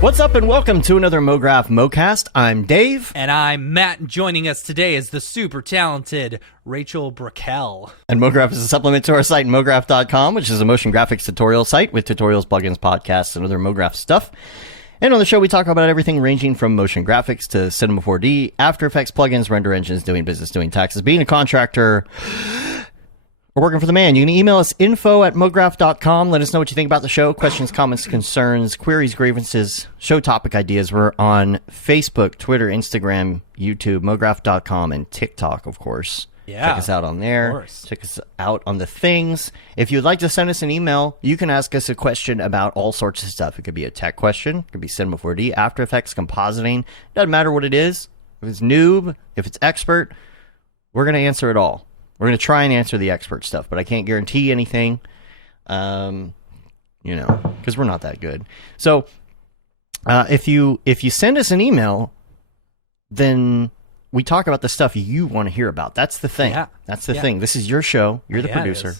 What's up and welcome to another Mograph Mocast. I'm Dave. And I'm Matt. Joining us today is the super talented Rachel Brickel. And Mograph is a supplement to our site, mograph.com, which is a motion graphics tutorial site with tutorials, plugins, podcasts, and other Mograph stuff. And on the show, we talk about everything ranging from motion graphics to Cinema 4D, After Effects, plugins, render engines, doing business, doing taxes, being a contractor, or working for the man. You can email us info@mograph.com. Let us know what you think about the show. Questions, comments, concerns, queries, grievances, show topic ideas. We're on Facebook, Twitter, Instagram, YouTube, mograph.com, and TikTok, of course. Yeah. Check us out on there. Check us out on the things. If you'd like to send us an email, you can ask us a question about all sorts of stuff. It could be a tech question. It could be Cinema 4D, After Effects, compositing. Doesn't matter what it is. If it's noob, if it's expert, we're going to answer it all. We're going to try and answer the expert stuff, but I can't guarantee anything, because we're not that good. So if you send us an email, then we talk about the stuff you want to hear about. That's the thing. Yeah. That's the thing. This is your show. You're the producer.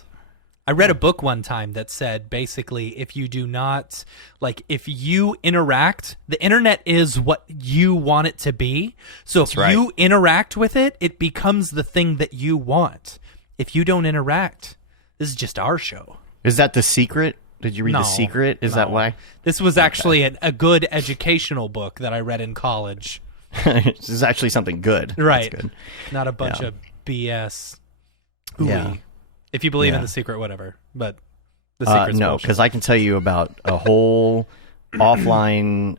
I read a book one time that said, basically, if you do not, if you interact, the internet is what you want it to be. So if you interact with it, it becomes the thing that you want. If you don't interact, this is just our show. Is that The Secret? Did you read The Secret? Is that why? This was actually a good educational book that I read in college. This is actually something good. Right. That's good. Not a bunch of BS. Yeah. If you believe in The Secret, whatever. But The Secret's no, because I can tell you about a whole offline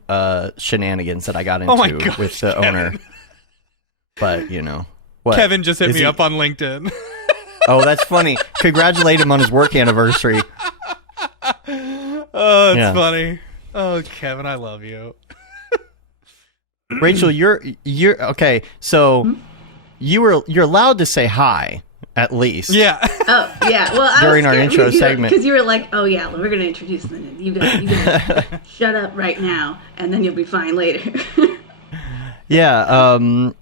shenanigans that I got into with the owner. But, what? Kevin just hit me up on LinkedIn. Oh, that's funny. Congratulate him on his work anniversary. Oh, it's funny. Oh, Kevin, I love you. Rachel, you're okay. So you're allowed to say hi. At least. Yeah. Oh, yeah. Well, during our intro segment. Because you were like, oh, yeah, we're going to introduce them. You gotta shut up right now, and then you'll be fine later. Yeah.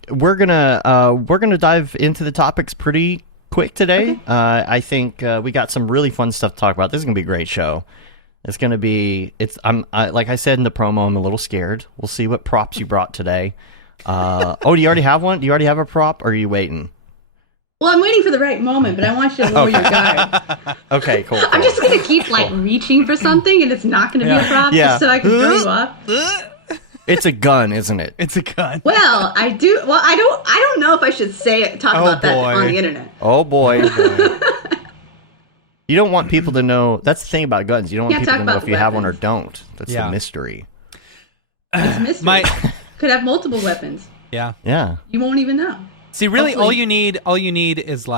We're gonna dive into the topics pretty quick today. Okay. I think we got some really fun stuff to talk about. This is going to be a great show. It's going to be... like I said in the promo, I'm a little scared. We'll see what props you brought today. Do you already have one? Do you already have a prop, or are you waiting? Well, I'm waiting for the right moment, but I want you to lower your guard. Okay, cool. I'm just going to keep, reaching for something, and it's not going to be a prop, just so I can throw you off. It's a gun, isn't it? It's a gun. Well, I do... Well, I don't know if I should talk about that on the internet. Oh, boy. You don't want people to know... That's the thing about guns. You don't want people to know if you have one or don't. That's the mystery. It's a mystery. Could have multiple weapons. Yeah. Yeah. You won't even know. See, really, all you need is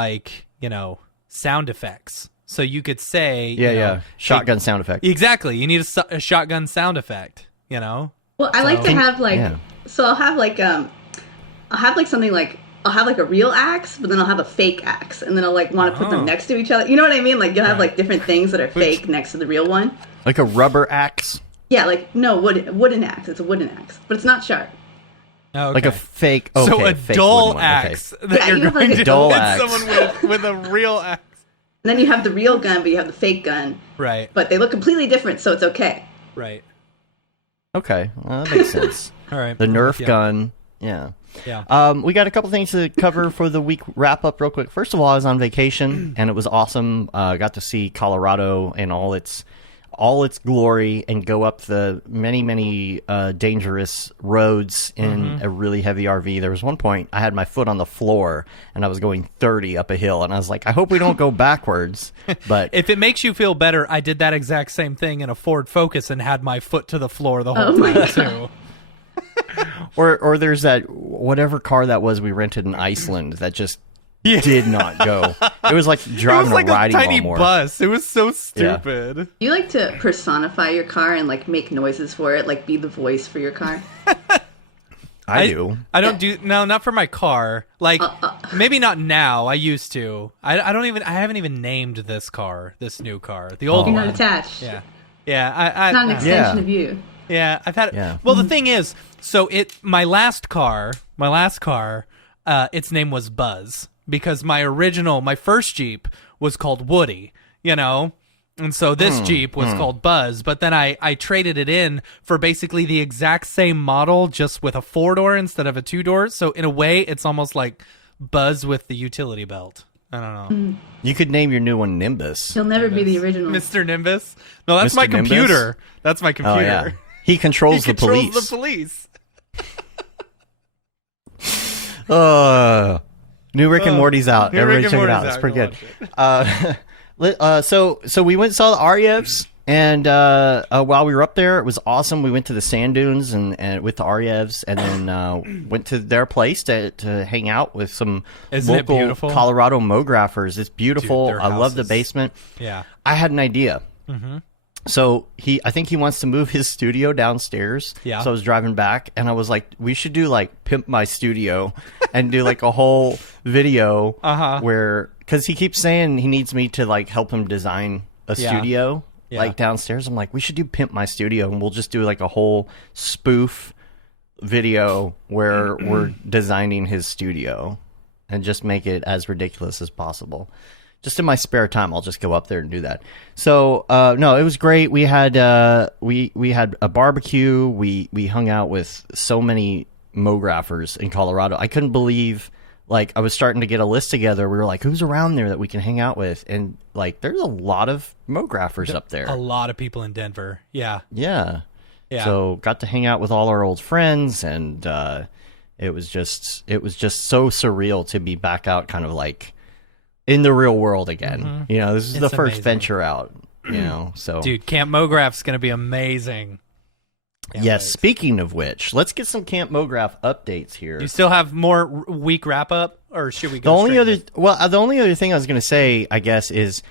sound effects. So you could say, shotgun sound effect. Exactly. You need a shotgun sound effect. Well, I like to have so I'll have something I'll have a real axe, but then I'll have a fake axe, and then I'll want to put them next to each other. You know what I mean? You'll have different things that are fake next to the real one. Like a rubber axe. Yeah, wooden axe. It's a wooden axe, but it's not sharp. Oh, okay. Like a fake... Okay, so a fake dull axe that you're going to dull hit axe. someone with a real axe. And then you have the real gun, but you have the fake gun. Right. But they look completely different, so it's okay. Right. Okay, well, that makes sense. All right. The Nerf gun. Yeah. Yeah. We got a couple things to cover for the week wrap up real quick. First of all, I was on vacation, and it was awesome. Got to see Colorado in all its glory and go up the many dangerous roads in a really heavy RV. There was one point I had my foot on the floor and I was going 30 up a hill, and I was like, I hope we don't go backwards. But if it makes you feel better, I did that exact same thing in a Ford Focus and had my foot to the floor the whole time too. or there's that whatever car that was we rented in Iceland that just did not go. It was like driving a riding tiny lawnmower. Bus. It was so stupid. Do you like to personify your car and make noises for it, be the voice for your car? I do. I don't do not for my car. Maybe not now. I used to. I haven't even named this new car. The old one. You're not attached. Yeah. It's not an extension of you. Yeah, I've had it. Yeah. Well, the thing is, so my last car, its name was Buzz because my first Jeep was called Woody, you know? And so this Jeep was called Buzz, but then I traded it in for basically the exact same model, just with a 4-door instead of a 2-door. So in a way, it's almost like Buzz with the utility belt. I don't know. You could name your new one Nimbus. He'll never be the original. Mr. Nimbus? No, that's Mr. my Nimbus? computer. That's my computer. Oh, yeah. He controls He the police. controls the police. New Rick and Morty's out. New Everybody Rick check and it out. Morty's It's pretty out. good. So we went and saw the Aryevs, and while we were up there, it was awesome. We went to the sand dunes and with the Aryevs, and then went to their place to hang out with some Isn't it local beautiful? Colorado Mographers. It's beautiful. Dude, their I love the houses. basement. Yeah. I had an idea. So I think he wants to move his studio downstairs. Yeah. So I was driving back, and I was like, we should do like Pimp My Studio, and do like a whole video where, because he keeps saying he needs me to like help him design a studio like downstairs. I'm like, we should do Pimp My Studio, and we'll just do like a whole spoof video where we're designing his studio, and just make it as ridiculous as possible. Just in my spare time, I'll just go up there and do that. So, no, it was great. We had we had a barbecue. We hung out with so many Mographers in Colorado. I couldn't believe, like, I was starting to get a list together. We were like, who's around there that we can hang out with? And like, there's a lot of Mographers up there. A lot of people in Denver. Yeah. Yeah. Yeah. So got to hang out with all our old friends, and it was just so surreal to be back out, kind of like in the real world again. You know, this is the first amazing. venture out, you know, so. Dude, Camp Mograph's going to be amazing. Can't Yes, wait. speaking of which, let's get some Camp Mograph updates here. You still have more week wrap up, or should we The go only straight other the only other thing I was going to say, I guess, is,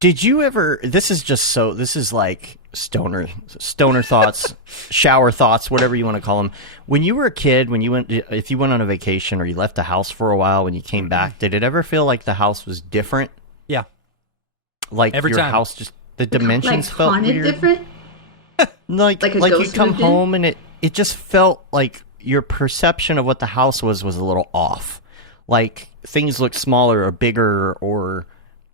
did you ever, this is like stoner thoughts, shower thoughts, whatever you want to call them. When you were a kid, if you went on a vacation or you left the house for a while, when you came back, did it ever feel like the house was different? Yeah. Like Every your time. house, just the dimensions like felt haunted weird? different. Like a you'd ghost come moved in? home and it just felt like your perception of what the house was a little off. Like things looked smaller or bigger, or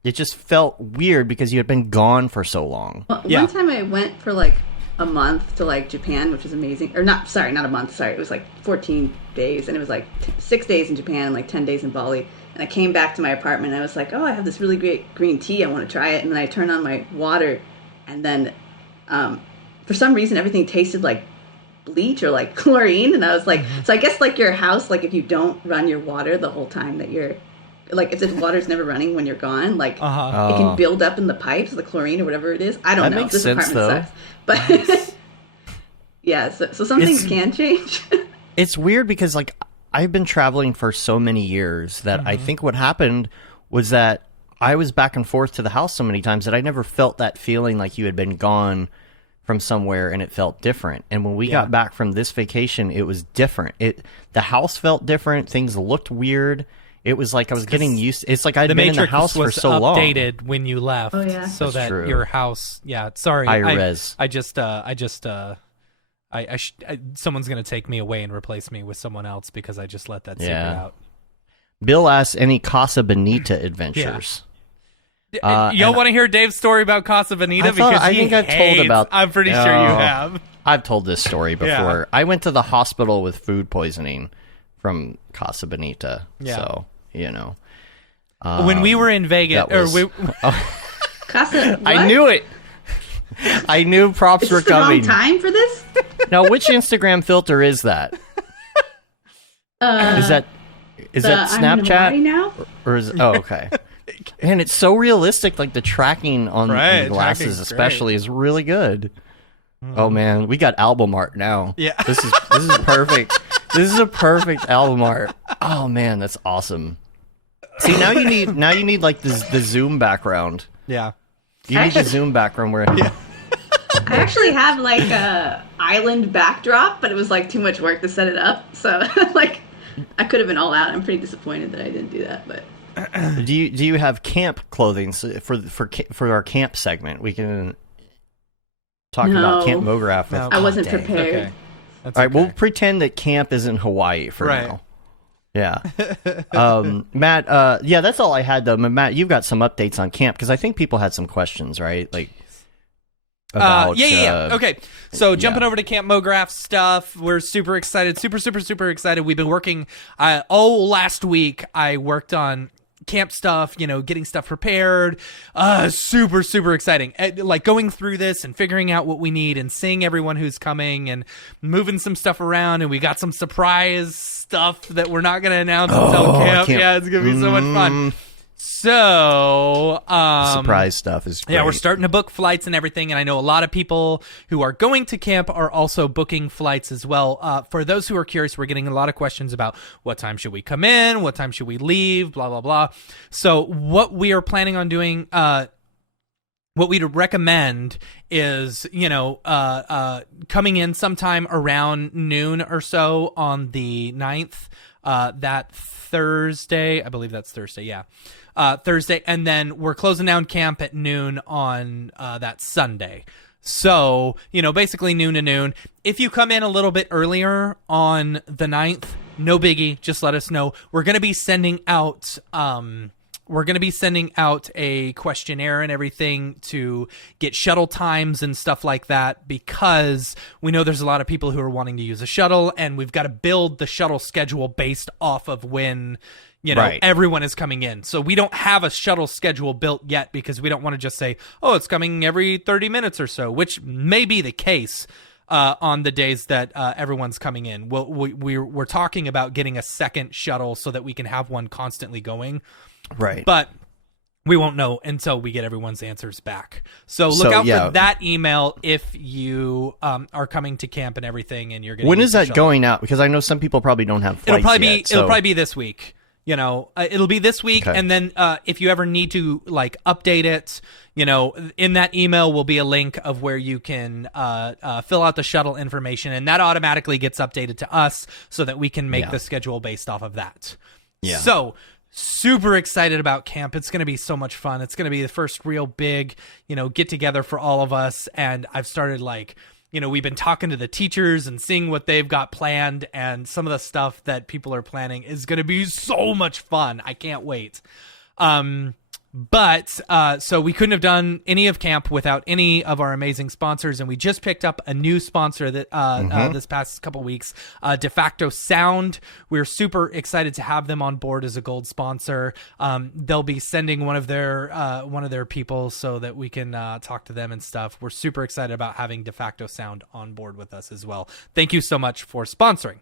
it just felt weird because you had been gone for so long. Well, Yeah. One time I went for like a month to like Japan, which was amazing. Or not a month. Sorry, it was like 14 days, and it was like 6 days in Japan and like 10 days in Bali. And I came back to my apartment, and I was like, oh, I have this really great green tea. I want to try it. And then I turned on my water, and then for some reason everything tasted like bleach or like chlorine. And I was like, so I guess like your house, like if you don't run your water the whole time that you're, like if the water's never running when you're gone, like it can build up in the pipes, the chlorine or whatever it is. I don't That know. makes This sense, apartment though. sucks. But yeah, so some things can change. It's weird because like I've been traveling for so many years that I think what happened was that I was back and forth to the house so many times that I never felt that feeling like you had been gone from somewhere and it felt different. And when we got back from this vacation, it was different. The house felt different. Things looked weird. It was like I was getting used to, it's like I'd The been in the Matrix was for so long. updated when you left. Oh, yeah. So That's that true. your house, sorry. High res. Someone's going to take me away and replace me with someone else because I just let that secret out. Bill asks, any Casa Bonita adventures? Y'all want to hear Dave's story about Casa Bonita? I think I've told about. I'm pretty sure you have. I've told this story before. I went to the hospital with food poisoning from Casa Bonita. Yeah. So, you know. When we were in Vegas, that was- Casa, what? I knew it. I knew props Is were this the wrong coming. time for this? Now, which Instagram filter is that? Is that I'm in Hawaii Snapchat? now? Or is okay. And it's so realistic, like the tracking on Right, the glasses tracking's especially is really good. Oh man, we got album art now. Yeah. This is perfect. This is a perfect album art. Oh man, that's awesome. See, now you need like the Zoom background. Yeah. You need the Zoom background where I actually have like a island backdrop, but it was like too much work to set it up. So like I could have been all out. I'm pretty disappointed that I didn't do that, but do you have camp clothing for our camp segment? We can talking about No. Camp Mograph. No. I wasn't dang. prepared. Okay. That's All right, okay. we'll pretend that camp is in Hawaii for Right. now. Yeah. Matt, yeah, that's all I had, though. Matt, you've got some updates on camp, because I think people had some questions, right? Like, about... Yeah. Okay, so jumping yeah. over to Camp Mograph stuff, we're super excited. Super excited. We've been working all last week. I worked on camp stuff, getting stuff prepared. Super exciting. Like going through this and figuring out what we need and seeing everyone who's coming and moving some stuff around, and we got some surprise stuff that we're not going to announce until camp. Yeah, it's going to be so much fun. So, surprise stuff is great. Yeah, we're starting to book flights and everything, and I know a lot of people who are going to camp are also booking flights as well. For those who are curious, we're getting a lot of questions about what time should we come in, what time should we leave, blah, blah, blah. So what we are planning on doing, what we'd recommend is, coming in sometime around noon or so on the 9th, that Thursday. I believe that's Thursday, yeah. Thursday, and then we're closing down camp at noon on that Sunday. So, basically noon to noon. If you come in a little bit earlier on the 9th, no biggie, just let us know. We're going to be sending out a questionnaire and everything to get shuttle times and stuff like that, because we know there's a lot of people who are wanting to use a shuttle, and we've got to build the shuttle schedule based off of when Right. everyone is coming in. So we don't have a shuttle schedule built yet, because we don't want to just say, oh, it's coming every 30 minutes or so, which may be the case on the days that everyone's coming in. We're talking about getting a second shuttle so that we can have one constantly going. Right. But we won't know until we get everyone's answers back. So look out for that email if you are coming to camp and everything, and you're going to When is that going out? Because I know some people probably don't have flights It'll probably be this week. It'll be this week, Okay. and then if you ever need to update it, in that email will be a link of where you can fill out the shuttle information, and that automatically gets updated to us so that we can make the schedule based off of that. Yeah. So super excited about camp. It's going to be so much fun. It's going to be the first real big, get together for all of us, and I've started we've been talking to the teachers and seeing what they've got planned, and some of the stuff that people are planning is going to be so much fun. I can't wait. But so we couldn't have done any of camp without any of our amazing sponsors, and we just picked up a new sponsor that this past couple weeks, De Facto Sound. We're super excited to have them on board as a gold sponsor. They'll be sending one of their people so that we can talk to them and stuff. We're super excited about having De Facto Sound on board with us as well. Thank you so much for sponsoring.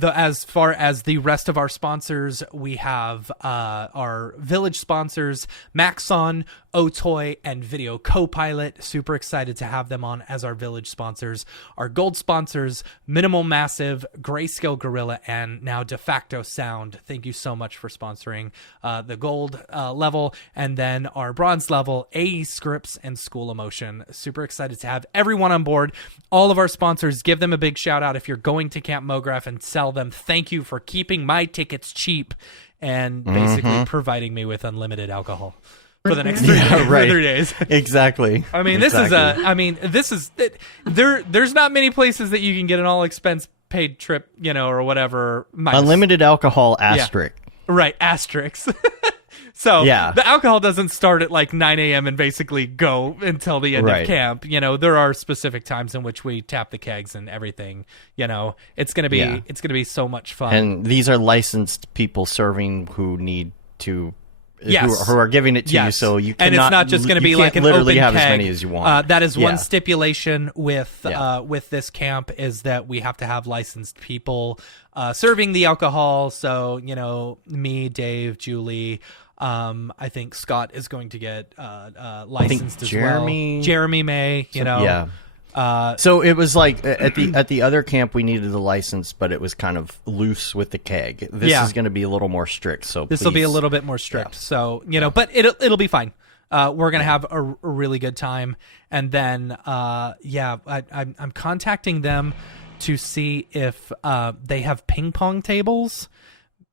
As far as the rest of our sponsors, we have our village sponsors, Maxon, Otoy, and Video Copilot. Super excited to have them on as our village sponsors. Our gold sponsors, Minimal Massive, Grayscale Gorilla, and now De Facto Sound. Thank you so much for sponsoring the gold level. And then our bronze level, AE Scripts and School Emotion. Super excited to have everyone on board. All of our sponsors, give them a big shout out if you're going to Camp Mograph, and tell them thank you for keeping my tickets cheap and basically providing me with unlimited alcohol for the next 3 days. Exactly. I mean, there's not many places that you can get an all expense paid trip, or whatever. Unlimited alcohol asterisk. Yeah. Right. Asterisks. So the alcohol doesn't start at 9 a.m. and basically go until the end of camp. There are specific times in which we tap the kegs and everything. It's gonna be so much fun. And these are licensed people serving who need to. Yes. Who are giving it to you, so you cannot. And it's not just going to be like an literally open have keg. as many as you want. That is one stipulation with this camp, is that we have to have licensed people serving the alcohol. So me, Dave, Julie. I think Scott is going to get licensed as well. Jeremy may. So it was at the other camp we needed the license, but it was kind of loose with the keg. This is going to be a little more strict. So this will be a little bit more strict. Yeah. So but it'll be fine. We're gonna have a really good time, and then I'm contacting them to see if they have ping pong tables.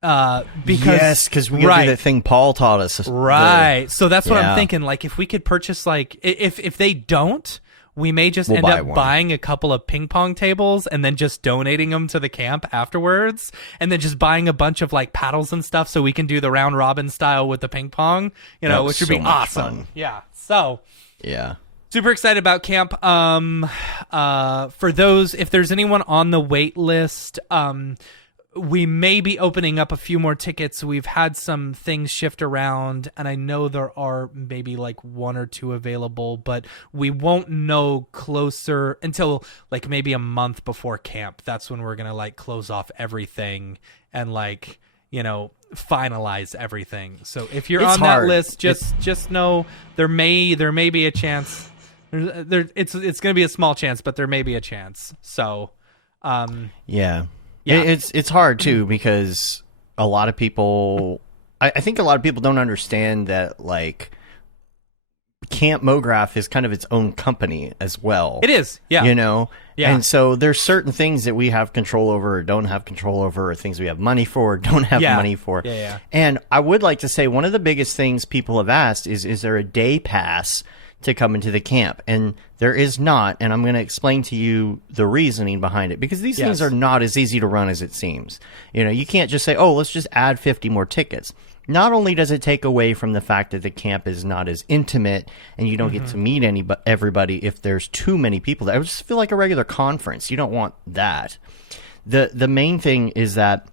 Because we're gonna do that thing Paul taught us. Right. So that's what I'm thinking. If we could purchase if they don't, we may just end up buying a couple of ping pong tables and then just donating them to the camp afterwards, and then just buying a bunch of like paddles and stuff so we can do the round robin style with the ping pong, which would be awesome. Fun. Yeah. So yeah. Super excited about camp. For those, if there's anyone on the wait list, we may be opening up a few more tickets. We've had some things shift around, and I know there are maybe like 1 or 2 available, but we won't know closer until like maybe a month before camp. That's when we're going to like close off everything and like, finalize everything. So if you're on that list, just know there may be a chance. It's going to be a small chance, but there may be a chance. So, yeah. It's hard too, because a lot of people, I think a lot of people don't understand that like Camp Mograph is kind of its own company as well. It is, yeah. Yeah. And so there's certain things that we have control over or don't have control over, or things we have money for or don't have money for. Yeah. And I would like to say one of the biggest things people have asked is there a day pass to come into the camp? And there is not, and I'm going to explain to you the reasoning behind it, because these things are not as easy to run as it seems. You can't just say, let's just add 50 more tickets. Not only does it take away from the fact that the camp is not as intimate and you don't get to meet everybody if there's too many people. That would just feel like a regular conference. You don't want that. The main thing is that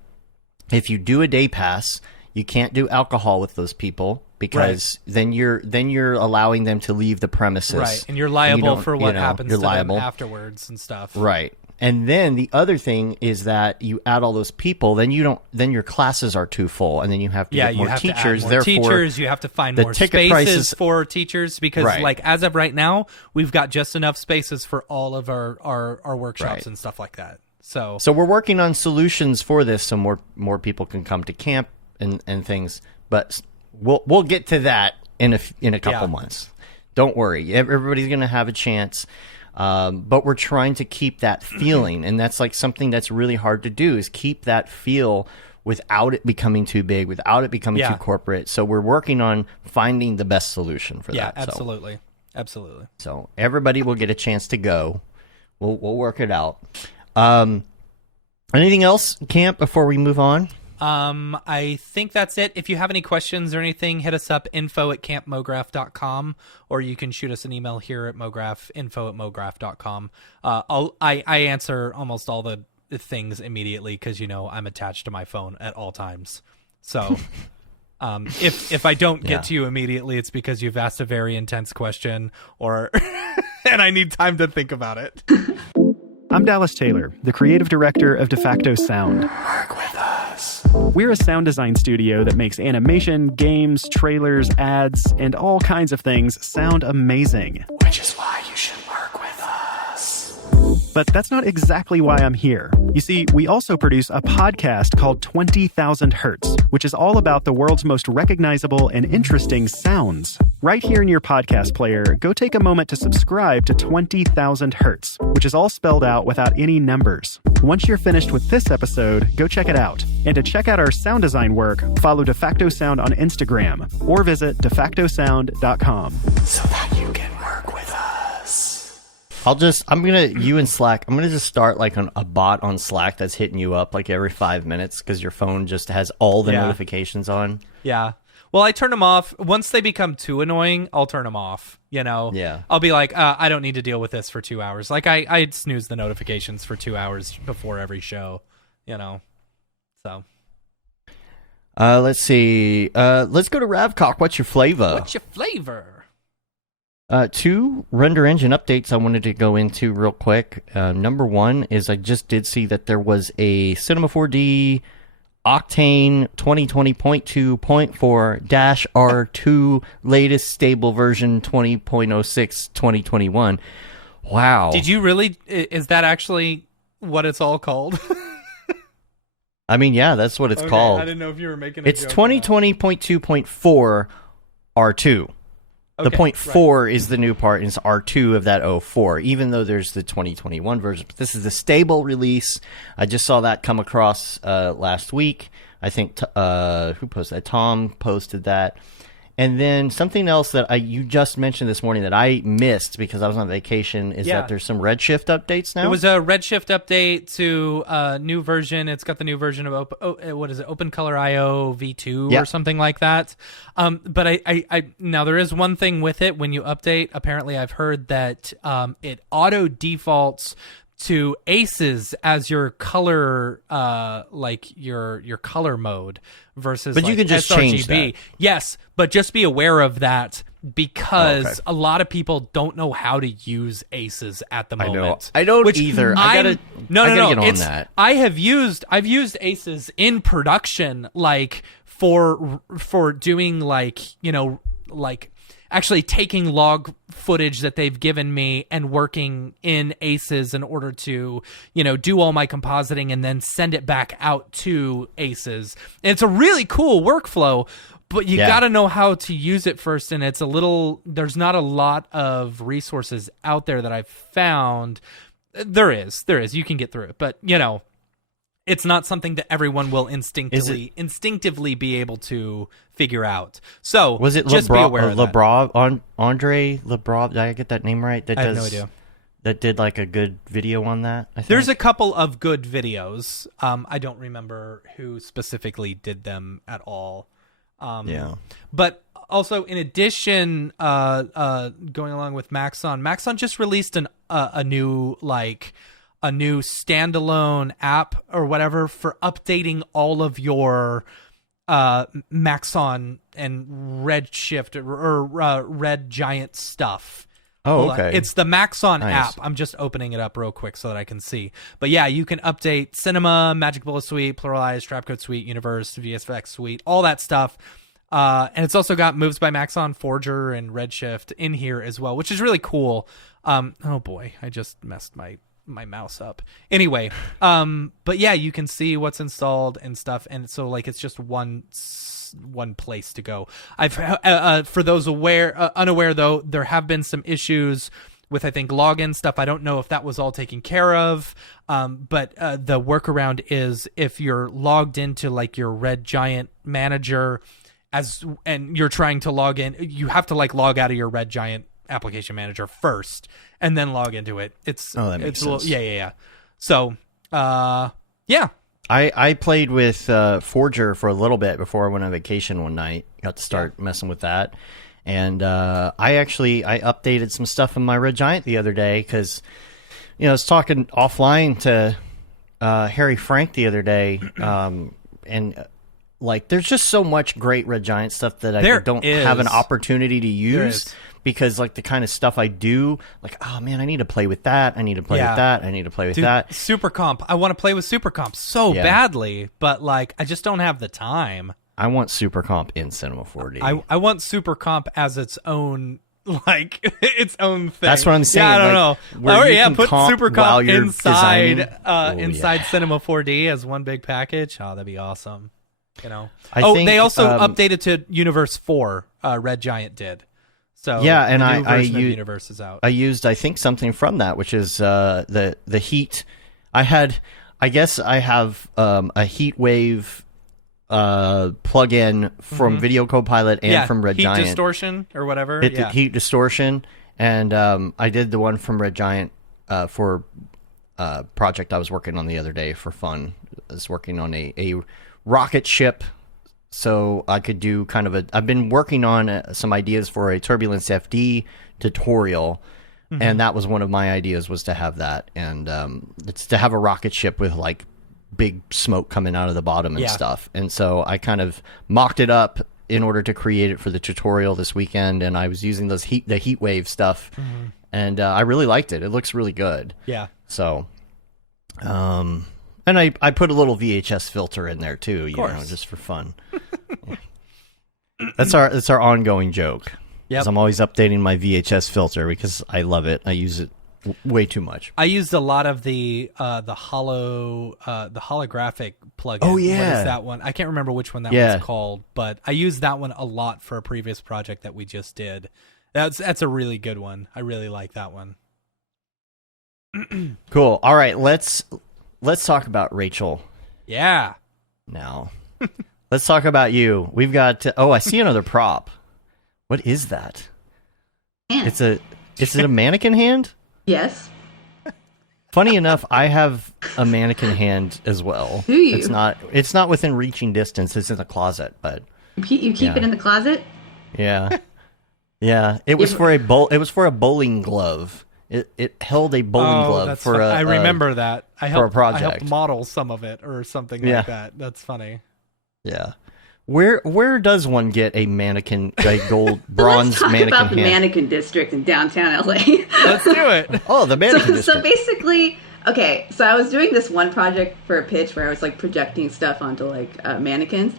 if you do a day pass, you can't do alcohol with those people, because then you're allowing them to leave the premises. Right, and you're liable for what happens to them afterwards and stuff. Right. And then the other thing is that you add all those people, then your classes are too full, and then you have to get more teachers. You have to find more spaces for teachers, because like as of right now, we've got just enough spaces for all of our workshops and stuff like that. So we're working on solutions for this, so more people can come to camp and things. But we'll get to that in a couple months. Don't worry, everybody's going to have a chance. But we're trying to keep that feeling, and that's like something that's really hard to do, is keep that feel without it becoming too big, without it becoming too corporate. So we're working on finding the best solution for that. Yeah, absolutely. Absolutely. So everybody will get a chance to go. We'll work it out. Anything else, Camp, before we move on? I think that's it. If you have any questions or anything, hit us up, info@campmograph.com, or you can shoot us an email here at Mograph, info@mograph.com. I answer almost all the things immediately, because, I'm attached to my phone at all times. So if I don't get to you immediately, it's because you've asked a very intense question, or and I need time to think about it. I'm Dallas Taylor, the creative director of De Facto Sound. Work with us. We're a sound design studio that makes animation, games, trailers, ads, and all kinds of things sound amazing. Which is why you should work with us. But that's not exactly why I'm here. You see, we also produce a podcast called 20,000 Hertz, which is all about the world's most recognizable and interesting sounds. Right here in your podcast player, go take a moment to subscribe to 20,000 Hertz, which is all spelled out without any numbers. Once you're finished with this episode, go check it out. And to check out our sound design work, follow De Facto Sound on Instagram, or visit defactosound.com. So that you can work with us. You in Slack, I'm going to just start like a bot on Slack that's hitting you up like every 5 minutes, because your phone just has all the notifications on. Yeah. Well, I turn them off. Once they become too annoying, I'll turn them off, Yeah. I'll be like, I don't need to deal with this for 2 hours. Like, I snooze the notifications for 2 hours before every show, So. Let's see. Let's go to Ravcock. What's your flavor? 2 render engine updates I wanted to go into real quick. Number one is I just did see that there was a Cinema 4D Octane 2020.2.4-R2 latest stable version 20.06 2021. Wow. Did you really? Is that actually what it's all called? I mean, yeah, that's what it's called. I didn't know if you were making It's 2020.2.4 R2. The point 4 is the new part, and it's R2 of that 04, even though there's the 2021 version. But this is the stable release. I just saw that come across last week. I think, who posted that? Tom posted that. And then something else that you just mentioned this morning that I missed because I was on vacation is that there's some Redshift updates now. It was a Redshift update to a new version. It's got the new version of OpenColor IO V2 or something like that. But I now there is one thing with it when you update. Apparently, I've heard that it auto defaults to aces as your color, like your color mode versus. But like you can just sRGB. change that. Yes, but just be aware of that because a lot of people don't know how to use aces at the moment. I don't either. I gotta get on that. I've used aces in production, like for doing like actually taking log footage that they've given me and working in aces in order to, do all my compositing and then send it back out to aces. And it's a really cool workflow, but you got to know how to use it first. And there's not a lot of resources out there that I've found. There is, you can get through it, but it's not something that everyone will instinctively be able to figure out. So was it just be aware of that. Andre Lebrov? Did I get that name right? I have no idea. That did like a good video on that. I think there's a couple of good videos. I don't remember who specifically did them at all. But also, in addition, going along with Maxon just released a new standalone app or whatever for updating all of your Maxon and Redshift or Red Giant stuff. Oh, okay. It's the Maxon app. I'm just opening it up real quick so that I can see. But yeah, you can update Cinema, Magic Bullet Suite, Pluralize, Trapcode Suite, Universe, VSFX Suite, all that stuff. And it's also got Moves by Maxon, Forger, and Redshift in here as well, which is really cool. Oh boy, I just messed my mouse up. Anyway, but yeah, you can see what's installed and stuff, and so like it's just one place to go. I've for those unaware though, there have been some issues with I think login stuff. I don't know if that was all taken care of, but the workaround is if you're logged into like your Red Giant manager and you're trying to log in, you have to like log out of your Red Giant application manager first and then log into it. That makes sense. Yeah. So, yeah. I played with Forger for a little bit before I went on vacation one night. Got to start messing with that. And I updated some stuff in my Red Giant the other day because, I was talking offline to Harry Frank the other day, and like there's just so much great Red Giant stuff that I don't have an opportunity to use. Because, like, the kind of stuff I do, like, oh, man, I need to play with that. I need to play with that. I need to play with that. Super Comp. I want to play with Super Comp so badly, but, like, I just don't have the time. I want Super Comp in Cinema 4D. I want Super Comp as its own, like, its own thing. That's what I'm saying. Yeah, I don't know. Put Super Comp inside inside Cinema 4D as one big package. Oh, that'd be awesome. I think, they also updated to Universe 4, Red Giant did. So yeah, and I Universe is out. I used think something from that, which is the heat. I have a heat wave plugin from Video Copilot and from Red Giant. Heat distortion or whatever. Heat distortion, and I did the one from Red Giant for a project I was working on the other day for fun. I was working on a rocket ship. So I could do I've been working on some ideas for a Turbulence FD tutorial, and that was one of my ideas was to have that, and it's to have a rocket ship with like big smoke coming out of the bottom and stuff. And so I kind of mocked it up in order to create it for the tutorial this weekend, and I was using the heat wave stuff, and I really liked it. It looks really good. Yeah. So, and I put a little VHS filter in there too, just for fun. That's our ongoing joke. Yeah, I'm always updating my VHS filter because I love it. I use it way too much. I used a lot of the holographic plugin. Oh yeah, what is that one? I can't remember which one that was called, but I used that one a lot for a previous project that we just did. That's a really good one. I really like that one. Cool. All right, let's talk about Rachel. Yeah. Now, let's talk about you. We've got. I see another prop. What is that? Hand. Is it a mannequin hand? Yes. Funny enough, I have a mannequin hand as well. Do you? It's not within reaching distance. It's in the closet, but You keep it in the closet? yeah. Yeah, it was for a bowling glove. It held a bowling glove that's for funny. a I remember that. I for a project. I helped model some of it or something like that. That's funny. Yeah. Where does one get a mannequin, a bronze Let's talk mannequin about the hand? mannequin district in downtown LA. Let's do it. Oh, the mannequin district. So basically, okay, so I was doing this one project for a pitch where I was like projecting stuff onto like mannequins.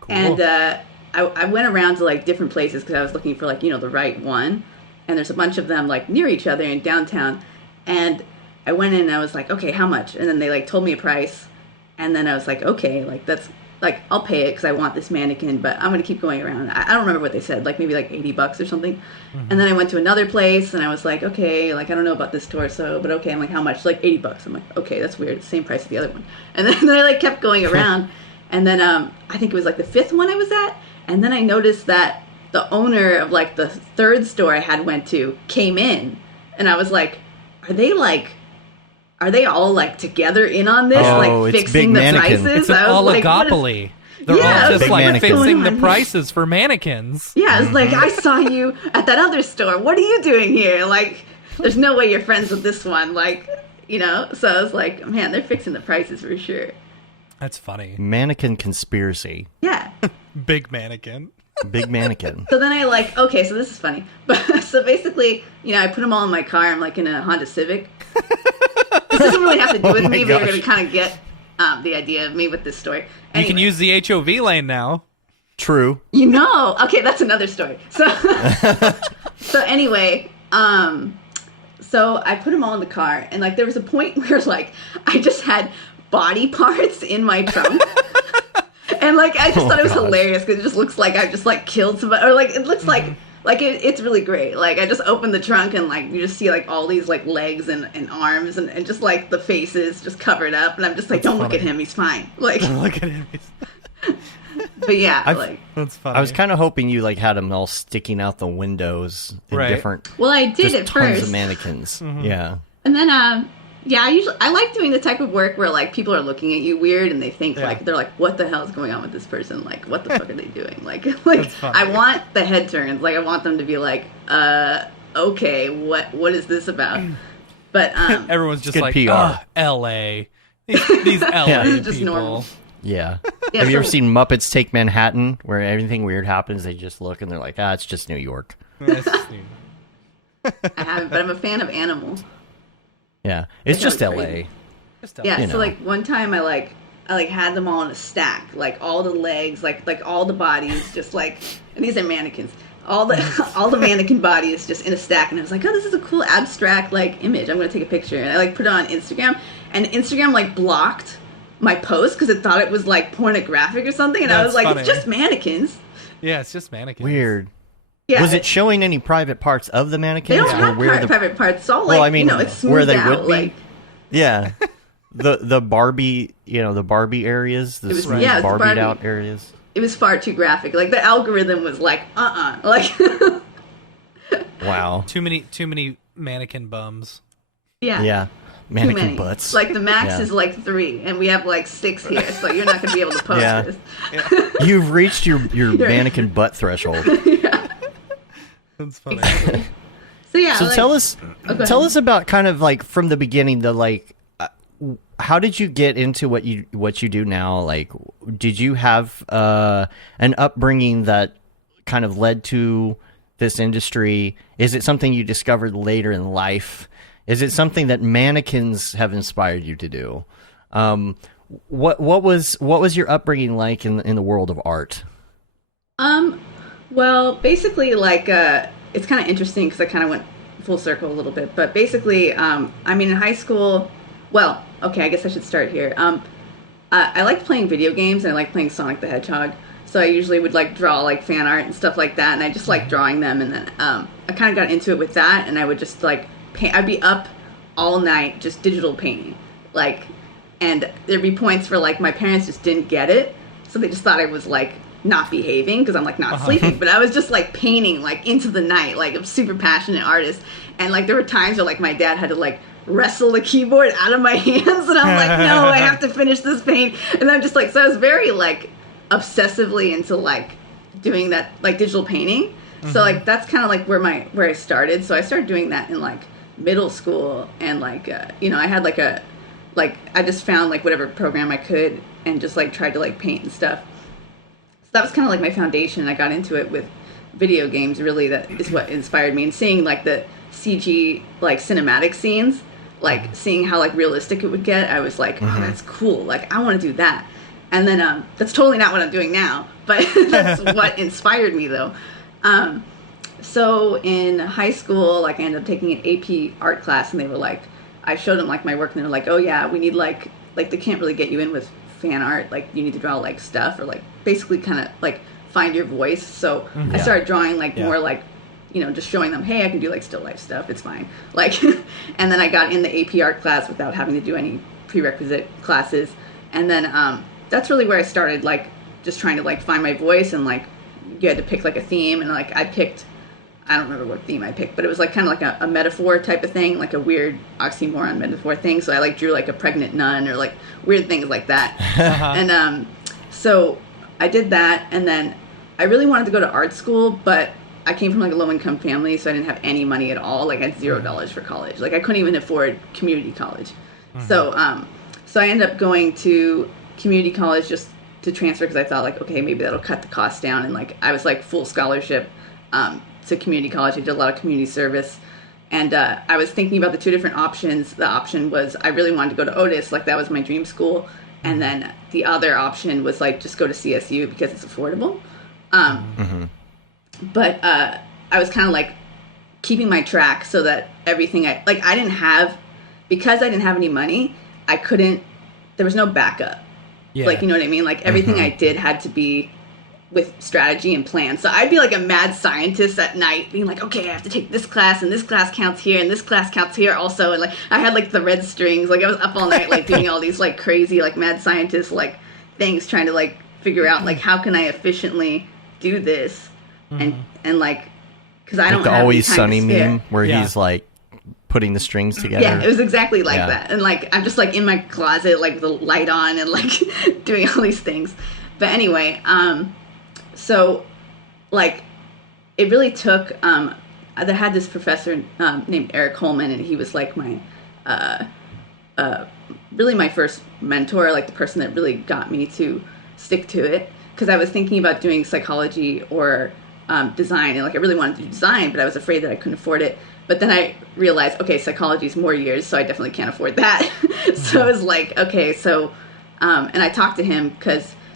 Cool. And I went around to like different places because I was looking for like, the right one. And there's a bunch of them like near each other in downtown. And I went in and I was like, okay, how much? And then they like told me a price. And then I was like, okay, like that's like, I'll pay it because I want this mannequin, but I'm going to keep going around. I don't remember what they said, like maybe like $80 or something. Mm-hmm. And then I went to another place and I was like, okay, like I don't know about this torso, but okay. I'm like, how much? Like $80. I'm like, okay, that's weird. It's the same price as the other one. And then I like kept going around. And then I think it was like the 5th one I was at. And then I noticed that the owner of like the 3rd store I had went to came in. And I was like, are they all like together in on this, like fixing the mannequin. prices? It's an oligopoly. They're all just like mannequin. fixing the prices for mannequins. Yeah, it's like, I saw you at that other store. What are you doing here? Like, there's no way you're friends with this one. Like, So I was like, man, they're fixing the prices for sure. That's funny. Mannequin conspiracy. Yeah. Big mannequin. Big mannequin. So then I like, okay, so this is funny. But so basically, I put them all in my car. I'm like in a Honda Civic. This doesn't really have to do with me, but you're going to kind of get the idea of me with this story. Anyway. You can use the HOV lane now. True. Okay, that's another story. So, so anyway, so I put them all in the car, and like there was a point where like I just had body parts in my trunk. And like I just thought it was hilarious because it just looks like I've just like killed somebody, or like it looks like it's really great. Like I just opened the trunk and like you just see like all these like legs and arms and just like the faces just covered up, and I'm just like, don't look at him, he's fine. Like Don't look at him. but yeah, That's funny. I was kind of hoping you like had them all sticking out the windows in different. Well, I did just at tons first. of mannequins. Mm-hmm. Yeah. And then I like doing the type of work where like people are looking at you weird and they think like they're like, what the hell is going on with this person? Like, what the fuck are they doing? Like I want the head turns. Like I want them to be like, okay, what is this about? But everyone's just good like, PR. LA. These LA This is just people. normal. Yeah. Yeah, Have you ever so- seen Muppets Take Manhattan, where everything weird happens? They just look and they're like, it's just New York. That's I haven't, but I'm a fan of animals. Yeah. It's That just sounds LA. crazy. just Yeah, You so know. like one time I had them all in a stack, like all the legs, like all the bodies, just like, and these are mannequins. All the mannequin bodies just in a stack, and I was like, oh, this is a cool abstract like image. I'm gonna take a picture, and I like put it on Instagram, and Instagram like blocked my post because it thought it was like pornographic or something, and I was That's like, funny. it's just mannequins. Yeah, it's just mannequins. Weird. Yeah, Was it showing any private parts of the They mannequins? don't have where the private parts. It's all like, Well, I mean, it's smoothed where they out. would be? Like, Yeah. The Barbie, the Barbie areas, the was- smooth yeah, it was Barbied Barbie. out areas. it was far too graphic. Like the algorithm was like, like, Wow. Too many mannequin bums. yeah. Yeah. Too Mannequin many. butts. Like the max Yeah. is like 3, and we have like 6 here, so you're not gonna be able to post Yeah. this. You've reached your mannequin butt threshold. That's funny. So yeah. So like, tell us go ahead. tell us about kind of like from the beginning, the like how did you get into what you do now? Like, did you have an upbringing that kind of led to this industry? Is it something you discovered later in life? Is it something that mannequins have inspired you to do? What was your upbringing like in the world of art? Well, basically, like, it's kind of interesting because I kind of went full circle a little bit. But basically, I mean, in high school, well, okay, I guess I should start here. I liked playing video games, and I liked playing Sonic the Hedgehog. So I usually would, like, draw, like, fan art and stuff like that, and I just liked drawing them. And then I kind of got into it with that, and I would just, like, paint. I'd be up all night just digital painting. Like, and there'd be points where, like, my parents just didn't get it. So they just thought I was, like, not behaving because I'm like not sleeping, but I was just like painting like into the night, like a super passionate artist. And like there were times where like my dad had to like wrestle the keyboard out of my hands, and I'm like, no, I have to finish this paint. And I'm just like, so I was very like obsessively into like doing that, like digital painting. So like that's kind of like where I started. So I started doing that in like middle school, and like you know, I had like I just found like whatever program I could and just like tried to like paint and stuff. So that was kind of like my foundation. I got into it with video games, really. That is what inspired me, and seeing like the CG like cinematic scenes, like seeing how like realistic it would get. I was like, oh, that's cool. Like I want to do that. And then that's totally not what I'm doing now, but that's what inspired me though. So in high school, like I ended up taking an AP art class, and they were like, I showed them like my work, and they were like, oh yeah, we need like they can't really get you in with fan art. Like you need to draw like stuff, or like basically kind of like find your voice. So I started drawing like more like, you know, just showing them, hey, I can do like still life stuff. It's fine. Like, and then I got in the AP art class without having to do any prerequisite classes. And then that's really where I started, like just trying to like find my voice, and like you had to pick like a theme, and like I don't remember what theme I picked, but it was like kind of like a metaphor type of thing, like a weird oxymoron metaphor thing. So I like drew like a pregnant nun, or like weird things like that. And so I did that, and then I really wanted to go to art school, but I came from like a low income family, so I didn't have any money at all. Like I had $0 for college. Like I couldn't even afford community college. So so I ended up going to community college just to transfer, because I thought like, okay, maybe that'll cut the cost down. And like I was like full scholarship to community college. I did a lot of community service, and I was thinking about the two different options. The option was I really wanted to go to Otis, like that was my dream school, and then the other option was like just go to CSU because it's affordable. But I was kind of like keeping my track so that everything because I didn't have any money, there was no backup. Like, you know what I mean? Like everything I did had to be with strategy and plan. So I'd be like a mad scientist at night being like, okay, I have to take this class, and this class counts here, and this class counts here also. And like I had like the red strings, like I was up all night like doing all these like crazy like mad scientist like things, trying to like figure out like how can I efficiently do this. And like, because I don't the have Always any time Sunny to spare. meme where he's like putting the strings together. Yeah, it was exactly like that. And like I'm just like in my closet, like with the light on, and like doing all these things. But anyway, so like it really took I had this professor named Eric Holman, and he was like my really my first mentor, like the person that really got me to stick to it, because I was thinking about doing psychology or design, and like I really wanted to do design, but I was afraid that I couldn't afford it. But then I realized, okay, psychology is more years, so I definitely can't afford that. So I was like, okay, so and I talked to him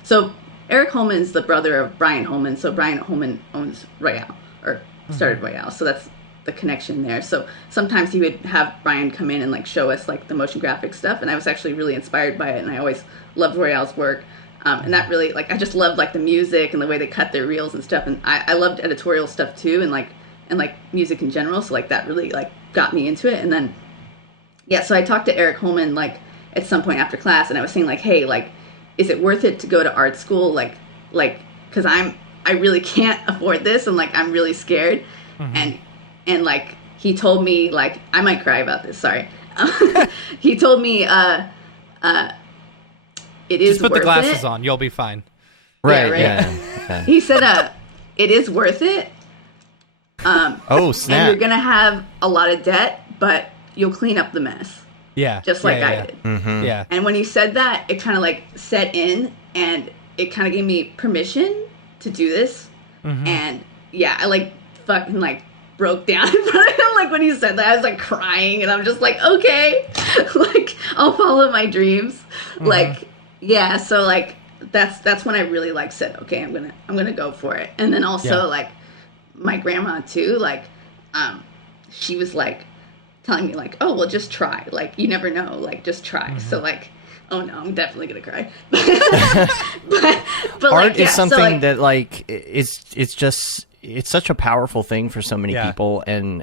so Eric Holman's the brother of Brian Holman. So Brian Holman owns Royale, or started Royale, so that's the connection there. So sometimes he would have Brian come in and like show us like the motion graphic stuff, and I was actually really inspired by it, and I always loved Royale's work. And that really, like, I just loved like the music and the way they cut their reels and stuff, and I loved editorial stuff too, and like music in general. So like that really like got me into it. And then so I talked to Eric Holman like at some point after class, and I was saying like, hey, like, is it worth it to go to art school? Like because I really can't afford this, and like I'm really scared. And like he told me, like, I might cry about this, sorry. He told me it is just put worth the glasses it. on, you'll be fine. Right. Yeah. He said it is worth it. Oh, snap. And you're gonna have a lot of debt, but you'll clean up the mess. Yeah. Just like I did. Yeah. And when he said that, it kind of like set in, and it kind of gave me permission to do this. And yeah, I like fucking like broke down in front of him. Like when he said that, I was like crying, and I'm just like, okay, like I'll follow my dreams. Like, yeah. So like that's when I really like said, okay, I'm gonna go for it. And then also like my grandma too, like she was like telling me like, oh well, just try, like you never know, like just try. So like, oh no, I'm definitely gonna cry. but art like, is something so, like, that like it's such a powerful thing for so many people, and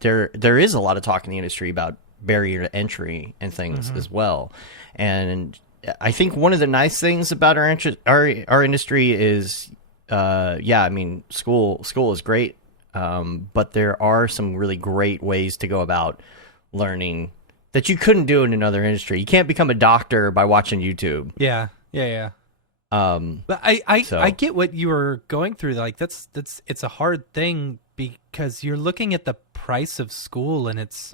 there is a lot of talk in the industry about barrier to entry and things as well, and I think one of the nice things about our industry is, I mean, school is great, but there are some really great ways to go about learning that you couldn't do in another industry. You can't become a doctor by watching YouTube. Yeah. But I get what you were going through. Like it's a hard thing because you're looking at the price of school and it's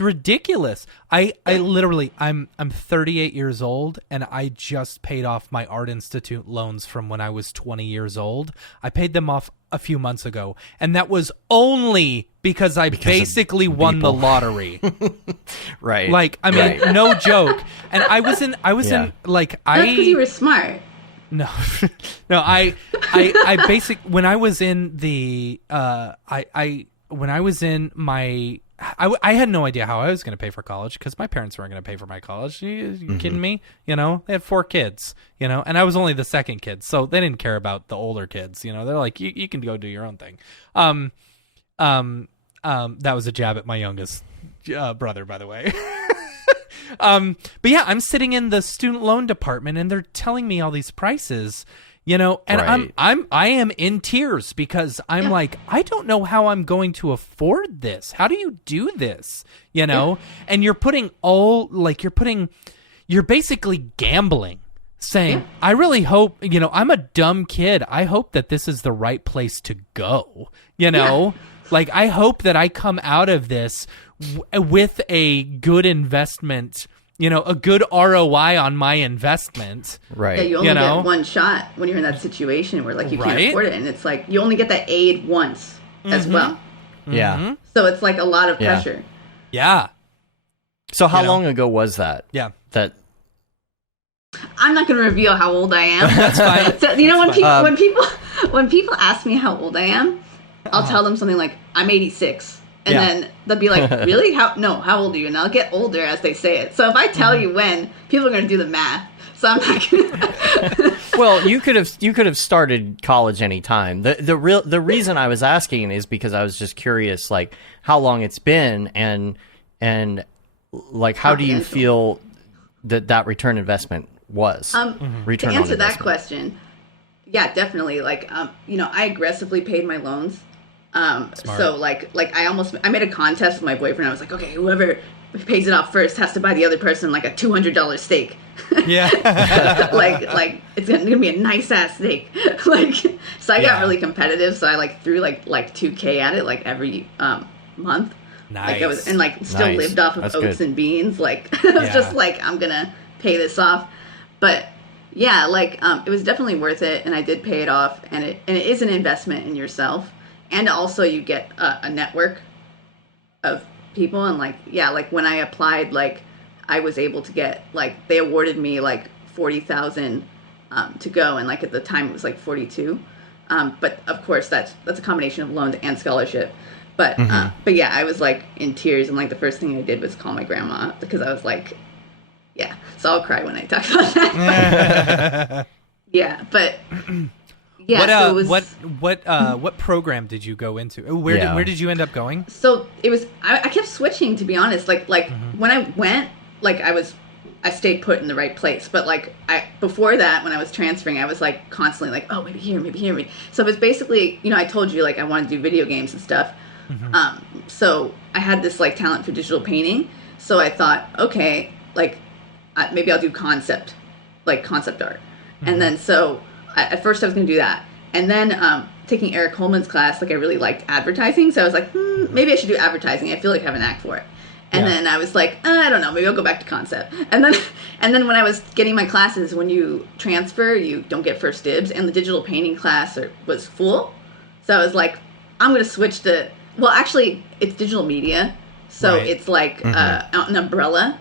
ridiculous. I literally I'm 38 years old and I just paid off my Art Institute loans from when I was 20 years old. I paid them off a few months ago, and that was only because I basically won the lottery. Right. Like, I mean, no joke. And I was in like That's because you were smart. No, I when I was in the, when I was in my, I had no idea how I was going to pay for college because my parents weren't going to pay for my college. You kidding me? You know, they had 4 kids, you know, and I was only the second kid. So they didn't care about the older kids. You know, they're like, you can go do your own thing. That was a jab at my youngest brother, by the way. But yeah, I'm sitting in the student loan department and they're telling me all these prices, you know, and I am in tears because I'm like, I don't know how I'm going to afford this. How do you do this? You know, and you're basically gambling, saying, I really hope, you know, I'm a dumb kid. I hope that this is the right place to go, you know, like I hope that I come out of this with a good investment, you know, a good ROI on my investment. Right. Yeah, you only get one shot when you're in that situation where like you can't afford it. And it's like you only get that aid once as well. Yeah. So it's like a lot of pressure. Yeah. So how long ago was that? Yeah. That I'm not going to reveal how old I am. That's fine. So, you know, when people ask me how old I am, I'll tell them something like, I'm 86. And then they'll be like, really? How old are you? And I'll get older as they say it. So if I tell you when, people are going to do the math. So I'm not going to. Well, you could have started college any time. The reason I was asking is because I was just curious, like how long it's been and like how do you feel that return investment was? Return to answer on that question, yeah, definitely. Like you know, I aggressively paid my loans. So like I made a contest with my boyfriend. I was like, okay, whoever pays it off first has to buy the other person like a $200 steak. Yeah. like it's gonna be a nice ass steak. Like, so I got really competitive. So I like threw like $2K at it like every month. Nice. Like I was and like still lived off of oats and beans. Like I was just like, I'm gonna pay this off. But yeah, like it was definitely worth it, and I did pay it off, and it is an investment in yourself. And also you get a network of people. And like, yeah, like when I applied, like I was able to get, like they awarded me like 40,000 to go. And like at the time it was like 42. But of course that's a combination of loans and scholarship. But yeah, I was like in tears. And like the first thing I did was call my grandma because I was like, yeah, so I'll cry when I talk about that. Yeah, but... Yeah, what program did you go into? Where did you end up going? So it was I kept switching, to be honest. Like when I went, like I stayed put in the right place. But like before that, when I was transferring, I was like constantly like, oh, maybe here, maybe here. So it was basically, you know, I told you like I wanted to do video games and stuff. So I had this like talent for digital painting. So I thought, okay, like maybe I'll do concept art. And then so at first I was going to do that. And then taking Eric Holman's class, like I really liked advertising. So I was like, maybe I should do advertising. I feel like I have an knack for it. And then I was like, I don't know, maybe I'll go back to concept. And then when I was getting my classes, when you transfer, you don't get first dibs. And the digital painting class was full. So I was like, I'm going to switch to, well, actually, it's digital media. So it's like an umbrella,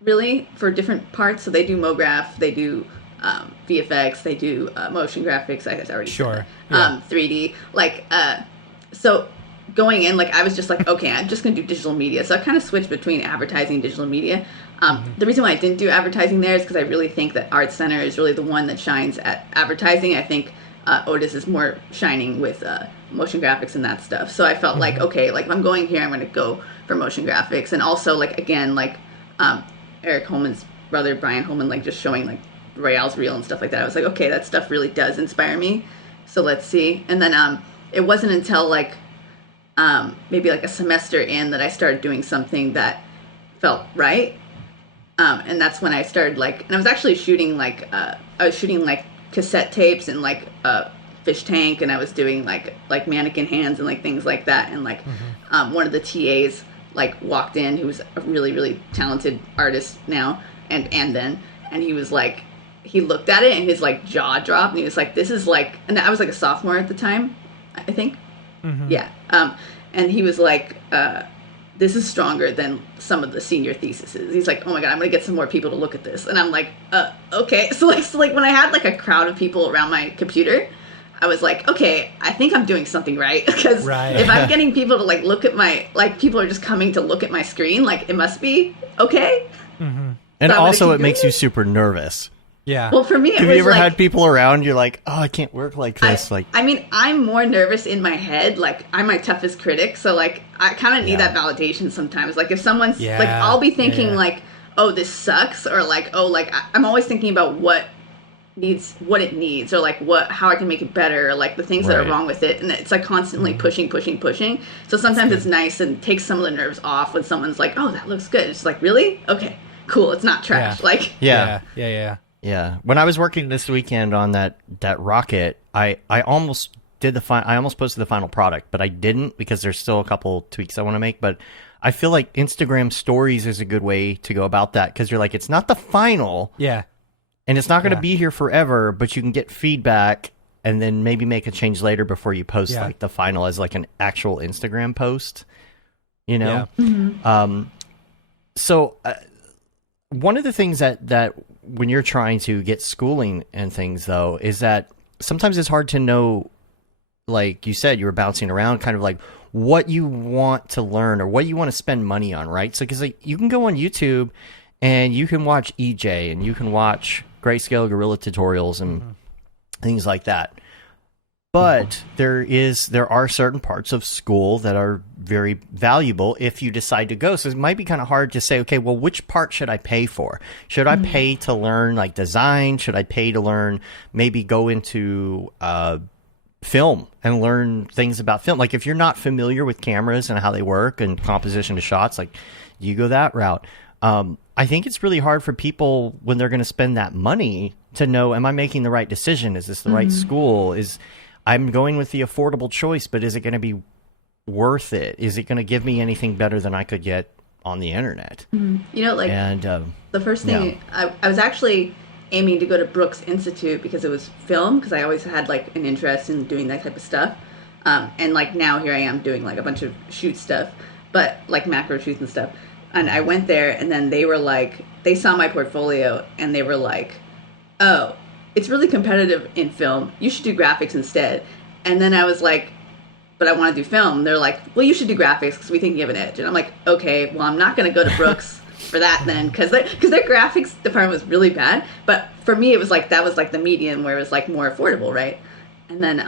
really, for different parts. So they do Mograph, they do VFX, they do motion graphics. I already said that. 3D. Like, so going in, like, I was just like, okay, I'm just going to do digital media. So I kind of switched between advertising and digital media. The reason why I didn't do advertising there is because I really think that Art Center is really the one that shines at advertising. I think Otis is more shining with motion graphics and that stuff. So I felt like, okay, like if I'm going here, I'm going to go for motion graphics. And also, like, again, like Eric Holman's brother Brian Holman like just showing like Royale's reel and stuff like that. I was like, okay, that stuff really does inspire me. So let's see. And then it wasn't until like maybe like a semester in that I started doing something that felt right. And that's when I started like, and I was actually shooting like cassette tapes and like a fish tank, and I was doing like mannequin hands and like things like that. And like one of the TAs like walked in, who was a really, really talented artist now and he was like, he looked at it and his like jaw dropped, and he was like, this is like, and I was like a sophomore at the time, I think. Yeah. And he was like, this is stronger than some of the senior theses. He's like, oh my God, I'm going to get some more people to look at this. And I'm like, okay. So like when I had like a crowd of people around my computer, I was like, okay, I think I'm doing something right. Because if I'm getting people to like look at my, like people are just coming to look at my screen, like it must be okay. And so also it makes you super nervous. Yeah. Well, for me, it have was you ever like, had people around? You're like, oh, I can't work like this. I mean, I'm more nervous in my head. Like, I'm my toughest critic, so like, I kind of need that validation sometimes. Like, if someone's like, I'll be thinking like, oh, this sucks, or like, oh, like I'm always thinking about what it needs, or like how I can make it better, or like the things that are wrong with it, and it's like constantly pushing. So sometimes it's nice and takes some of the nerves off when someone's like, oh, that looks good. It's like, really? Okay, cool. It's not trash. Like, Yeah. When I was working this weekend on that rocket, I almost did I almost posted the final product, but I didn't because there's still a couple tweaks I want to make. But I feel like Instagram stories is a good way to go about that, because you're like, it's not the final. Yeah. And it's not going to be here forever, but you can get feedback and then maybe make a change later before you post like the final as like an actual Instagram post, you know? Yeah. So one of the things that when you're trying to get schooling and things, though, is that sometimes it's hard to know, like you said, you were bouncing around, kind of like what you want to learn or what you want to spend money on, right? So, because like, you can go on YouTube and you can watch EJ and you can watch Grayscale Gorilla tutorials and things like that. But there are certain parts of school that are very valuable if you decide to go. So it might be kind of hard to say, okay, well, which part should I pay for? Should I pay to learn like design? Should I pay to learn, maybe go into film and learn things about film? Like if you're not familiar with cameras and how they work and composition of shots, like you go that route. I think it's really hard for people when they're going to spend that money to know, am I making the right decision? Is this the right school? I'm going with the affordable choice, but is it going to be worth it? Is it going to give me anything better than I could get on the internet? You know, like, and the first thing, I was actually aiming to go to Brooks Institute because it was film, because I always had like an interest in doing that type of stuff. And like now here I am doing like a bunch of shoot stuff, but like macro shoots and stuff. And I went there, and then they were like, they saw my portfolio and they were like, oh, it's really competitive in film. You should do graphics instead. And then I was like, but I want to do film. They're like, well, you should do graphics because we think you have an edge. And I'm like, okay, well, I'm not going to go to Brooks for that then, because their graphics department was really bad. But for me, it was like, that was like the median where it was like more affordable, right? And then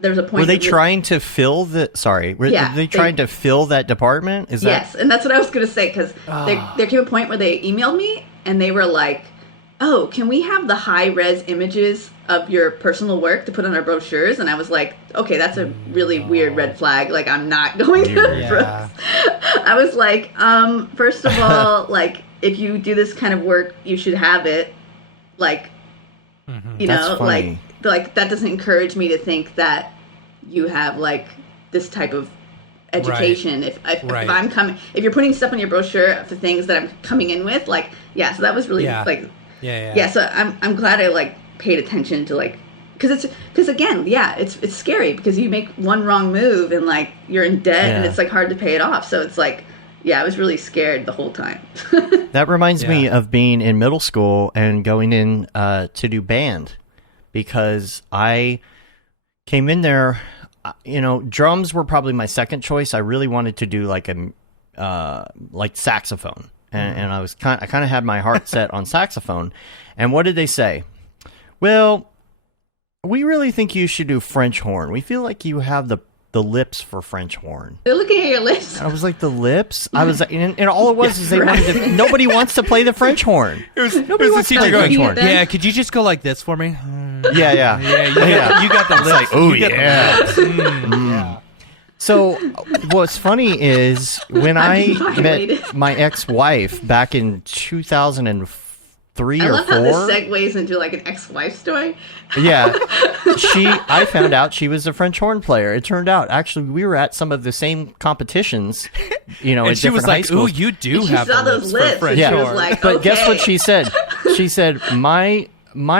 there was a point. Were they trying to fill the? Sorry, were they trying to fill that department? Yes, and that's what I was going to say, because there came a point where they emailed me and they were like, oh, can we have the high-res images of your personal work to put on our brochures? And I was like, okay, that's a really weird red flag. Like, I'm not going to Brooks. I was like, first of all, like, if you do this kind of work, you should have it. Like, you know, like that doesn't encourage me to think that you have, like, this type of education. If I'm coming, if you're putting stuff on your brochure for things that I'm coming in with, like, so that was really, like... Yeah, so I'm glad I like paid attention to, like, because again, it's scary because you make one wrong move and like you're in debt and it's like hard to pay it off. So it's like, I was really scared the whole time. That reminds me of being in middle school and going in to do band, because I came in there, you know, drums were probably my second choice. I really wanted to do like like saxophone. And I kind of had my heart set on saxophone. And what did they say? Well, we really think you should do French horn. We feel like you have the the lips for French horn. They're looking at your lips. I was like, the lips? I was like, and all it was is they wanted to, nobody wants to play the French horn. Nobody wants to play the French horn. Yeah, could you just go like this for me? Yeah. You got the lips. Like, oh, You got the yeah. lips. Yeah. So what's funny is when I violated. met my ex-wife back in 2003 I or love how this 4. segues into like an ex-wife story. Yeah. I found out she was a French horn player. It turned out, actually, we were at some of the same competitions, in And she different was high like, schools. "Ooh, you do She have saw the those lips for lips, French and she was horn." like, But guess what okay. she said? She said, my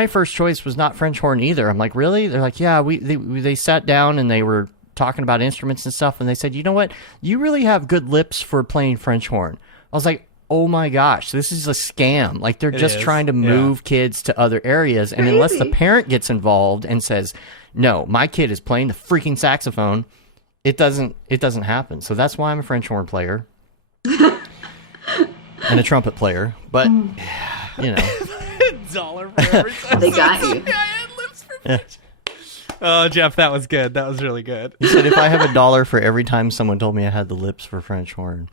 first choice was not French horn either. I'm like, really? They're like, yeah, they sat down and they were talking about instruments and stuff, and they said, you know what? You really have good lips for playing French horn. I was like, oh my gosh, this is a scam. Like, they're just is, trying to move kids to other areas, and unless the Crazy. parent gets involved and says, no, my kid is playing the freaking saxophone, it doesn't happen. So that's why I'm a French horn player. And a trumpet player, but $1 for every time. They got you. I had lips for French. Oh, Jeff, that was good. That was really good. He said, if I have $1 for every time someone told me I had the lips for French horn.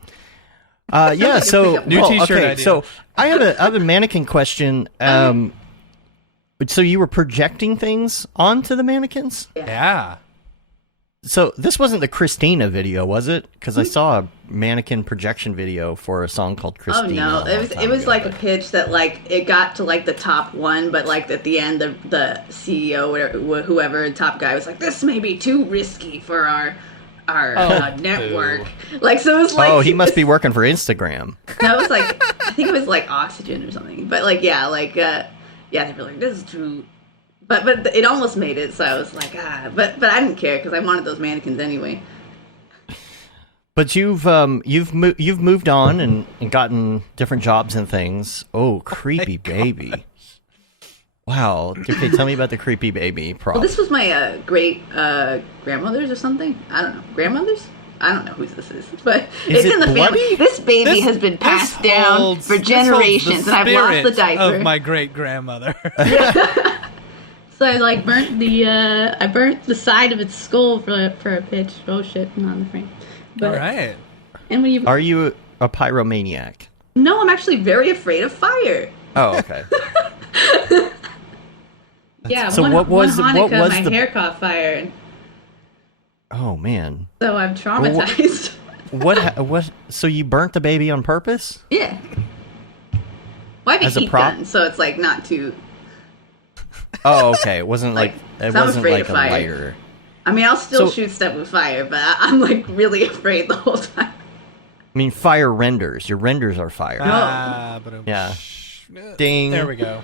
Yeah, so New t-shirt okay, idea. so I have a mannequin question. So you were projecting things onto the mannequins? Yeah. So this wasn't the Christina video, was it? Because I saw a mannequin projection video for a song called Oh Christina. no, it was like a pitch that like it got to like the top one, but like at the end the CEO or whoever top guy was like, this may be too risky for our network. Like, so it was like, Oh, he must be working for Instagram. that was like, I think it was like Oxygen or something, but like yeah, they were like, this is true. But it almost made it, so I was like, but I didn't care because I wanted those mannequins anyway. But you've moved on and gotten different jobs and things. Oh, creepy baby! Wow. Okay, tell me about the creepy baby prop. Well, this was my great grandmother's or something. I don't know, grandmother's. I don't know who this is, but Is it's it in the bloody? family. This baby has been passed down for generations, and I've lost the diaper. of my great grandmother. So I like burnt the side of its skull for a pitch. Oh shit, not on the frame. But, All right. And when you Are you a pyromaniac? no, I'm actually very afraid of fire. Oh, okay. Yeah. So one, what was one what Hanukkah, was my the? hair caught fire, Oh man. so I'm traumatized. What? So you burnt the baby on purpose? Yeah. Well, I have As a a heat prop? gun, so it's like not too. Oh, okay. It wasn't like Like, it so I'm wasn't afraid like of a fire. lighter. I mean, I'll still So- shoot stuff with fire, but I'm like really afraid the whole time. I mean, fire renders. Your renders are fire. But Yeah. Ding. There we go.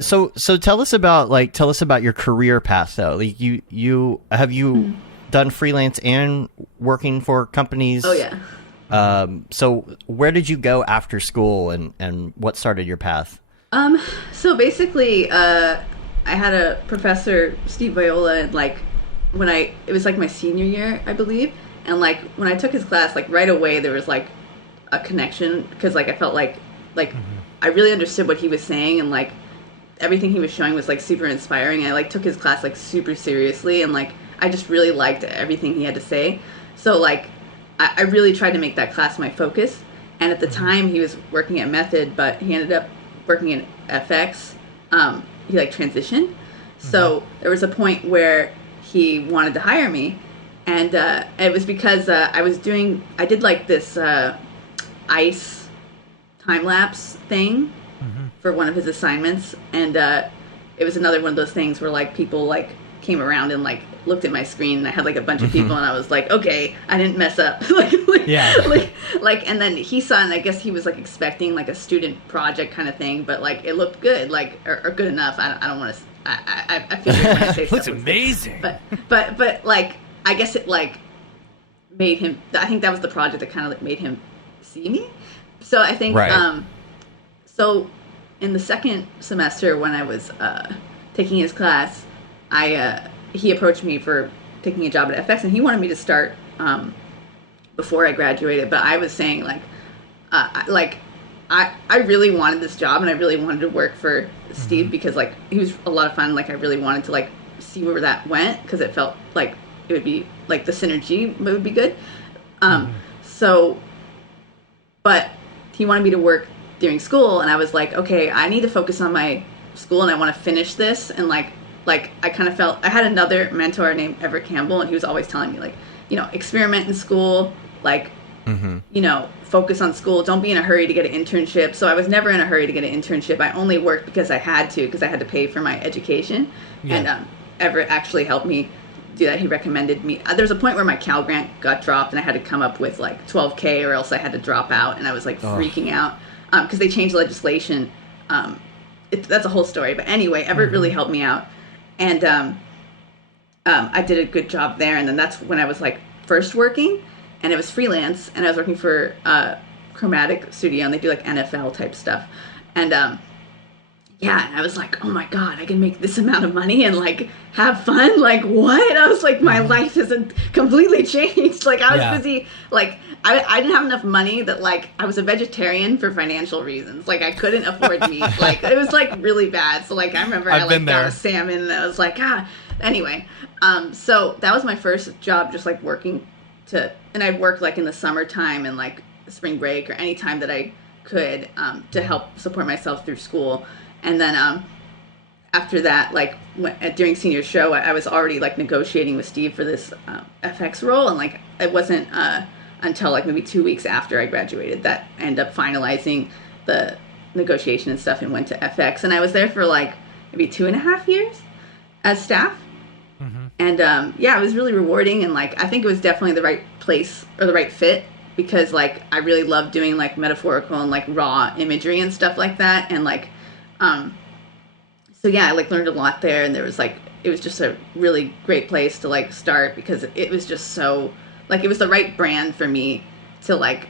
So tell us about your career path though. Like you done freelance and working for companies? Oh yeah. So where did you go after school and what started your path? So basically, I had a professor, Steve Viola, and like it was like my senior year, I believe, and like when I took his class, like right away there was like a connection because like I felt like I really understood what he was saying, and like everything he was showing was like super inspiring. I like took his class like super seriously, and like I just really liked everything he had to say. So like I really tried to make that class my focus. And at the time he was working at Method, but he ended up working in FX. He like transitioned. So there was a point where he wanted to hire me, and it was because I did like this ice time lapse thing for one of his assignments, and it was another one of those things where like people like came around and like looked at my screen, and I had like a bunch of people, and I was like, okay, I didn't mess up. And then he saw, and I guess he was like expecting like a student project kind of thing, but like it looked good, like or good enough. I don't want to. I feel like when I say Looks stuff amazing. but like I guess it like made him. I think that was the project that kind of like made him see me. So I think Right. So in the second semester when I was taking his class, he approached me for taking a job at FX, and he wanted me to start before I graduated. But I was saying I really wanted this job, and I really wanted to work for Steve because like he was a lot of fun. Like I really wanted to like see where that went because it felt like it would be like the synergy would be good. So, but he wanted me to work during school, and I was like, okay, I need to focus on my school, and I want to finish this. And like I kind of felt I had another mentor named Everett Campbell, and he was always telling me like, you know, experiment in school, like, you know, focus on school. Don't be in a hurry to get an internship. So I was never in a hurry to get an internship. I only worked because I had to, because I had to pay for my education. Yeah. And Everett actually helped me do that. He recommended me. There was a point where my Cal grant got dropped, and I had to come up with like $12K, or else I had to drop out, and I was like freaking out because they changed legislation. That's a whole story. But anyway, Everett really helped me out, and I did a good job there. And then that's when I was like first working, and it was freelance, and I was working for Chromatic Studio, and they do like NFL type stuff. And yeah, I was like, oh my God, I can make this amount of money and like have fun. Like what? I was like, my life isn't completely changed. Like I was busy. Like I didn't have enough money that like I was a vegetarian for financial reasons. Like I couldn't afford meat. Like it was like really bad. So like I remember I like got a salmon, and I was like, anyway. So that was my first job, just like working and I worked like in the summertime and like spring break or any time that I could to help support myself through school. And then after that, like during senior show, I was already like negotiating with Steve for this FX role, and like it wasn't until like maybe 2 weeks after I graduated that I ended up finalizing the negotiation and stuff and went to FX. And I was there for like maybe 2.5 years as staff. And yeah, it was really rewarding, and like I think it was definitely the right place or the right fit, because like I really loved doing like metaphorical and like raw imagery and stuff like that. And like so yeah, I like learned a lot there, and there was like it was just a really great place to like start, because it was just so like it was the right brand for me to like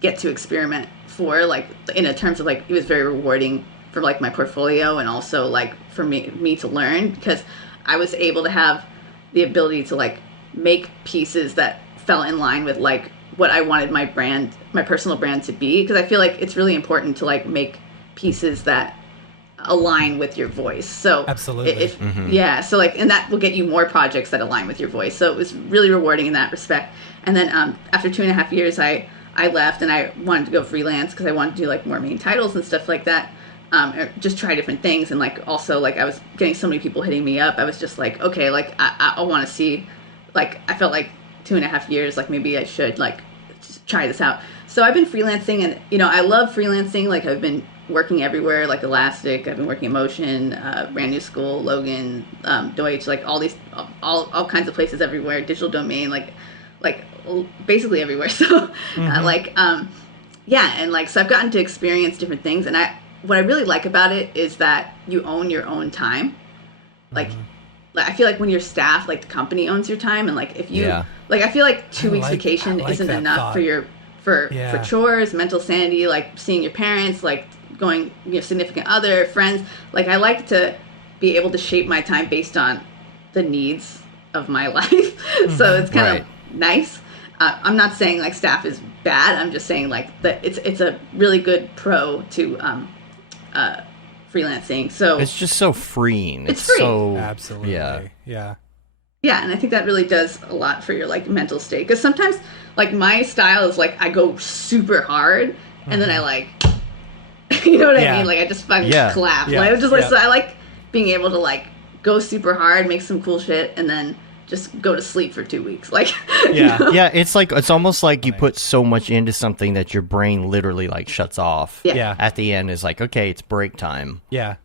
get to experiment for, like in a terms of like it was very rewarding for like my portfolio, and also like for me to learn, because I was able to have the ability to like make pieces that fell in line with like what I wanted my brand, my personal brand to be, because I feel like it's really important to like make pieces that align with your voice. So absolutely, yeah. So like, and that will get you more projects that align with your voice. So it was really rewarding in that respect. And then after 2.5 years, I left, and I wanted to go freelance because I wanted to do like more main titles and stuff like that. Or just try different things. And like also like I was getting so many people hitting me up. I was just like, okay, like I want to see, like I felt like 2.5 years, like maybe I should like just try this out. So I've been freelancing, and you know I love freelancing. Like I've been working everywhere, like Elastic. I've been working at Motion, Brand New School, Logan, Deutsch, like all these all kinds of places everywhere. Digital Domain, like basically everywhere. So yeah, and like so I've gotten to experience different things, and what I really like about it is that you own your own time. Like I feel like when you're staff, like the company owns your time, and like if you like I feel like 2 weeks vacation isn't enough for chores, mental sanity, like seeing your parents, like going, you know, significant other, friends. Like I like to be able to shape my time based on the needs of my life. So it's kind of nice. I'm not saying like staff is bad. I'm just saying like that it's a really good pro to freelancing. So it's just so freeing. It's free. So, absolutely. Yeah. And I think that really does a lot for your like mental state, because sometimes like my style is like I go super hard and then I like you know what I mean, like I just fucking collapse. Like, I just like so I like being able to like go super hard, make some cool shit, and then just go to sleep for 2 weeks. Like you know? Yeah, it's like it's almost like you put so much into something that your brain literally like shuts off. Yeah. At the end is like, okay, it's break time. Yeah.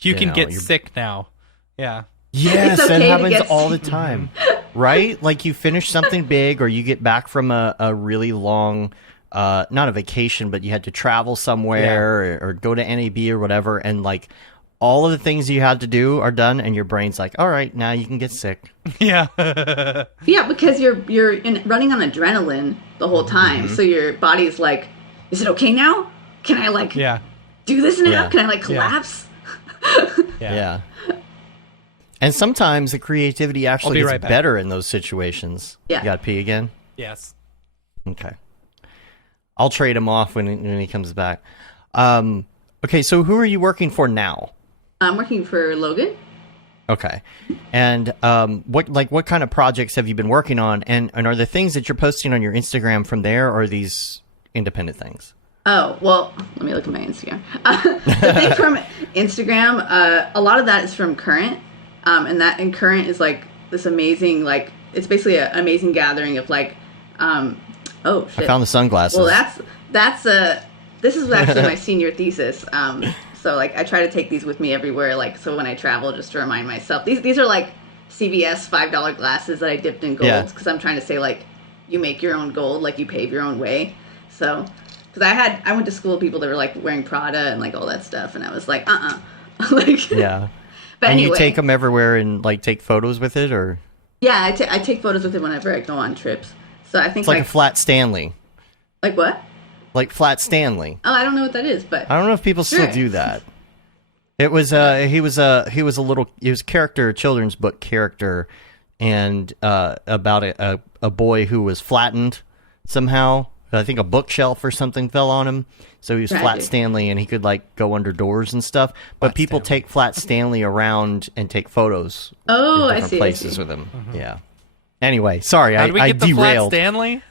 You can get sick now. Yeah. Yes, okay, that happens all the time. Right? Like you finish something big, or you get back from a really long not a vacation, but you had to travel somewhere or go to NAB or whatever, and like all of the things you had to do are done, and your brain's like, all right, now you can get sick. Yeah. Yeah, because you're running on adrenaline the whole time. So your body's like, is it okay now? Can I like do this now? Can I like collapse? Yeah. And sometimes the creativity actually gets better in those situations. Yeah. You got to pee again? Yes. Okay. I'll trade him off when he comes back. Okay, so who are you working for now? I'm working for Logan. Okay. And what kind of projects have you been working on? And are the things that you're posting on your Instagram from there, or are these independent things? Oh, well, let me look at my Instagram. The thing from Instagram, a lot of that is from Current. And Current is like this amazing, like, it's basically an amazing gathering of like, oh shit. I found the sunglasses. Well, this is actually my senior thesis. So like I try to take these with me everywhere, like, so when I travel, just to remind myself. These are like CVS $5 glasses that I dipped in gold, because I'm trying to say, like, you make your own gold, like you pave your own way. So, because I went to school with people that were like wearing Prada and like all that stuff, and I was like, like, yeah. But and anyway, you take them everywhere and like take photos with it, or? Yeah, I take photos with it whenever I go on trips. So I think it's like a flat Stanley. Like what? Like flat Stanley. Oh, I don't know what that is, but I don't know if people still do that. It was he was a character, a children's book character, and about a boy who was flattened somehow. I think a bookshelf or something fell on him, so he was Flat Stanley, and he could like go under doors and stuff. But people take Flat Stanley around and take photos. Oh, in different places with him. Mm-hmm. Yeah. Anyway, sorry, I get derailed. The Flat Stanley?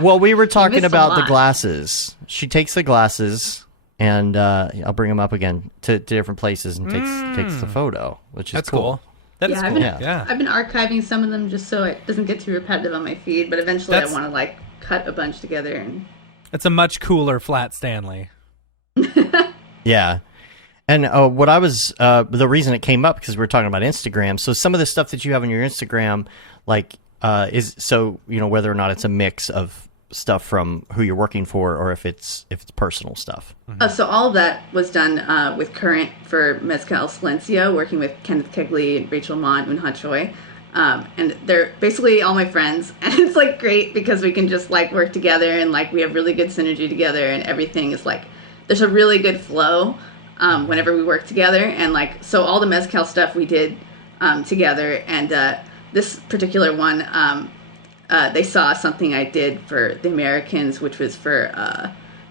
Well, we were talking about the glasses. She takes the glasses, and I'll bring them up again to different places and takes the photo, which is cool. That is cool. I've been archiving some of them just so it doesn't get too repetitive on my feed, but eventually I want to like cut a bunch together. And it's a much cooler Flat Stanley. Yeah. And what I was the reason it came up, because we were talking about Instagram. So some of the stuff that you have on your Instagram, like is so, you know, whether or not it's a mix of stuff from who you're working for, or if it's personal stuff. So all of that was done with Current for Mezcal Silencio, working with Kenneth Kegley, Rachel Ma, and Unha Choi. And they're basically all my friends, and it's like great because we can just like work together, and like we have really good synergy together, and everything is like there's a really good flow whenever we work together. And like, so all the Mezcal stuff we did together, and this particular one, they saw something I did for the Americans, which was for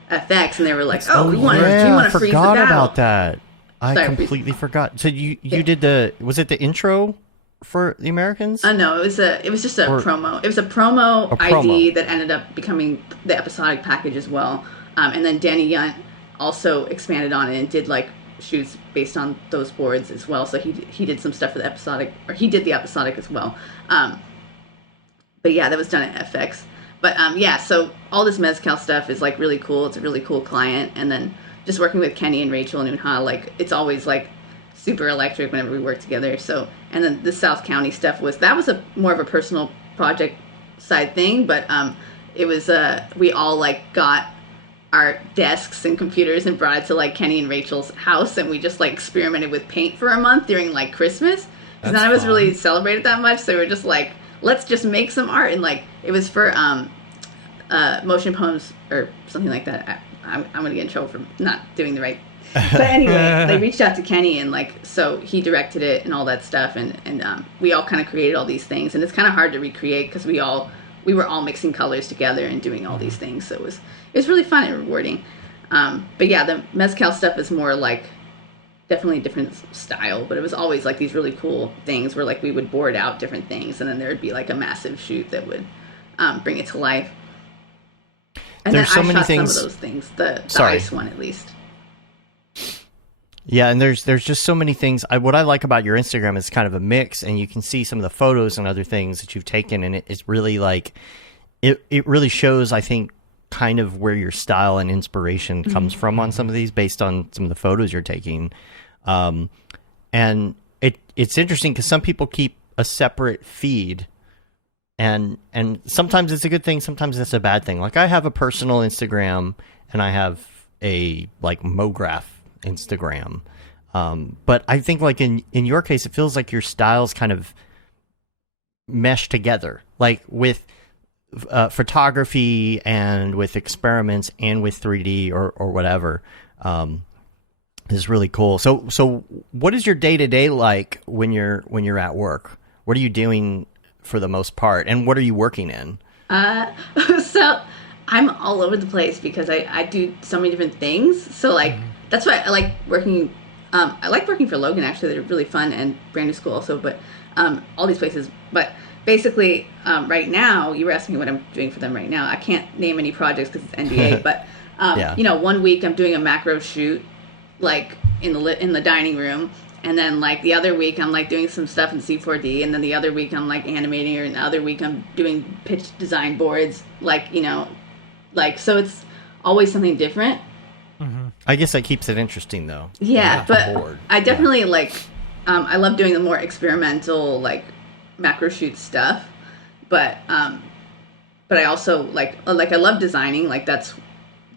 FX, and they were like, "Oh, do you want to freeze the battle?" I forgot about that. I completely forgot. So you did was it the intro for the Americans? No, it was just a promo. It was a promo ID that ended up becoming the episodic package as well. And then Danny Yunt also expanded on it and did like shoots based on those boards as well. So he did some stuff for the episodic, or he did the episodic as well. But yeah, that was done at FX. But yeah, so all this Mezcal stuff is like really cool. It's a really cool client. And then just working with Kenny and Rachel and Unha, like it's always like super electric whenever we work together. So, and then the South County stuff was a more of a personal project side thing, but it was we all like got our desks and computers and brought it to like Kenny and Rachel's house, and we just like experimented with paint for a month during like Christmas, because none of us really celebrated that much. So we were just like, let's just make some art, and like it was for motion poems or something like that. I'm gonna get in trouble for not doing the right. But anyway, they reached out to Kenny, and like, so he directed it and all that stuff, and we all kind of created all these things, and it's kind of hard to recreate because we were all mixing colors together and doing all these things, so it was really fun and rewarding. But yeah, the Mezcal stuff is more like definitely a different style, but it was always like these really cool things where like we would board out different things, and then there would be like a massive shoot that would bring it to life. And there's then so many things. Some of those things, the ice one at least. Yeah, and there's just so many things. What I like about your Instagram is kind of a mix, and you can see some of the photos and other things that you've taken, and it's really like it really shows, I think, kind of where your style and inspiration comes from on some of these, based on some of the photos you're taking. And it's interesting because some people keep a separate feed, and sometimes it's a good thing, sometimes it's a bad thing. Like I have a personal Instagram, and I have a like Mograph Instagram. But I think like in your case, it feels like your styles kind of mesh together, like with photography and with experiments and with 3D or whatever. Is really cool. So what is your day-to-day like when you're at work? What are you doing for the most part, and what are you working in? So I'm all over the place because I do so many different things. So like that's why I like working I like working for Logan, actually. They're really fun, and Brand New School also, but all these places. But basically, right now, you were asking me what I'm doing for them right now. I can't name any projects because it's NDA, but, you know, one week I'm doing a macro shoot, like, in the dining room, and then, like, the other week I'm, like, doing some stuff in C4D, and then the other week I'm, like, animating, or the other week I'm doing pitch design boards, like, you know, like, so it's always something different. I guess that keeps it interesting, though. Yeah, but I definitely like. I love doing the more experimental, like macro shoot stuff, but I also like I love designing. Like that's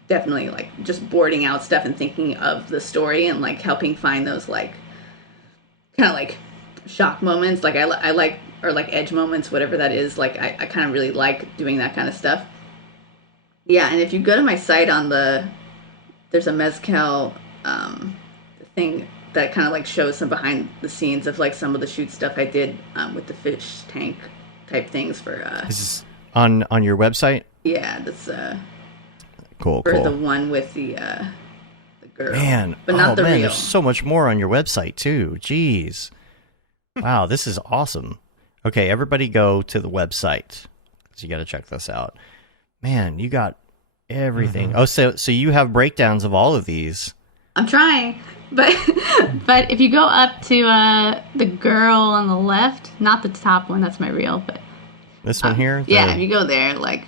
definitely like just boarding out stuff and thinking of the story and like helping find those like kind of like shock moments. Like I like or like edge moments, whatever that is. Like I kind of really like doing that kind of stuff. Yeah, and if you go to my site there's a Mezcal thing that kind of like shows some behind the scenes of like some of the shoot stuff I did with the fish tank type things for. This is on your website? Yeah, that's cool. For the one with the girl. Man, but not the real. There's so much more on your website too. Jeez, wow, this is awesome. Okay, everybody go to the website. So you got to check this out. Man, you got everything. Oh, so you have breakdowns of all of these. I'm trying, but if you go up to the girl on the left, not the top one, that's my reel, but this one here. Yeah, if you go there, like,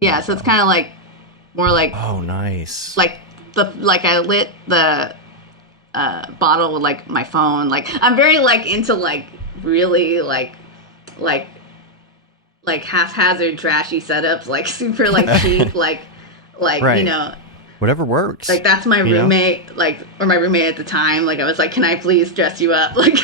yeah, so it's kind of like more like nice. Like I lit the bottle with like my phone. Like I'm very like into like really like haphazard trashy setups, like super like cheap, like right. You know, whatever works. Like that's my roommate, like, or my roommate at the time. Like I was like, can I please dress you up, like,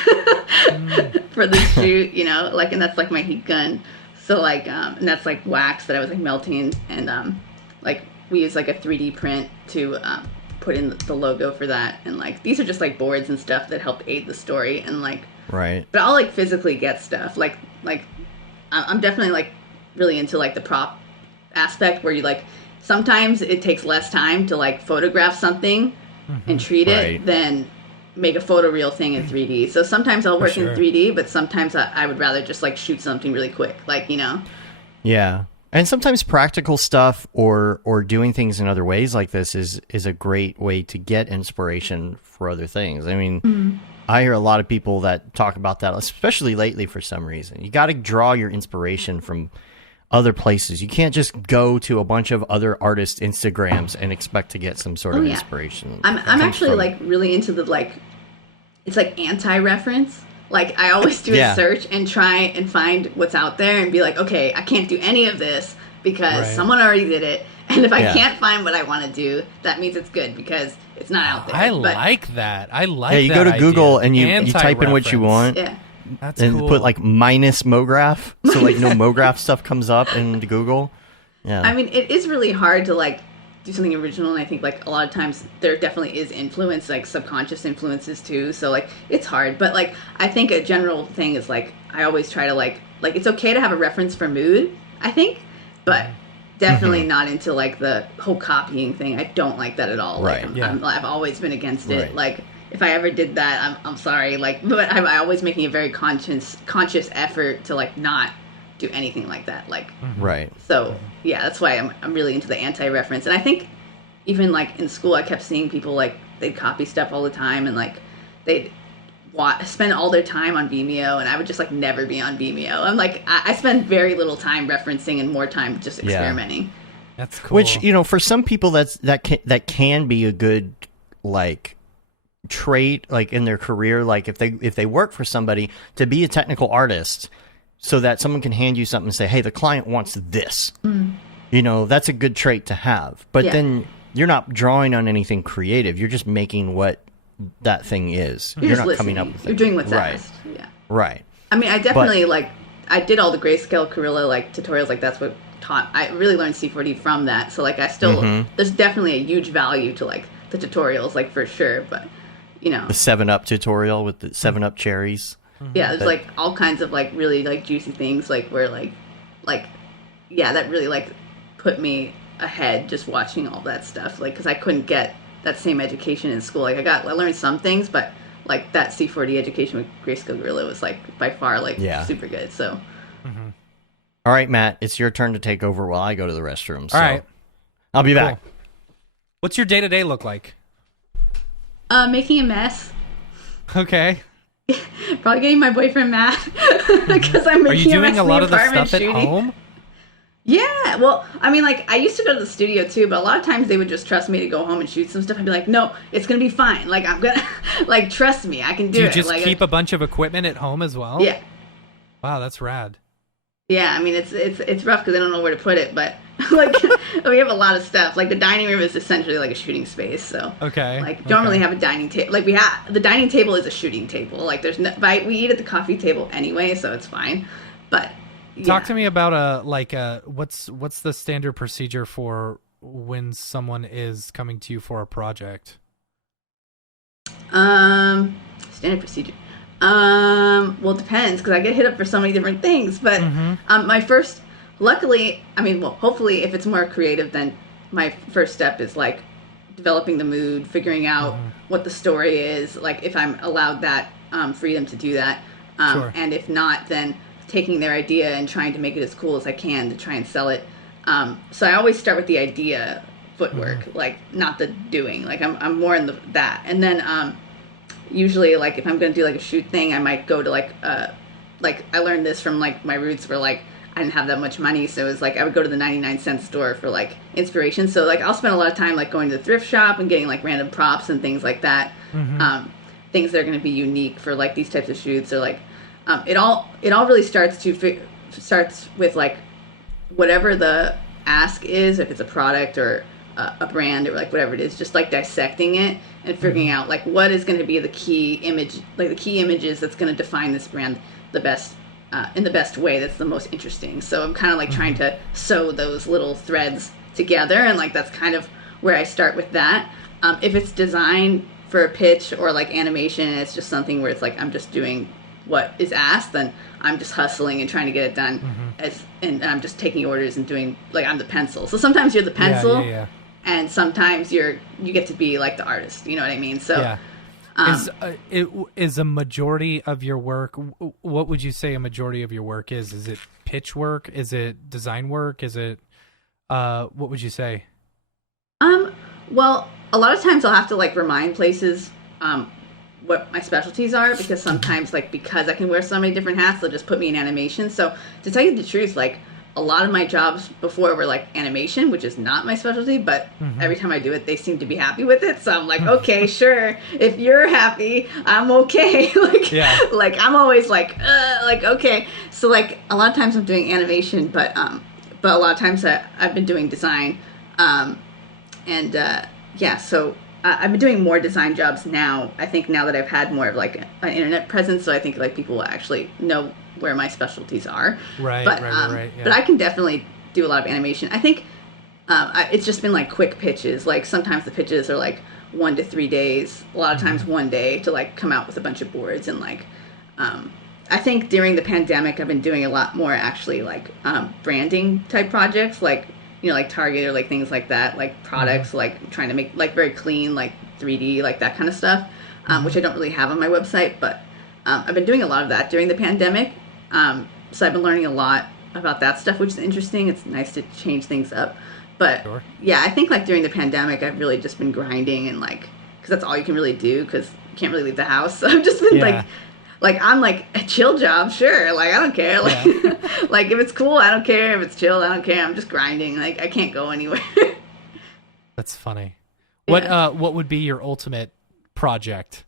for the shoot, you know, like, and that's like my heat gun. So like, and that's like wax that I was like melting, and like we use like a 3D print to put in the logo for that, and like these are just like boards and stuff that help aid the story, and like right. But I'll like physically get stuff like I'm definitely like really into like the prop aspect where you like sometimes it takes less time to like photograph something and treat it than make a photoreal thing in 3D. So sometimes I'll work in 3D, but sometimes I would rather just like shoot something really quick, like, you know. Yeah. And sometimes practical stuff or doing things in other ways like this is a great way to get inspiration for other things. I mean, I hear a lot of people that talk about that, especially lately for some reason. You got to draw your inspiration from other places. You can't just go to a bunch of other artists' Instagrams and expect to get some sort of inspiration. I'm actually like really into the like, it's like anti-reference. Like I always do a search and try and find what's out there and be like, okay, I can't do any of this because someone already did it. And if I can't find what I want to do, that means it's good because it's not out there. Like that. I like that. Yeah, you go to Google and you type in what you want. Yeah. That's and cool. put like minus Mograph. So like no Mograph stuff comes up into Google. Yeah. I mean, it is really hard to like do something original, and I think like a lot of times there definitely is influence, like subconscious influences too. So like it's hard, but like I think a general thing is like I always try to like it's okay to have a reference for mood, I think, but definitely not into like the whole copying thing. I don't like that at all. Right. Like, I've always been against it. Like if I ever did that, I'm sorry. Like, but I'm always making a very conscious effort to like not do anything like that. Like, So yeah, that's why I'm really into the anti-reference. And I think even like in school, I kept seeing people like they'd copy stuff all the time, and like they'd spend all their time on Vimeo, and I would just like never be on Vimeo. I'm like I spend very little time referencing and more time just experimenting. That's cool. Which, you know, for some people that can be a good like trait like in their career, like if they work for somebody, to be a technical artist so that someone can hand you something and say, hey, the client wants this. You know, that's a good trait to have. But then you're not drawing on anything creative. You're just making what that thing is. You're not coming up with it. You're doing what's asked. Yeah. Right. I mean, I definitely like I did all the grayscale Gorilla like tutorials, like that's what taught. I really learned C4D from that. So like I still there's definitely a huge value to like the tutorials, like for sure, but you know, the 7-Up tutorial with the 7-Up cherries. Yeah, there's like all kinds of like really like juicy things like where like yeah, that really like put me ahead just watching all that stuff, like because I couldn't get that same education in school. Like I learned some things, but like that C4D education with Grayscale Gorilla was like by far like super good. So, all right, Matt, it's your turn to take over while I go to the restroom. So all right, I'll be back. What's your day-to-day look like? Making a mess. Okay. Probably getting my boyfriend mad because I'm making a mess. Are you doing a lot of the apartment stuff at home? Yeah, well, I mean, like, I used to go to the studio, too, but a lot of times they would just trust me to go home and shoot some stuff. I'd be like, no, it's going to be fine. Like, I'm going to, like, trust me, I can do it. Do you just like, keep a bunch of equipment at home as well? Yeah. Wow, that's rad. Yeah, I mean, it's rough because I don't know where to put it, but, like, we have a lot of stuff. Like, the dining room is essentially like a shooting space, so. Okay. Like, don't really have a dining table. Like, the dining table is a shooting table. Like, we eat at the coffee table anyway, so it's fine. But. Yeah. Talk to me about what's the standard procedure for when someone is coming to you for a project? Standard procedure. Well, it depends because I get hit up for so many different things. But luckily, I mean, well, hopefully, if it's more creative, then my first step is like developing the mood, figuring out what the story is. Like if I'm allowed that freedom to do that, Sure. And if not, then taking their idea and trying to make it as cool as I can to try and sell it. So I always start with the idea footwork, like not the doing. Like I'm more in that. And then usually like if I'm going to do like a shoot thing, I might go to like I learned this from like my roots where like I didn't have that much money. So it was like I would go to the 99-cent store for like inspiration. So like I'll spend a lot of time like going to the thrift shop and getting like random props and things like that. Things that are going to be unique for like these types of shoots or like it all really starts with like whatever the ask is, if it's a product or a brand or like whatever it is, just like dissecting it and figuring out like what is going to be the key image, like the key images that's going to define this brand the best in the best way, that's the most interesting. So I'm kind of like trying to sew those little threads together, and like that's kind of where I start with that. If it's design for a pitch or like animation and it's just something where it's like I'm just doing what is asked, then I'm just hustling and trying to get it done and I'm just taking orders and doing like I'm the pencil. So sometimes you're the pencil and sometimes you get to be like the artist, you know what I mean? So is a majority of your work, what would you say a majority of your work is? Is it pitch work? Is it design work? Is it what would you say? Well, a lot of times I'll have to like remind places what my specialties are, because sometimes like because I can wear so many different hats, they'll just put me in animation. So to tell you the truth, like a lot of my jobs before were like animation, which is not my specialty, but every time I do it, they seem to be happy with it. So I'm like, okay, sure. If you're happy, I'm okay. Like I'm always like okay. So like a lot of times I'm doing animation, but a lot of times I've been doing design, so I've been doing more design jobs now. I think now that I've had more of like an internet presence, so I think like people will actually know where my specialties are. Right. But I can definitely do a lot of animation. I think it's just been like quick pitches. Like sometimes the pitches are like 1 to 3 days. A lot of times 1 day to like come out with a bunch of boards and like. I think during the pandemic, I've been doing a lot more actually like branding type projects, like. You know, like Target or like things like that, like products, like trying to make like very clean, like 3D, like that kind of stuff, which I don't really have on my website, but I've been doing a lot of that during the pandemic. So I've been learning a lot about that stuff, which is interesting. It's nice to change things up. But yeah, I think like during the pandemic, I've really just been grinding and like, because that's all you can really do because you can't really leave the house. So I've just been like I'm like a chill job, sure. Like I don't care. Like like if it's cool, I don't care. If it's chill, I don't care. I'm just grinding. Like I can't go anywhere. That's funny. What would be your ultimate project?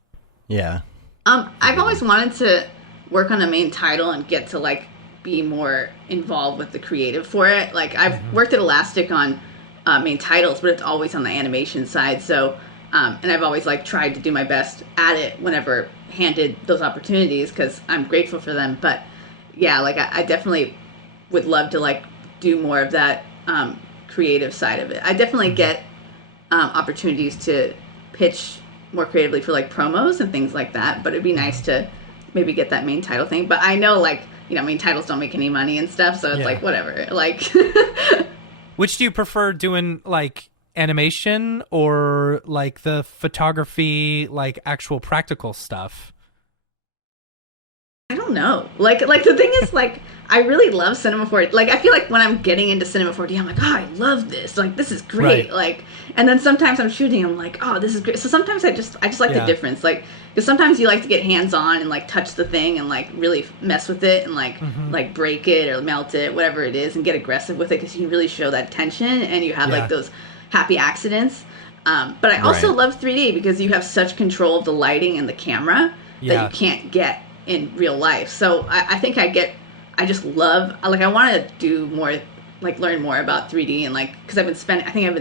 Yeah. I've always wanted to work on a main title and get to like be more involved with the creative for it. Like I've worked at Elastic on main titles, but it's always on the animation side. So and I've always like tried to do my best at it whenever handed those opportunities because I'm grateful for them. But yeah, like I definitely would love to like do more of that creative side of it. I definitely get opportunities to pitch more creatively for like promos and things like that, but it'd be nice to maybe get that main title thing. But I know like, you know, main titles don't make any money and stuff, so it's like whatever. Like which do you prefer doing, like animation or like the photography, like actual practical stuff? I don't know. Like the thing is, like, I really love Cinema 4D. Like, I feel like when I'm getting into Cinema 4D, I'm like, oh, I love this. Like, this is great. Right. Like, and then sometimes I'm shooting, I'm like, oh, this is great. So sometimes I just like the difference. Like, because sometimes you like to get hands on and like touch the thing and like really mess with it and like break it or melt it, whatever it is, and get aggressive with it because you can really show that tension and you have like those happy accidents. But I also love 3D because you have such control of the lighting and the camera that you can't get in real life. So I think I just love, like, I want to do more, like, learn more about 3D and like, because I've been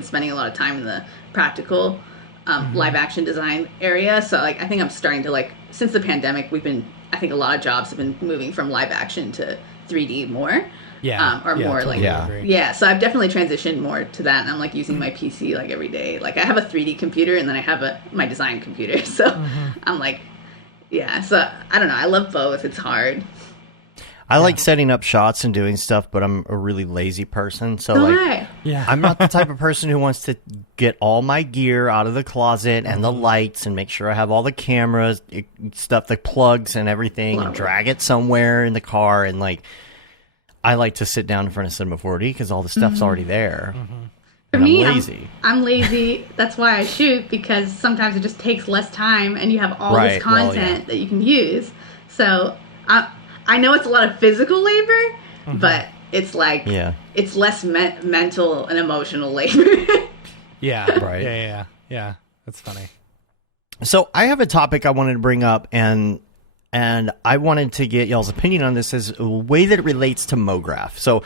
spending a lot of time in the practical live action design area. So like, I think I'm starting to, like, since the pandemic, I think a lot of jobs have been moving from live action to 3D more. More totally like so I've definitely transitioned more to that, and I'm like using my PC like every day. Like, I have a 3D computer and then I have my design computer, so I'm like, so I don't know, I love both. It's hard. I like setting up shots and doing stuff, but I'm a really lazy person, so I'm not the type of person who wants to get all my gear out of the closet and the lights and make sure I have all the cameras, stuff, the plugs and everything, and drag it somewhere in the car. And like, I like to sit down in front of Cinema 4D because all the stuff's already there. For me, I'm lazy. I'm lazy. That's why I shoot, because sometimes it just takes less time and you have all this content that you can use. So I know it's a lot of physical labor, but it's like it's less mental and emotional labor. Yeah. That's funny. So I have a topic I wanted to bring up, and I wanted to get y'all's opinion on this as a way that it relates to Mograph. So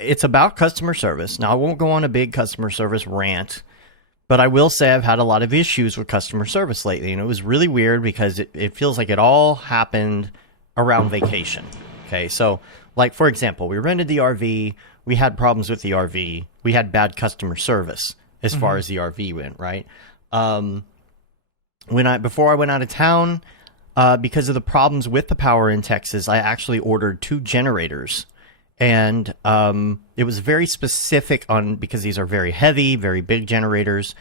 it's about customer service. Now, I won't go on a big customer service rant, but I will say I've had a lot of issues with customer service lately, and it was really weird because it feels like it all happened around vacation. Okay, so like, for example, we rented the RV, we had problems with the RV, we had bad customer service as far as the RV went, right? Before I went out of town, because of the problems with the power in Texas, I actually ordered 2 generators, and it was very specific because these are very heavy, very big generators,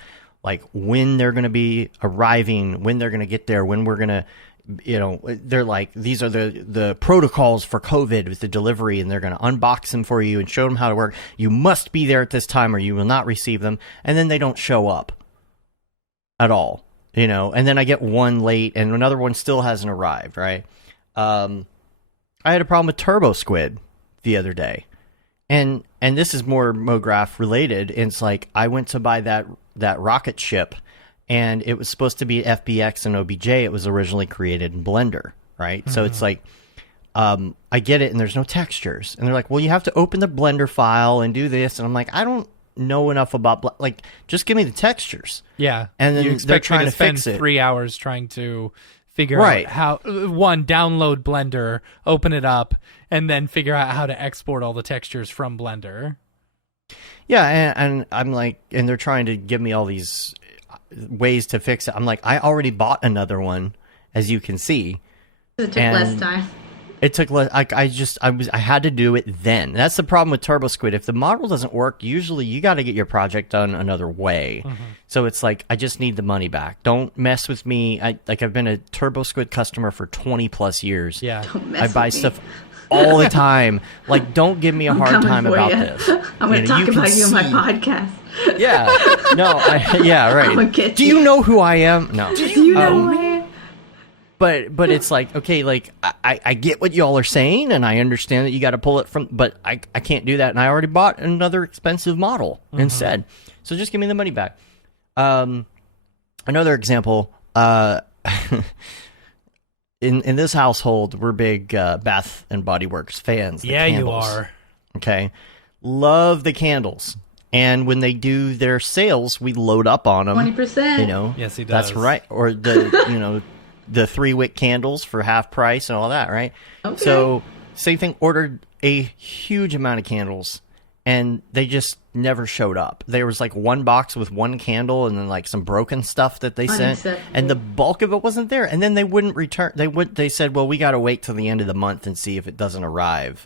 like when they're going to be arriving, when they're going to get there, when we're going to, they're like, these are the protocols for COVID with the delivery, and they're going to unbox them for you and show them how to work. You must be there at this time or you will not receive them. And then they don't show up at all, and then I get one late and another one still hasn't arrived, right? I had a problem with Turbo Squid the other day, and this is more Mograph related. It's like, I went to buy that rocket ship, and it was supposed to be FBX and OBJ. It was originally created in Blender, right? So it's like, I get it, and there's no textures. And they're like, well, you have to open the Blender file and do this. And I'm like, I don't know enough about, like, just give me the textures. Yeah. And then they're trying to spend fix it. 3 hours trying to figure out how, download Blender, open it up, and then figure out how to export all the textures from Blender. Yeah, and I'm like, and they're trying to give me all these ways to fix it. I'm like, I already bought another one, as you can see. It took less time. It took less. I had to do it then. That's the problem with Turbo Squid. If the model doesn't work, usually you got to get your project done another way. So it's like, I just need the money back. Don't mess with me. I've been a Turbo Squid customer for 20 plus years. Yeah, I buy stuff all the time. Like, don't give me a hard time about this. I'm going to talk about you on my podcast. Yeah. No. Right. Do you know who I am? No. Do you know who I am? But it's like, okay, like, I get what y'all are saying, and I understand that you got to pull it from, but I can't do that, and I already bought another expensive model instead. So just give me the money back. Another example, in this household, we're big Bath and Body Works fans. Yeah, you are. Okay. Love the candles. And when they do their sales, we load up on them. 20%. Yes, he does. That's right. Or the, the 3-wick candles for half price and all that, right? Okay. So, same thing, ordered a huge amount of candles, and they just never showed up. There was like one box with one candle and then like some broken stuff that they sent, and the bulk of it wasn't there. And then they wouldn't return. They said, well, we got to wait till the end of the month and see if it doesn't arrive.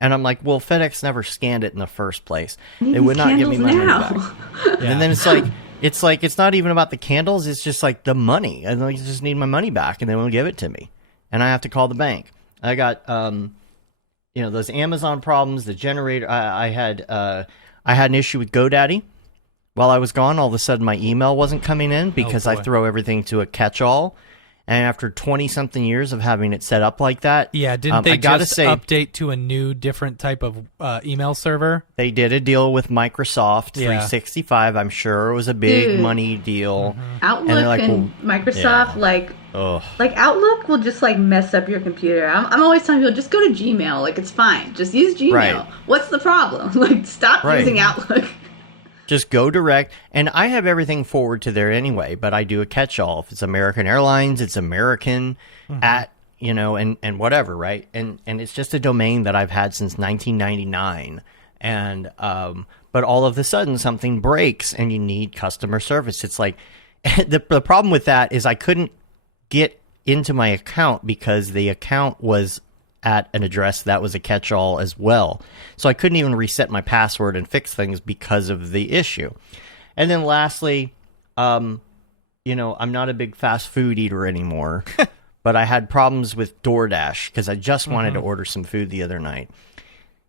And I'm like, well, FedEx never scanned it in the first place. Need They would these not give me my money candles back. And then it's not even about the candles. It's just like the money. I just need my money back, and they won't give it to me. And I have to call the bank. I got, those Amazon problems, the generator. I had an issue with GoDaddy. While I was gone, all of a sudden my email wasn't coming in because I throw everything to a catch-all. And after 20-something years of having it set up like that... Yeah, didn't they update to a new, different type of email server? They did a deal with Microsoft 365. I'm sure it was a big money deal. Outlook and Microsoft, like Outlook will just, like, mess up your computer. I'm always telling people, just go to Gmail. Like, it's fine. Just use Gmail. Right. What's the problem? Like, stop using Outlook. Just go direct, and I have everything forward to there anyway, but I do a catch-all. If it's American Airlines, it's American at, and whatever, right? And it's just a domain that I've had since 1999. And, but all of a sudden something breaks and you need customer service. It's like, the problem with that is I couldn't get into my account because the account was at an address that was a catch-all as well. So I couldn't even reset my password and fix things because of the issue. And then lastly, I'm not a big fast food eater anymore, but I had problems with DoorDash because I just wanted to order some food the other night.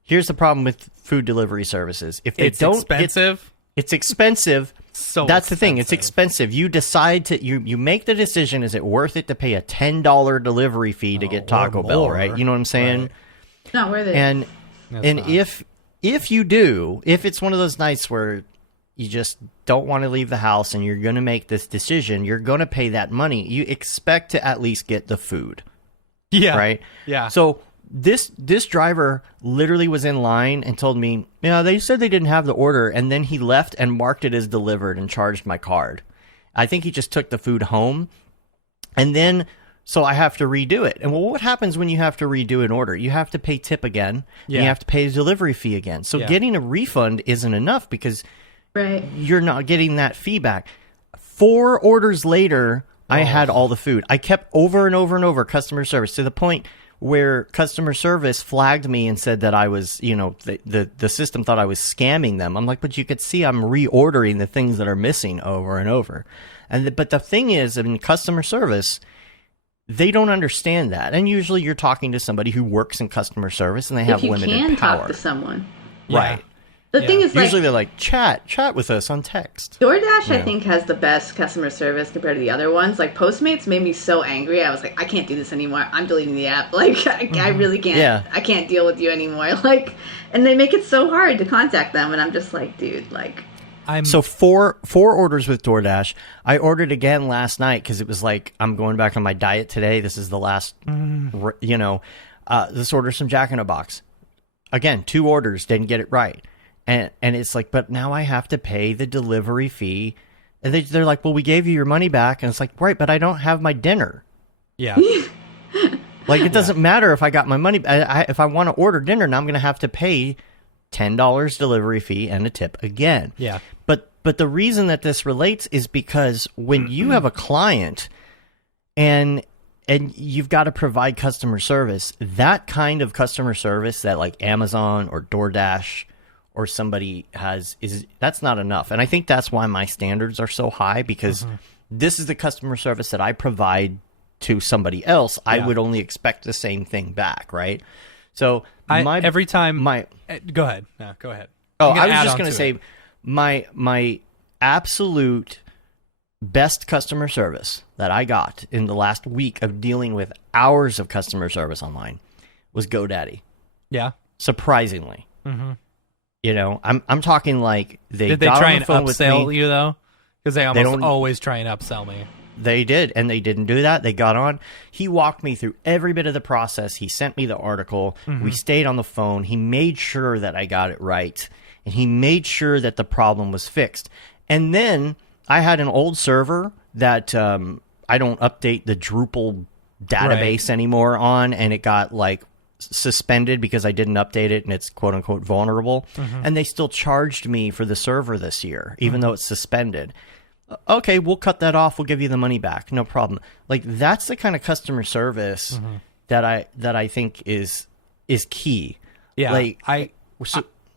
Here's the problem with food delivery services. If they don't expensive. It's expensive. So that's the thing. It's expensive. You decide to you make the decision. Is it worth it to pay a $10 delivery fee to get Taco Bell? Right? You know what I'm saying? Right. Not worth it. And if you do, if it's one of those nights where you just don't want to leave the house and you're going to make this decision, you're going to pay that money. You expect to at least get the food. Yeah. Right. Yeah. So this driver literally was in line and told me, they said they didn't have the order, and then he left and marked it as delivered and charged my card. I think he just took the food home, and then so I have to redo it. And what happens when you have to redo an order? You have to pay tip again, and you have to pay a delivery fee again. So getting a refund isn't enough because you're not getting that fee back. 4 orders later, I had all the food. I kept over and over and over customer service to the point where customer service flagged me and said that I was, the system thought I was scamming them. I'm like, but you could see I'm reordering the things that are missing over and over. But the thing is, in customer service, they don't understand that. And usually you're talking to somebody who works in customer service and they have limited power. If you can talk to someone. Right. The thing is, usually they're like, chat with us on text. DoorDash, I think, has the best customer service compared to the other ones. Like, Postmates made me so angry. I was like, I can't do this anymore. I'm deleting the app. Like, I really can't. Yeah. I can't deal with you anymore. Like, and they make it so hard to contact them. And I'm just like, dude, like. So four orders with DoorDash. I ordered again last night because it was like, I'm going back on my diet today. This is the last, let's order some Jack in a Box. Again, 2 orders, didn't get it right. And it's like, but now I have to pay the delivery fee. And they're like, well, we gave you your money back. And it's like, right, but I don't have my dinner. Yeah. Like, it doesn't matter if I got my money. If I want to order dinner, now I'm going to have to pay $10 delivery fee and a tip again. Yeah. But the reason that this relates is because when you have a client and you've got to provide customer service, that kind of customer service that like Amazon or DoorDash or somebody that's not enough. And I think that's why my standards are so high, because this is the customer service that I provide to somebody else. I would only expect the same thing back, right? So go ahead. No, go ahead. Oh, I was just going to say my absolute best customer service that I got in the last week of dealing with hours of customer service online was GoDaddy. Yeah. Surprisingly. Mm-hmm. I'm talking like did they try and upsell you though? Because they always try and upsell me. They did, and they didn't do that. They got on. He walked me through every bit of the process. He sent me the article. Mm-hmm. We stayed on the phone. He made sure that I got it right, and he made sure that the problem was fixed. And then I had an old server that I don't update the Drupal database anymore on, and it got like suspended because I didn't update it and it's quote unquote vulnerable. Mm-hmm. And they still charged me for the server this year, even though it's suspended. Okay, we'll cut that off. We'll give you the money back. No problem. Like, that's the kind of customer service that I think is key. Yeah, Like, I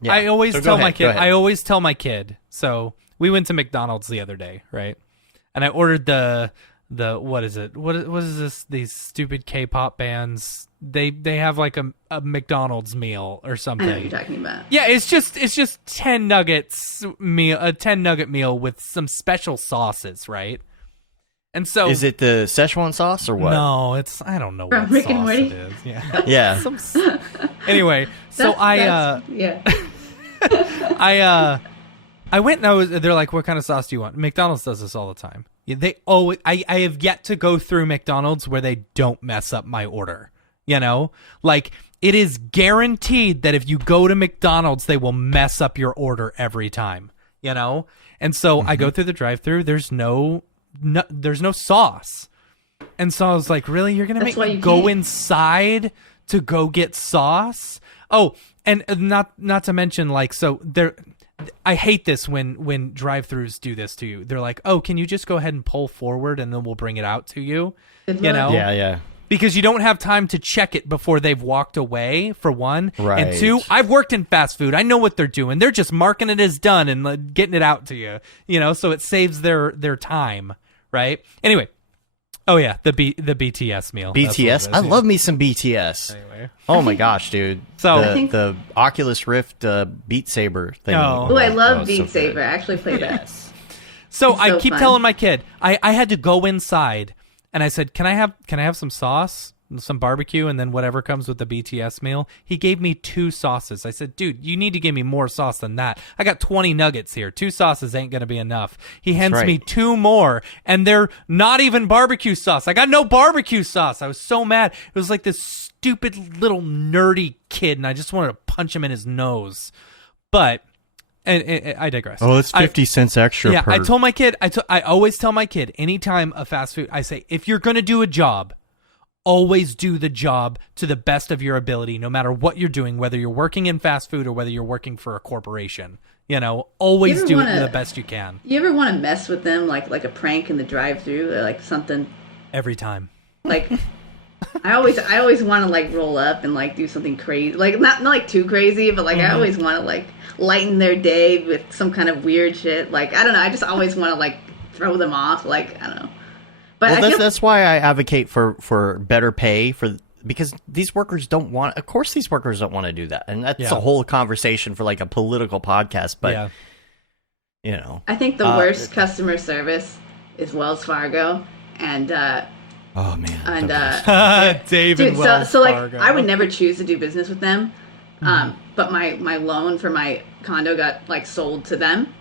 yeah. always So go tell ahead, my go kid. ahead. I always tell my kid. So we went to McDonald's the other day, right? And I ordered the what is it? What is this? These stupid K-pop bands. They have like a McDonald's meal or I something. know what you're talking about. Yeah, it's just 10 nuggets meal, a 10 nugget meal with some special sauces, right? And so Is it the Szechuan sauce or what? No, I don't know From what Rick and sauce Morty? it is. Yeah. Yeah. Anyway, so Yeah. I went and they're like, what kind of sauce do you want? McDonald's does this all the time. They always, I have yet to go through McDonald's where they don't mess up my order. You know, like it is guaranteed that if you go to McDonald's, they will mess up your order every time, you know? And so I go through the drive-through, there's no sauce. And so I was like, really? You're going to make me go inside to go get sauce? Oh, and not to mention, like, so there, I hate this when drive-thrus do this to you. They're like, oh, can you just go ahead and pull forward and then we'll bring it out to you? Good You luck. know? Yeah. Because you don't have time to check it before they've walked away, for one. Right. And two, I've worked in fast food. I know what they're doing. They're just marking it as done and getting it out to you. You know, so it saves their time, right? Anyway. Oh yeah, the BTS meal. That's what it BTS. is, I yeah. love me some BTS. Anyway. Oh my gosh, dude. So- the, I think- the Oculus Rift Beat Saber thing. Oh. Oh, I that love was Beat so good. Saber. I actually played that. Yes. So It's I so keep fun. telling my kid, I had to go inside and I said, can I have some sauce, some barbecue, and then whatever comes with the BTS meal? He gave me 2 sauces. I said, dude, you need to give me more sauce than that. I got 20 nuggets here. 2 sauces ain't going to be enough. He hands me right. 2 more, and they're not even barbecue sauce. I got no barbecue sauce. I was so mad. It was like this stupid little nerdy kid, and I just wanted to punch him in his nose. But, and I digress. Oh, it's 50 cents extra. Yeah, per... I told my kid, I always tell my kid, anytime a fast food, I say, if you're going to do a job, always do the job to the best of your ability, no matter what you're doing, whether you're working in fast food or whether you're working for a corporation. You know, always You ever do it wanna- the best you can. You ever want to mess with them like a prank in the drive-through or like something Every time. like I always want to like roll up and like do something crazy, like not like too crazy, but like I always want to like lighten their day with some kind of weird shit. Like I don't know, I just always want to like throw them off. Like I don't know, but Well, I feel that's why I advocate for better pay because these workers don't want. Of course, these workers don't want to do that, and that's Yeah. a whole conversation for like a political podcast. But yeah. you know, I think the worst customer service is Wells Fargo, and oh man, and David dude, Wells so like Fargo. I would never choose to do business with them, but my loan for my condo got like sold to them,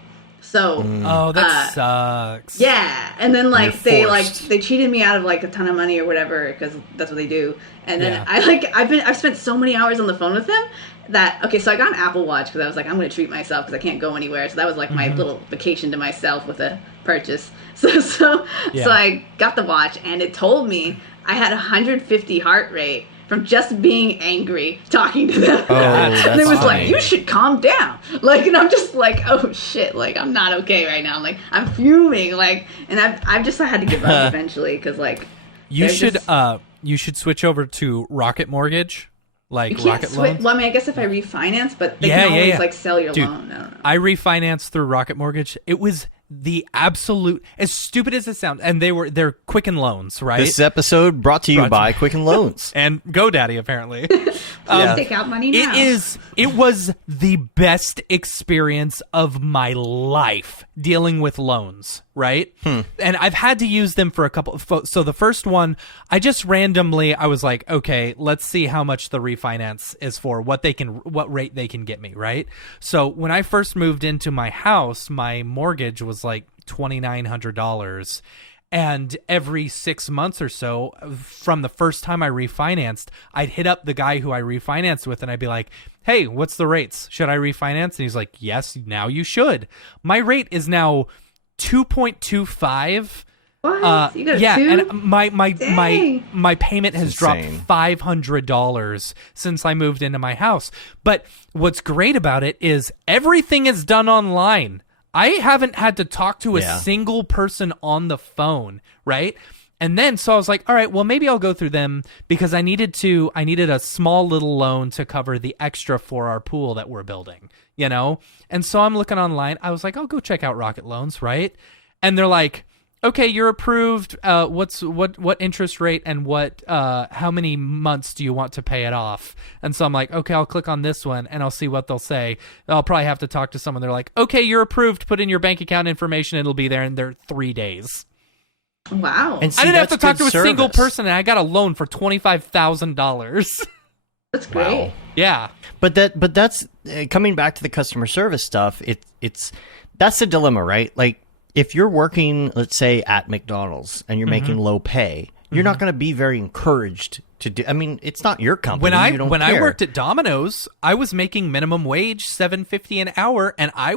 so. Oh, that sucks. Yeah, and then like You're they forced. they cheated me out of like a ton of money or whatever because that's what they do. And then Yeah. I've spent so many hours on the phone with them that so I got an Apple Watch because I was like I'm gonna treat myself because I can't go anywhere. So that was like my little vacation to myself with a purchase. So Yeah. I got the watch and it told me I had 150 heart rate from just being angry talking to them. Oh, and it that's was funny. like, you should calm down. Like, and I'm just like, oh shit, like I'm not okay right now. I'm like, I'm fuming. Like, and I had to give up eventually because like You they're should just- you should switch over to Rocket Mortgage, like you can't Rocket switch. Loans. Well, I mean, I guess if I refinance, but they Yeah, can yeah, always yeah. like sell your Dude, loan. I don't know. I refinanced through Rocket Mortgage. It was the absolute, as stupid as it sounds, and they're Quicken Loans, right? this episode brought to you Brought to- by Quicken Loans. and GoDaddy apparently. Yeah. Take out money now. It was the best experience of my life dealing with loans, right? And I've had to use them for a couple of, so the first one, I was like, okay, let's see how much the refinance is for, what rate they can get me, right? So when I first moved into my house, my mortgage was like $2,900. And every 6 months or so, from the first time I refinanced, I'd hit up the guy who I refinanced with and I'd be like, hey, what's the rates? Should I refinance? And he's like, yes, now you should. My rate is now 2.25. What? You got a Yeah, 2? and Dang. my payment has dropped insane. $500 since I moved into my house. But what's great about it is everything is done online. I haven't had to talk to a Yeah. single person on the phone, right? And then, so I was like, all right, well, maybe I'll go through them because I needed a small little loan to cover the extra for our pool that we're building, And so I'm looking online. I was like, I'll go check out Rocket Loans, right? And they're like, okay, you're approved. What interest rate and how many months do you want to pay it off? And so I'm like, okay, I'll click on this one and I'll see what they'll say. I'll probably have to talk to someone. They're like, okay, you're approved. Put in your bank account information. It'll be there in 3 days. Wow. And see, I didn't have to talk to a service. single person, and I got a loan for $25,000. That's great. Wow. Yeah. But that's coming back to the customer service stuff. That's the dilemma, right? Like if you're working, let's say at McDonald's and you're making low pay, you're not going to be very encouraged to do. I mean, it's not your company. When I you don't care. worked at Domino's, I was making minimum wage, $7.50 an hour, and I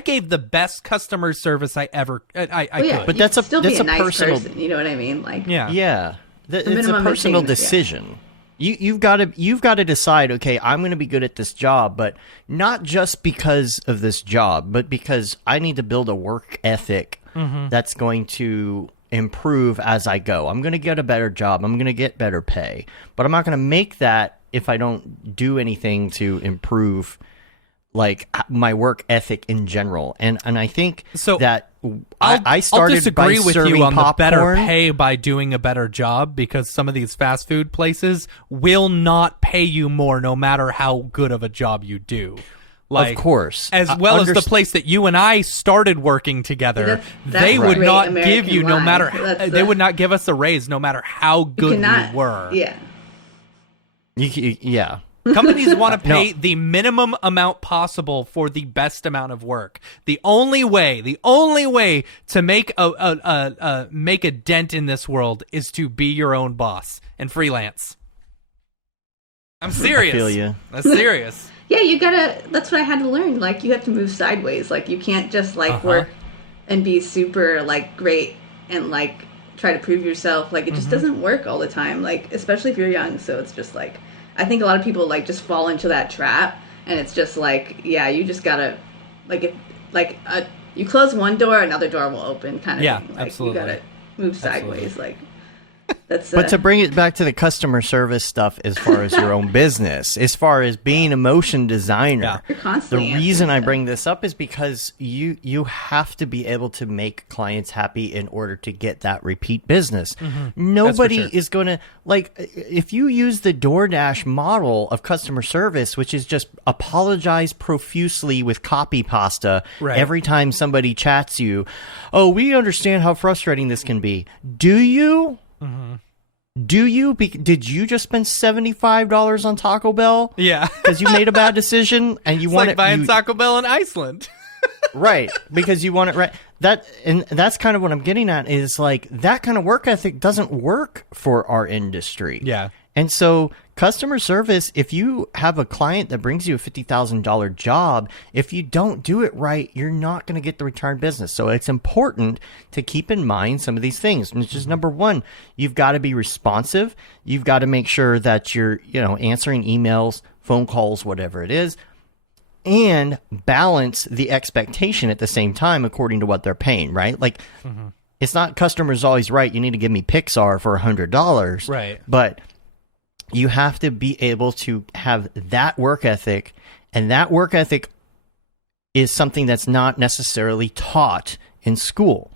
gave the best customer service I could. But that's a nice personal person, you know what I mean? Like yeah. It's a minimum personal things, decision. You've got to decide. Okay, I'm going to be good at this job, but not just because of this job, but because I need to build a work ethic that's going to improve as I go. I'm going to get a better job. I'm going to get better pay, but I'm not going to make that if I don't do anything to improve like my work ethic in general. And I think that I started I'll disagree by with serving you on popcorn. the better pay by doing a better job, because some of these fast food places will not pay you more no matter how good of a job you do. Of course. As well as the place that you and I started working together, they would not give you no matter they would not give us a raise no matter how good we were. Yeah. Yeah. Companies want to pay the minimum amount possible for the best amount of work. The only way to make a dent in this world is to be your own boss and freelance. I'm serious. I feel you. I'm serious. Yeah, you gotta. That's what I had to learn. Like, you have to move sideways. Like, you can't just work and be super great and try to prove yourself. Like, it just doesn't work all the time. Like, especially if you're young. So it's just I think a lot of people just fall into that trap, and it's just you just gotta you close one door, another door will open, kind of thing. Absolutely. You gotta move sideways. That's. But to bring it back to the customer service stuff, as far as your own business, as far as being a motion designer, You're constantly the reason I bring this up is because you have to be able to make clients happy in order to get that repeat business. Nobody is going to if you use the DoorDash model of customer service, which is just apologize profusely with copy pasta every time somebody chats you. Oh, we understand how frustrating this can be. Do you? Do you? Did you just spend $75 on Taco Bell? Yeah, because you made a bad decision and you want buying Taco Bell in Iceland, right? Because you want it right. That's kind of what I'm getting at. Is that kind of work ethic doesn't work for our industry. Yeah. And so customer service, if you have a client that brings you a $50,000 job, if you don't do it right, you're not going to get the return business. So it's important to keep in mind some of these things, which is number one, you've got to be responsive. You've got to make sure that you're, answering emails, phone calls, whatever it is, and balance the expectation at the same time according to what they're paying, right? It's not customer's always right. You need to give me Pixar for $100. Right. But you have to be able to have that work ethic, and that work ethic is something that's not necessarily taught in school.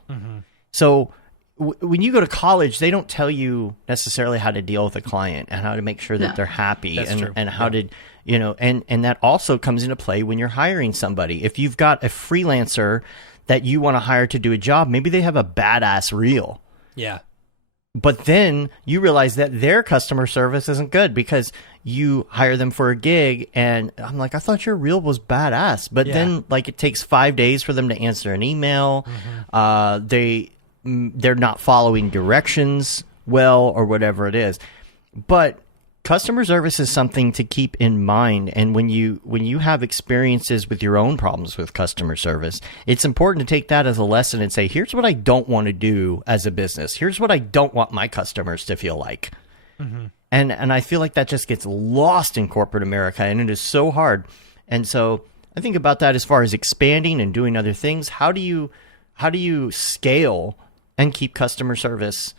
So when you go to college, they don't tell you necessarily how to deal with a client and how to make sure that they're happy and how to, and that also comes into play when you're hiring somebody. If you've got a freelancer that you want to hire to do a job, maybe they have a badass reel. Yeah. But then you realize that their customer service isn't good because you hire them for a gig, and I'm like, I thought your reel was badass. But then it takes 5 days for them to answer an email. They're not following directions well, or whatever it is. But customer service is something to keep in mind, and when you have experiences with your own problems with customer service, it's important to take that as a lesson and say, here's what I don't want to do as a business. Here's what I don't want my customers to feel like. And I feel like that just gets lost in corporate America, and it is so hard. And so I think about that as far as expanding and doing other things. How do you scale and keep customer service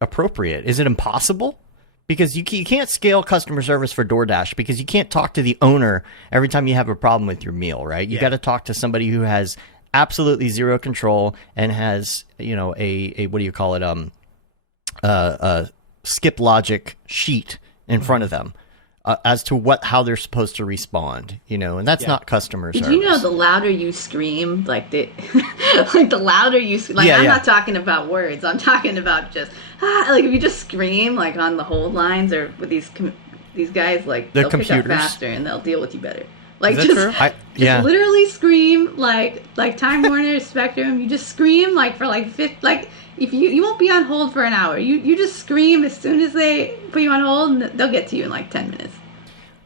appropriate? Is it impossible? Because you can't scale customer service for DoorDash because you can't talk to the owner every time you have a problem with your meal, right? You got to talk to somebody who has absolutely zero control and has, you know, a what do you call it? A skip logic sheet in front of them as to how they're supposed to respond, you know, and that's not customer service. Did you know the louder you scream, like the louder you I'm not talking about words. I'm talking about just like if you just scream like on the hold lines or with these guys, like they'll pick up faster and they'll deal with you better. Like is that just true? Literally scream like Time Warner Spectrum. You just scream like for like if you won't be on hold for an hour. You just scream as soon as they put you on hold, and they'll get to you in like 10 minutes.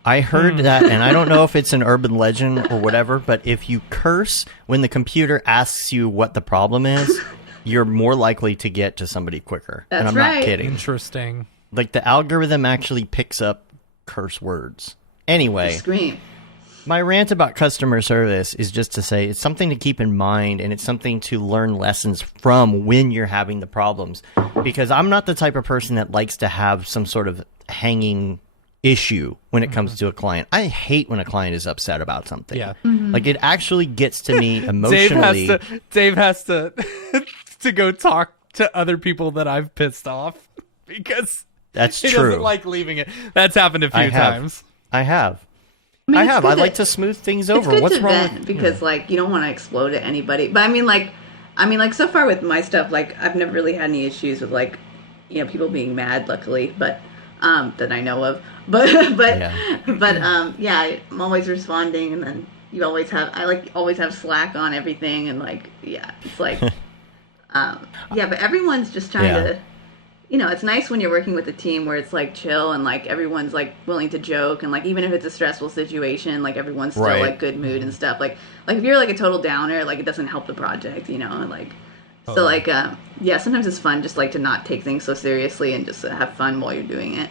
I heard that, and I don't know if it's an urban legend or whatever, but if you curse when the computer asks you what the problem is, you're more likely to get to somebody quicker. That's and I'm right. not kidding. Interesting. Like the algorithm actually picks up curse words. Anyway, Just scream. My rant about customer service is just to say it's something to keep in mind, and it's something to learn lessons from when you're having the problems. Because I'm not the type of person that likes to have some sort of hanging issue when it comes to a client. I hate when a client is upset about something. Yeah. Like it actually gets to me emotionally. Dave has to to go talk to other people that I've pissed off because that's he true. doesn't like leaving it. That's happened a few times. I have. I like to smooth things over. It's good What's to wrong vent with because like you don't want to explode at anybody. But I mean like so far with my stuff, like I've never really had any issues with like, you know, people being mad, luckily, but that I know of. But I'm always responding, and then you always have Slack on everything, and like it's like but everyone's just trying to, you know, it's nice when you're working with a team where it's like chill and like everyone's like willing to joke, and like even if it's a stressful situation, like everyone's still like good mood and stuff. Like if you're like a total downer, like it doesn't help the project, you know, and like so like sometimes it's fun just like to not take things so seriously and just have fun while you're doing it.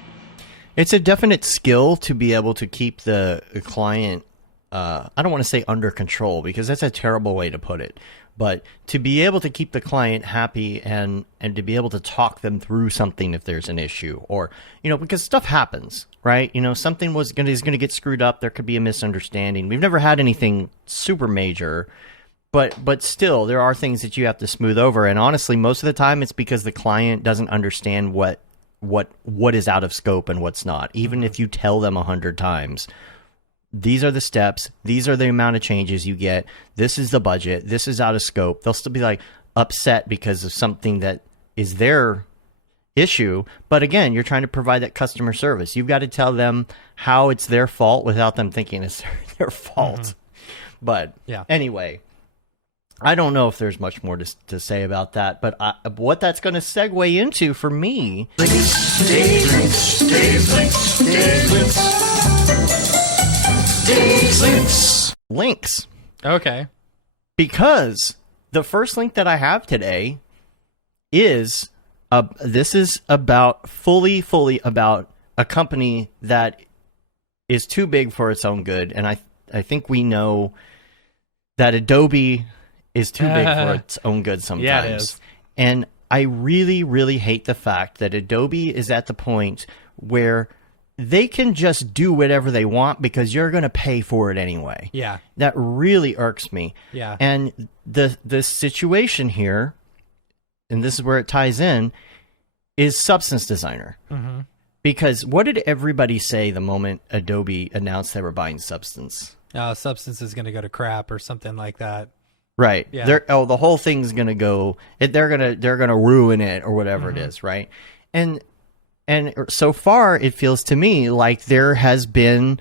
It's a definite skill to be able to keep the client, I don't want to say under control because that's a terrible way to put it, but to be able to keep the client happy and to be able to talk them through something if there's an issue, or, you know, because stuff happens, right? You know, something is going to get screwed up. There could be a misunderstanding. We've never had anything super major, but still there are things that you have to smooth over. And honestly, most of the time it's because the client doesn't understand what is out of scope and what's not. Even if you tell them 100 times, these are the steps, these are the amount of changes you get, this is the budget, this is out of scope, they'll still be like upset because of something that is their issue. But again, you're trying to provide that customer service. You've got to tell them how it's their fault without them thinking it's their fault. But anyway, I don't know if there's much more to say about that, but what that's going to segue into for me... Links. Okay. Because the first link that I have today is... this is about fully about a company that is too big for its own good, and I think we know that Adobe... is too big for its own good sometimes. Yeah, it is. And I really, really hate the fact that Adobe is at the point where they can just do whatever they want because you're going to pay for it anyway. Yeah. That really irks me. Yeah. And the situation here, and this is where it ties in, is Substance Designer. Mm-hmm. Because what did everybody say the moment Adobe announced they were buying Substance? Substance is going to go to crap or something like that. Right. Yeah. The whole thing's gonna go. They're gonna ruin it or whatever it is. Right. And so far, it feels to me like there has been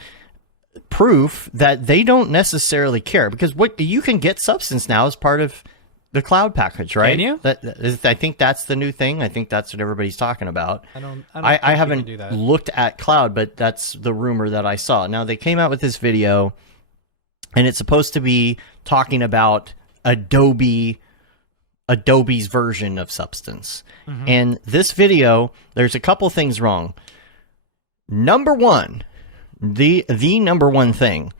proof that they don't necessarily care, because what you can get Substance now as part of the cloud package, right? Can you? I think that's the new thing. I think that's what everybody's talking about. I haven't looked at cloud, but that's the rumor that I saw. Now they came out with this video, and it's supposed to be talking about Adobe's version of Substance. And this video, there's a couple things wrong. Number one, the number one thing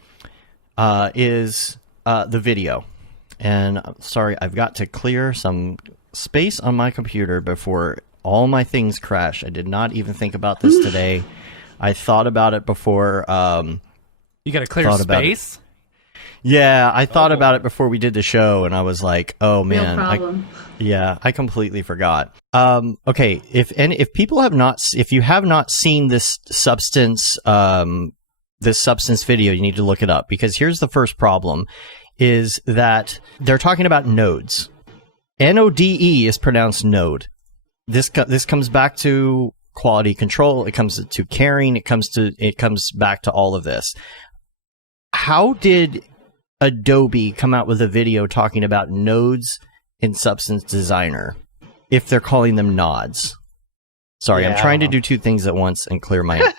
is the video. And sorry, I've got to clear some space on my computer before all my things crash. I did not even think about this today. I thought about it before. You got to clear space? Yeah, I thought about it before we did the show, and I was like, "Oh man, no problem." I completely forgot." Okay, if you have not seen this substance video, you need to look it up, because here's the first problem: is that they're talking about nodes. NODE is pronounced node. This comes back to quality control. It comes to caring. It comes back to all of this. How did Adobe come out with a video talking about nodes in Substance Designer if they're calling them nods? Sorry, I'm trying to do two things at once and clear my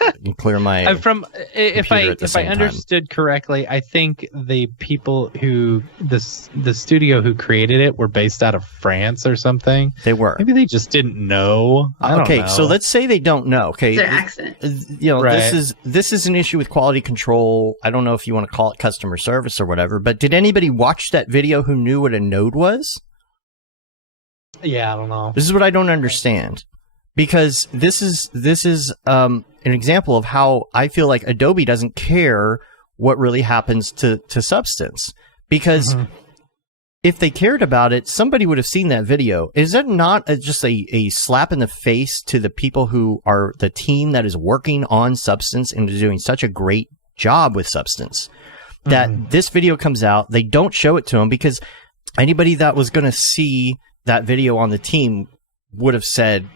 if I understood correctly, I think the people the studio who created it were based out of France or something. They were. Maybe they just didn't know. I don't know. So let's say they don't know. Okay, their accent. Right. This is an issue with quality control. I don't know if you want to call it customer service or whatever, but did anybody watch that video who knew what a node was? Yeah, I don't know. This is what I don't understand. Because this is an example of how I feel like Adobe doesn't care what really happens to Substance. Because if they cared about it, somebody would have seen that video. Is that not just a slap in the face to the people who are the team that is working on Substance and is doing such a great job with Substance? That this video comes out, they don't show it to them, because anybody that was going to see that video on the team would have said,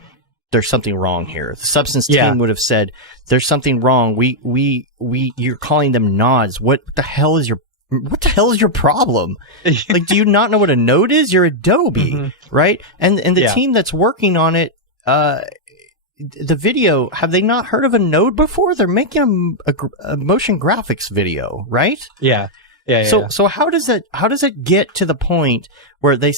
there's something wrong here. The Substance team would have said, there's something wrong. You're calling them nods. What the hell is your problem? Like, do you not know what a node is? You're Adobe, right? And the team that's working on it, the video, have they not heard of a node before? They're making a motion graphics video, right? Yeah. So how does it get to the point where they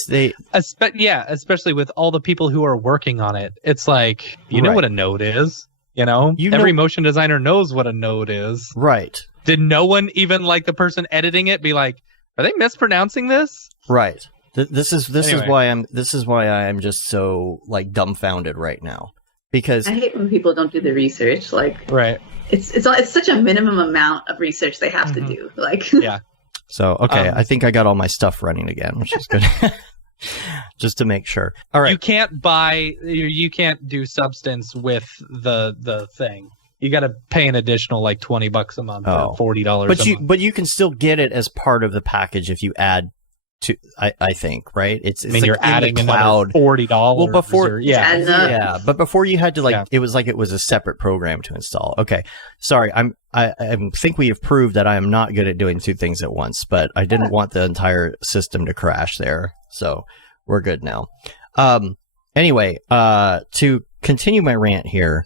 especially with all the people who are working on it, it's like, you know what a node is, every motion designer knows what a node is, right? Did no one, even like the person editing it, be like, are they mispronouncing this? Right. This is why I'm just so like dumbfounded right now, because I hate when people don't do the research. Like, right. It's such a minimum amount of research they have to do. Like, yeah. So, okay, I think I got all my stuff running again, which is good. Just to make sure. All right. You can't do Substance with the thing. You got to pay an additional like $20 a month or $40 But you can still get it as part of the package if you add to, I think, right? It's you're like adding in the cloud. Another $40. Well, before, but before you had to Yeah. it was like it was a separate program to install. Okay, sorry, I think we have proved that I am not good at doing two things at once, but I didn't want the entire system to crash there, so we're good now. Anyway, to continue my rant here,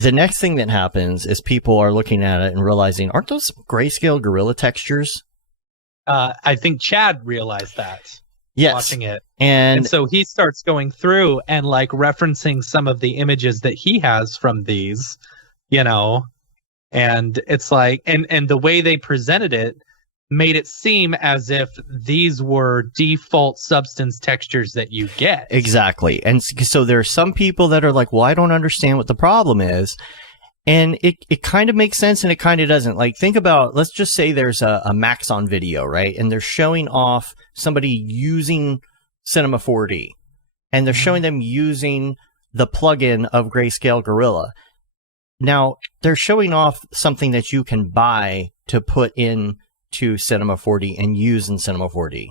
the next thing that happens is people are looking at it and realizing, aren't those grayscale gorilla textures? I think Chad realized that. Yes. Watching it. And so he starts going through and like referencing some of the images that he has from these, and it's like, and the way they presented it made it seem as if these were default Substance textures that you get. Exactly. And so there are some people that are like, well, I don't understand what the problem is. And it kind of makes sense and it kind of doesn't. Like, think about, let's just say there's a Maxon video, right? And they're showing off somebody using Cinema 4D. And they're showing them using the plugin of Grayscale Gorilla. Now, they're showing off something that you can buy to put into Cinema 4D and use in Cinema 4D.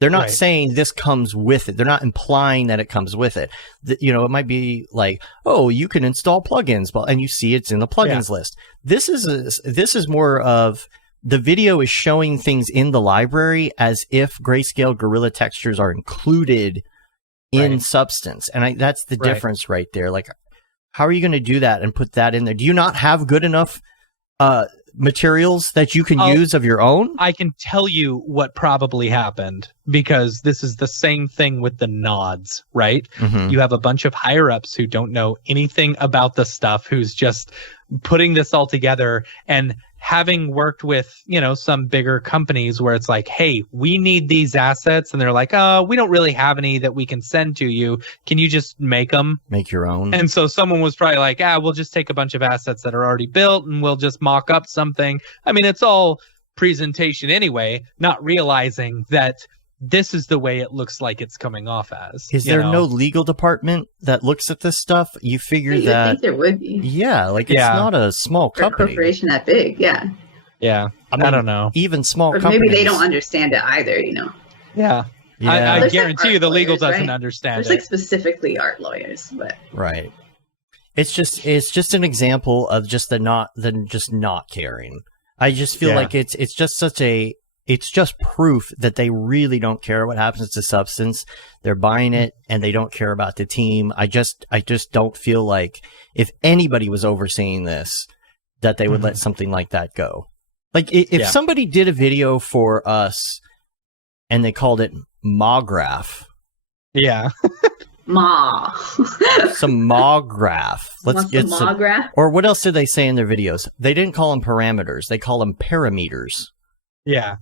They're not saying this comes with it. They're not implying that it comes with it. It might be like, oh, you can install plugins, and you see it's in the plugins list. This is more of the video is showing things in the library as if Grayscale Gorilla textures are included in Substance, and that's the difference right there. Like, how are you going to do that and put that in there? Do you not have good enough materials that you can use of your own? I can tell you what probably happened, because this is the same thing with the nods, right? You have a bunch of higher ups who don't know anything about the stuff, who's just putting this all together and having worked with, some bigger companies where it's like, hey, we need these assets. And they're like, we don't really have any that we can send to you. Can you just make them? Make your own. And so someone was probably like, we'll just take a bunch of assets that are already built and we'll just mock up something. I mean, it's all presentation anyway, not realizing that this is the way it looks like it's coming off as. Is there no legal department that looks at this stuff? You figure that... I think there would be. Yeah, like it's not a small company. Or a corporation that big, yeah. Yeah, I don't know. Even small or companies... maybe they don't understand it either, Yeah. I guarantee you the legal doesn't understand There's it. like specifically art lawyers, but... Right. It's just an example of just not caring. I just feel like it's just proof that they really don't care what happens to substance. They're buying it and they don't care about the team. I just don't feel like if anybody was overseeing this, that they would let something like that go. Like if somebody did a video for us and they called it Mograph. Yeah. Some Mograph. Let's get some. Mograph? Or what else did they say in their videos? They didn't call them parameters. They call them parameters. Yeah.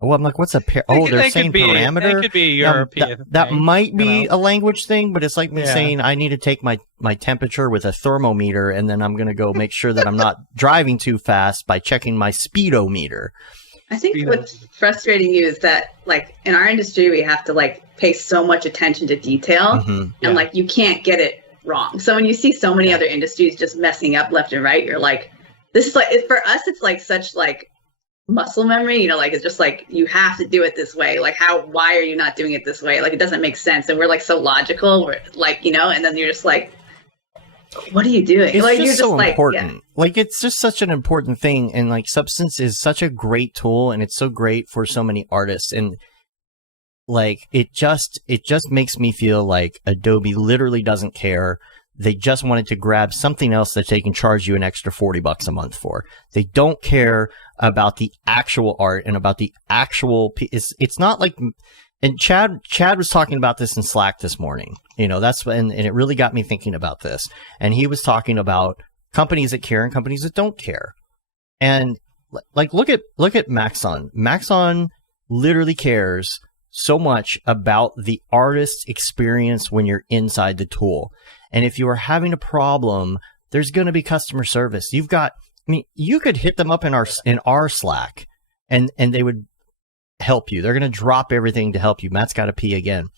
Oh, I'm like, what's a they're saying parameter? It could be European. That might be a language thing, but it's like me saying I need to take my temperature with a thermometer, and then I'm going to go make sure that I'm not driving too fast by checking my speedometer. I think what's frustrating you is that, like, in our industry, we have to, like, pay so much attention to detail, and, like, you can't get it wrong. So when you see so many other industries just messing up left and right, you're like, this is, like, for us, it's, like, such, like, muscle memory, like, it's just, like, you have to do it this way. Like, why are you not doing it this way? Like, it doesn't make sense. And we're, like, so logical. We're, like, and then you're just, like, what are you doing? It's like, just you're so just important. Like, like, it's just such an important thing. And like, substance is such a great tool, and it's so great for so many artists. And like, it just makes me feel like Adobe literally doesn't care. They just wanted to grab something else that they can charge you an extra $40 a month for. They don't care about the actual art and about the actual. It's not like. And Chad was talking about this in Slack this morning. That's when, and it really got me thinking about this. And he was talking about companies that care and companies that don't care. And like, look at Maxon. Maxon literally cares so much about the artist's experience when you're inside the tool. And if you are having a problem, there's going to be customer service. You could hit them up in our Slack and they would help you. They're going to drop everything to help you. Matt's got to pee again.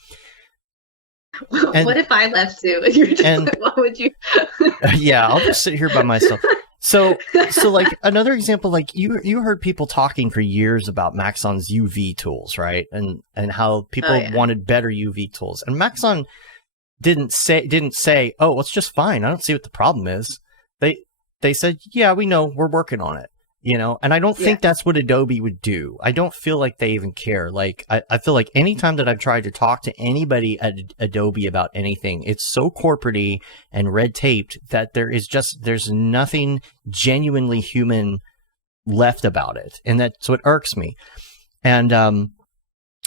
What if I left too? And you're just like, what would you? Yeah, I'll just sit here by myself. So like another example, like you heard people talking for years about Maxon's UV tools, right? And how people wanted better UV tools. And Maxon didn't say, oh, it's just fine. I don't see what the problem is. They said, yeah, we know, we're working on it. And I don't think that's what Adobe would do. I don't feel like they even care. Like, I feel like anytime that I've tried to talk to anybody at Adobe about anything, it's so corporate-y and red taped that there's nothing genuinely human left about it. And that's what irks me. And,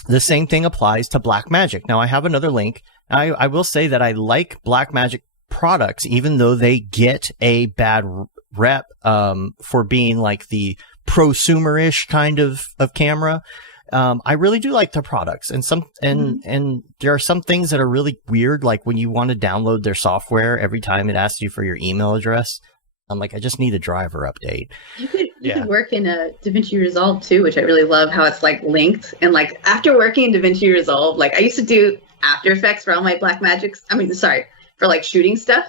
the same thing applies to Blackmagic. Now I have another link. I will say that I like Blackmagic products, even though they get a bad rep for being like the prosumer-ish kind of camera. I really do like their products, and there are some things that are really weird, like when you want to download their software, every time it asks you for your email address. I'm like, I just need a driver update. You could work in a DaVinci Resolve too, which I really love how it's like linked. And like after working in DaVinci Resolve, like I used to do After Effects for all my for like shooting stuff.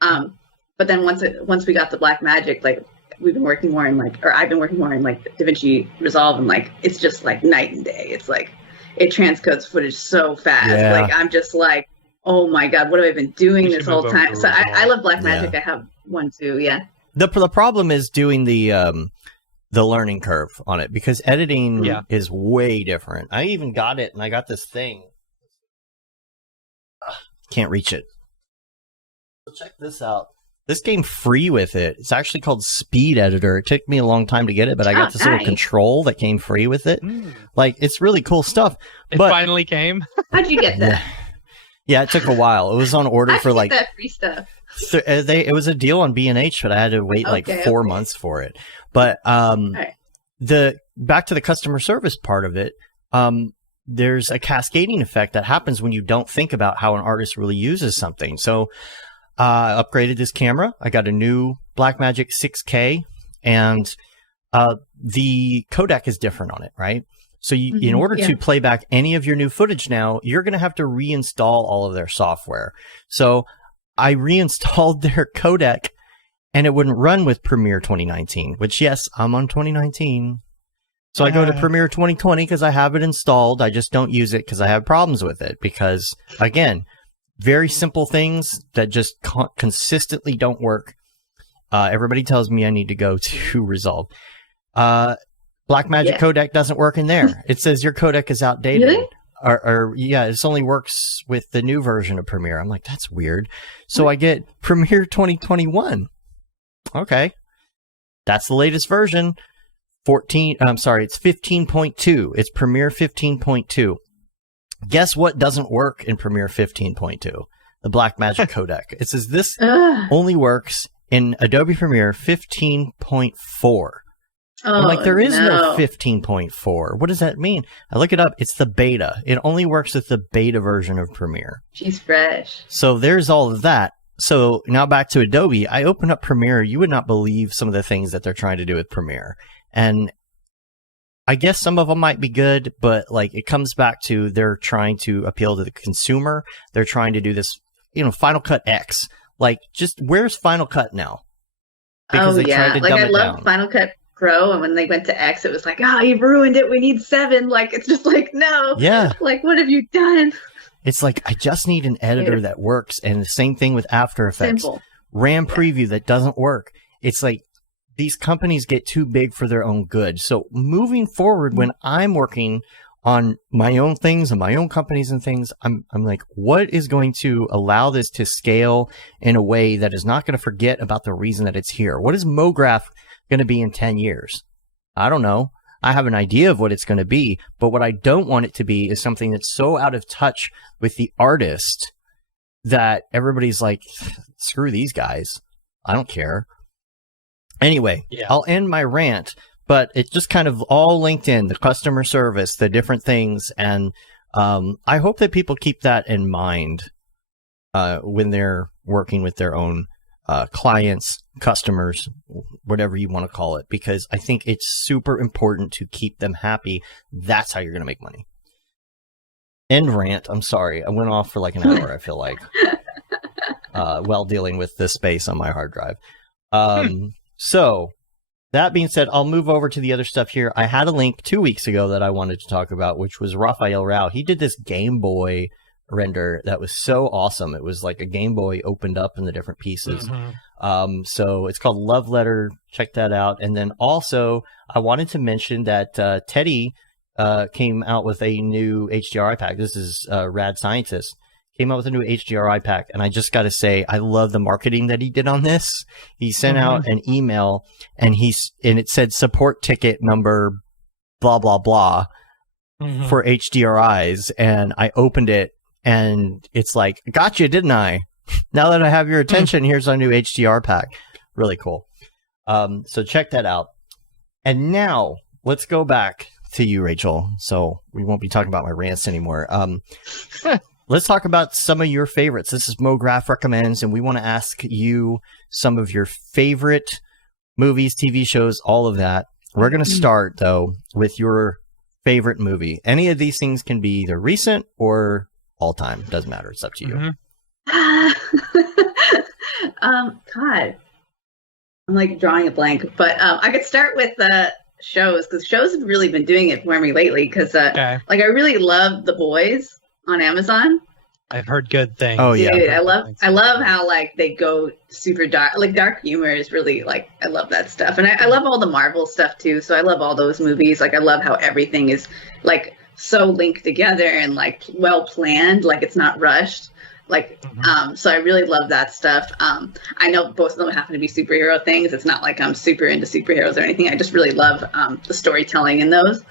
But then once we got the Blackmagic, like I've been working more in like DaVinci Resolve, and like it's just like night and day. It's like it transcodes footage so fast. Yeah. Like I'm just like, oh my god, what have I been doing this whole time? So I love Blackmagic. Yeah. I have one too. Yeah. The problem is doing the learning curve on it, because editing is way different. I even got it, and I got this thing. Can't reach it. So check this out. This came free with it. It's actually called Speed Editor. It took me a long time to get it, but I got this little control that came free with it. Like, it's really cool stuff. It finally came. How'd you get that? Yeah, it took a while. It was on order for like that free stuff. It was a deal on B&H, but I had to wait like 4 months for it. But right. Back to the customer service part of it, there's a cascading effect that happens when you don't think about how an artist really uses something. So I upgraded this camera. I got a new Blackmagic 6K, and the codec is different on it, right? So in order to play back any of your new footage now, you're going to have to reinstall all of their software. So I reinstalled their codec, and it wouldn't run with Premiere 2019, which, yes, I'm on 2019. So I go to Premiere 2020 because I have it installed. I just don't use it because I have problems with it. Because, again, very simple things that just consistently don't work. Everybody tells me I need to go to Resolve. Blackmagic codec doesn't work in there. It says your codec is outdated. Really? Or it only works with the new version of Premiere. I'm like, that's weird. So I get Premiere 2021. Okay. That's the latest version. It's 15.2. It's Premiere 15.2. Guess what doesn't work in Premiere 15.2? The Blackmagic codec. It says this only works in Adobe Premiere 15.4. I'm like, there is no 15.4. What does that mean? I look it up. It's the beta. It only works with the beta version of Premiere. She's fresh. So there's all of that. So now back to Adobe. I open up Premiere. You would not believe some of the things that they're trying to do with Premiere. And I guess some of them might be good, but like it comes back to they're trying to appeal to the consumer. They're trying to do this, Final Cut X. Like, just where's Final Cut now? Because they tried to dumb I it love down. Final Cut Pro, and when they went to X, it was like, you've ruined it. We need 7. Like, it's just like, no. Yeah. Like, what have you done? It's like, I just need an editor that works. And the same thing with After Effects. Simple. RAM preview that doesn't work. It's like these companies get too big for their own good. So moving forward, when I'm working on my own things and my own companies and things, I'm like, what is going to allow this to scale in a way that is not going to forget about the reason that it's here? What is Mograph going to be in 10 years? I don't know. I have an idea of what it's going to be, but what I don't want it to be is something that's so out of touch with the artist that everybody's like, screw these guys. I don't care. Anyway, I'll end my rant, but it just kind of all linked in, the customer service, the different things. And I hope that people keep that in mind when they're working with their own clients, customers, whatever you want to call it, because I think it's super important to keep them happy. That's how you're going to make money. End rant. I'm sorry. I went off for like an hour, I feel like, while dealing with this space on my hard drive. So that being said, I'll move over to the other stuff here. I had a link 2 weeks ago that I wanted to talk about, which was Raphael Rao. He did this Game Boy render that was so awesome. It was like a Game Boy opened up in the different pieces. So it's called Love Letter. Check that out. And then also I wanted to mention that Teddy came out with a new HDRI pack. This is Rad Scientist. Came out with a new HDRI pack, and I just got to say, I love the marketing that he did on this. He sent out an email, and it said support ticket number blah blah blah for HDRIs, and I opened it, and it's like, gotcha, didn't I? Now that I have your attention, here's our new HDR pack. Really cool. So check that out. And now let's go back to you, Rachel. So we won't be talking about my rants anymore. Let's talk about some of your favorites. This is Mograph Recommends, and we want to ask you some of your favorite movies, TV shows, all of that. We're going to start, though, with your favorite movie. Any of these things can be either recent or all time. Doesn't matter. It's up to you. God. I'm like drawing a blank, but I could start with shows, because shows have really been doing it for me lately, because like I really love The Boys on Amazon. I've heard good things. Oh yeah, dude, I love how like they go super dark. Like dark humor is really like, I love that stuff, and I love all the Marvel stuff too. So I love all those movies. Like I love how everything is like so linked together and like well planned. Like it's not rushed. Like so I really love that stuff. I know both of them happen to be superhero things. It's not like I'm super into superheroes or anything. I just really love the storytelling in those.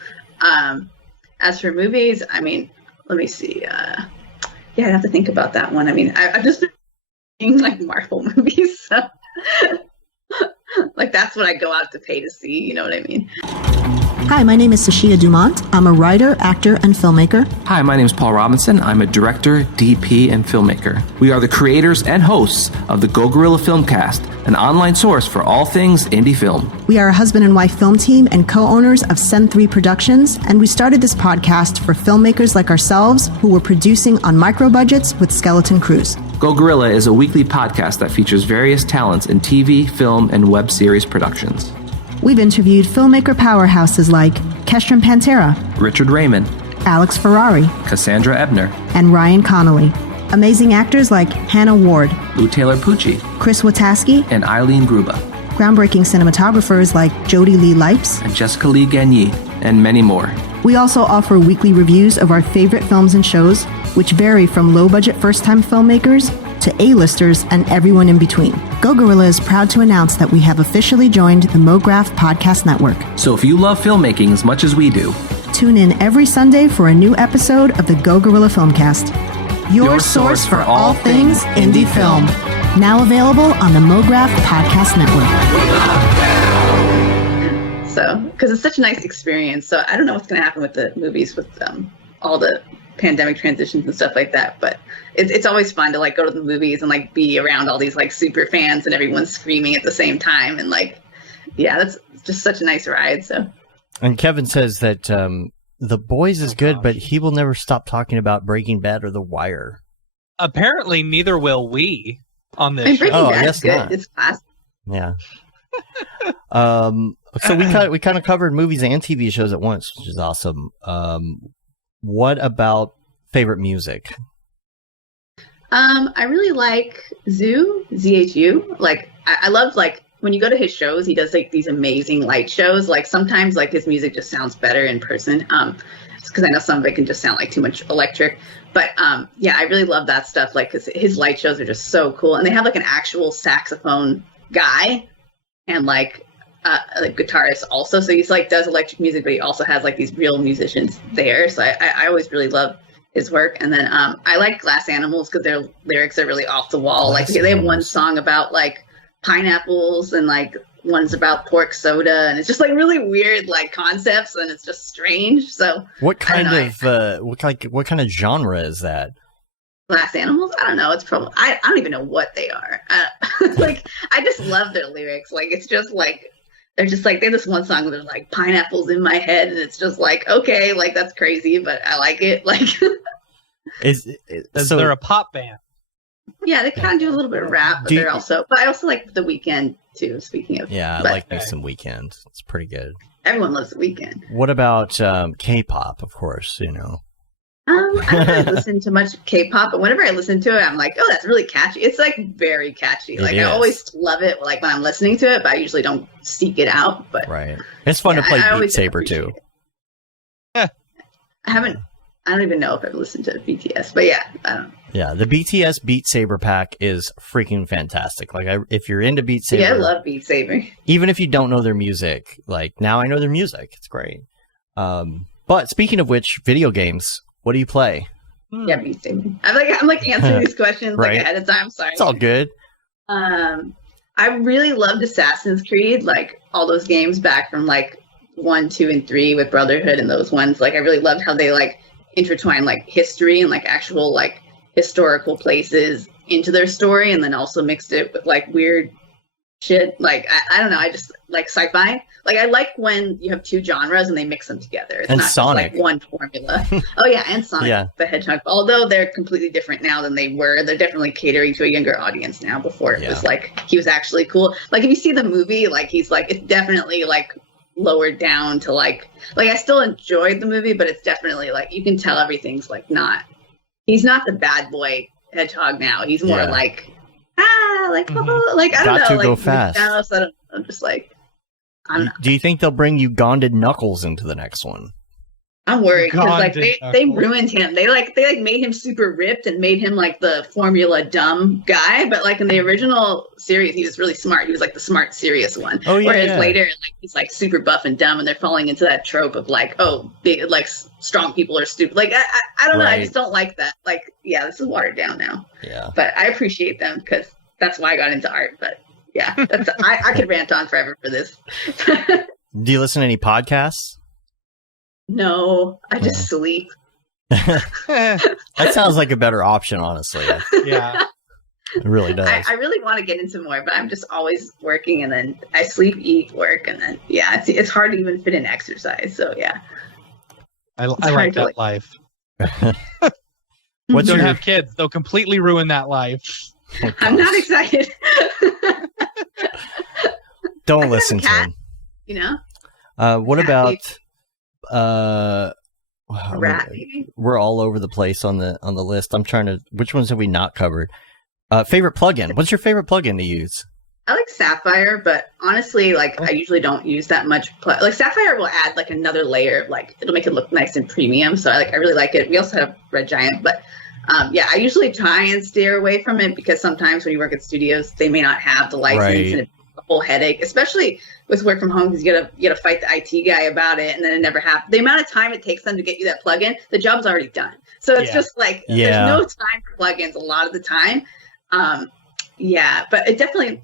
As for movies, I mean, let me see. Yeah, I have to think about that one. I mean, I've just like Marvel movies. So like that's what I go out to pay to see. You know what I mean? Hi, my name is Sashia Dumont. I'm a writer, actor, and filmmaker. Hi, my name is Paul Robinson. I'm a director, DP, and filmmaker. We are the creators and hosts of the Go Gorilla Filmcast, an online source for all things indie film. We are a husband and wife film team and co-owners of Send 3 Productions, and we started this podcast for filmmakers like ourselves who were producing on micro budgets with skeleton crews. Go Gorilla is a weekly podcast that features various talents in TV, film, and web series productions. We've interviewed filmmaker powerhouses like Kestrom Pantera, Richard Raymond, Alex Ferrari, Cassandra Ebner, and Ryan Connolly. Amazing actors like Hannah Ward, Lou Taylor Pucci, Chris Wataski, and Eileen Gruba, groundbreaking cinematographers like Jody Lee Lipes, and Jessica Lee Gagné, and many more. We also offer weekly reviews of our favorite films and shows, which vary from low-budget first-time filmmakers to A-listers and everyone in between. Go Gorilla is proud to announce that we have officially joined the Mograph Podcast Network. So if you love filmmaking as much as we do, tune in every Sunday for a new episode of the Go Gorilla Filmcast, your source for all things indie film. Now available on the Mograph Podcast Network. So, because it's such a nice experience. So I don't know what's going to happen with the movies with all the pandemic transitions and stuff like that, but it's always fun to like go to the movies and like be around all these like super fans and everyone's screaming at the same time, and like, yeah, that's just such a nice ride. So, and Kevin says that The Boys is good, but he will never stop talking about Breaking Bad or The Wire. Apparently, neither will we on this I mean, show. Breaking Oh, I Bad's guess good. not. It's classic. Yeah. So we kind of covered movies and TV shows at once, which is awesome. What about favorite music? I really like ZHU. Like, I love, like, when you go to his shows, he does, like, these amazing light shows. Like, sometimes, like, his music just sounds better in person. Because I know some of it can just sound like too much electric. But, yeah, I really love that stuff. Like, because his light shows are just so cool. And they have, like, an actual saxophone guy and, like guitarist also. So he's, like, does electric music, but he also has, like, these real musicians there. So I always really love his work. And then I like Glass Animals because their lyrics are really off the wall. Like, they have one song about, like, pineapples and, like, one's about pork soda, and it's just like really weird like concepts, and it's just strange. So what kind of genre is that? Glass Animals? I don't know. It's probably I don't even know what they are. Like, I just love their lyrics. Like, it's just like they're just like, they have this one song where they're like pineapples in my head, and it's just like, okay, like that's crazy, but I like it. Like, so they're a pop band. Yeah, they kind of do a little bit of rap, but they're also. But I also like The Weeknd too. Speaking of, yeah, I like me some Weeknd. It's pretty good. Everyone loves The Weeknd. What about K-pop? Of course, you know. I don't really listen to much K-pop, but whenever I listen to it, I'm like, oh, that's really catchy. It's like very catchy. Like, I always love it, like when I'm listening to it, but I usually don't seek it out. But right, it's fun to play Beat Saber too. I don't even know if I've listened to BTS, but yeah, I don't know. Yeah, the BTS Beat Saber pack is freaking fantastic. Like, if you're into Beat Saber, yeah, I love Beat Saber. Even if you don't know their music, like now I know their music. It's great. But speaking of which, video games. What do you play? Yeah, Beat Saber. I'm like answering these questions like ahead of time. Sorry, it's all good. I really loved Assassin's Creed, like all those games back from like 1, 2, and 3 with Brotherhood and those ones. Like, I really loved how they like intertwine like history and like actual like historical places into their story, and then also mixed it with like weird shit. Like, I don't know, I just like sci-fi. Like, I like when you have two genres and they mix them together. It's and not Sonic. just like one formula. Oh yeah, and Sonic the Hedgehog. Although they're completely different now than they were. They're definitely catering to a younger audience now. Before it was like he was actually cool. Like, if you see the movie, like he's like, it's definitely like lowered down to like I still enjoyed the movie, but it's definitely like you can tell everything's like not. He's not the bad boy hedgehog now. He's more like like like I don't know, like go fast. I'm just like, I'm not. Do you think they'll bring Ugandan Knuckles into the next one? I'm worried because like they Knuckles. ruined him. They made him super ripped and made him like the formula dumb guy. But like in the original series, he was really smart. He was like the smart, serious one. Oh, yeah, Whereas yeah. later, like he's like super buff and dumb, and they're falling into that trope of like, oh, like strong people are stupid. Like I don't know. I Right. just don't like that. Like, yeah, this is watered down now. Yeah. But I appreciate them because that's why I got into art. But yeah, that's I could rant on forever for this. Do you listen to any podcasts? No, I just sleep. That sounds like a better option, honestly. Yeah. It really does. I really want to get into more, but I'm just always working, and then I sleep, eat, work, and then it's hard to even fit in exercise. So yeah, I like hard to, that life. What's Don't your have kids. They'll completely ruin that life. I'm not excited. Don't listen to cat. him. You know, What cat, about a wow, rat. Maybe. we're all over the place on the list. I'm trying to which ones have we not covered? Favorite plugin. What's your favorite plugin to use? I like Sapphire, but honestly, like I usually don't use that much. Like Sapphire will add like another layer of like it'll make it look nice and premium. So I really like it. We also have Red Giant, but I usually try and steer away from it because sometimes when you work at studios, they may not have the license Right. and it's a whole headache, especially with work from home because you gotta fight the IT guy about it, and then it never happens. The amount of time it takes them to get you that plugin, the job's already done. So it's just like there's no time for plugins a lot of the time. But it definitely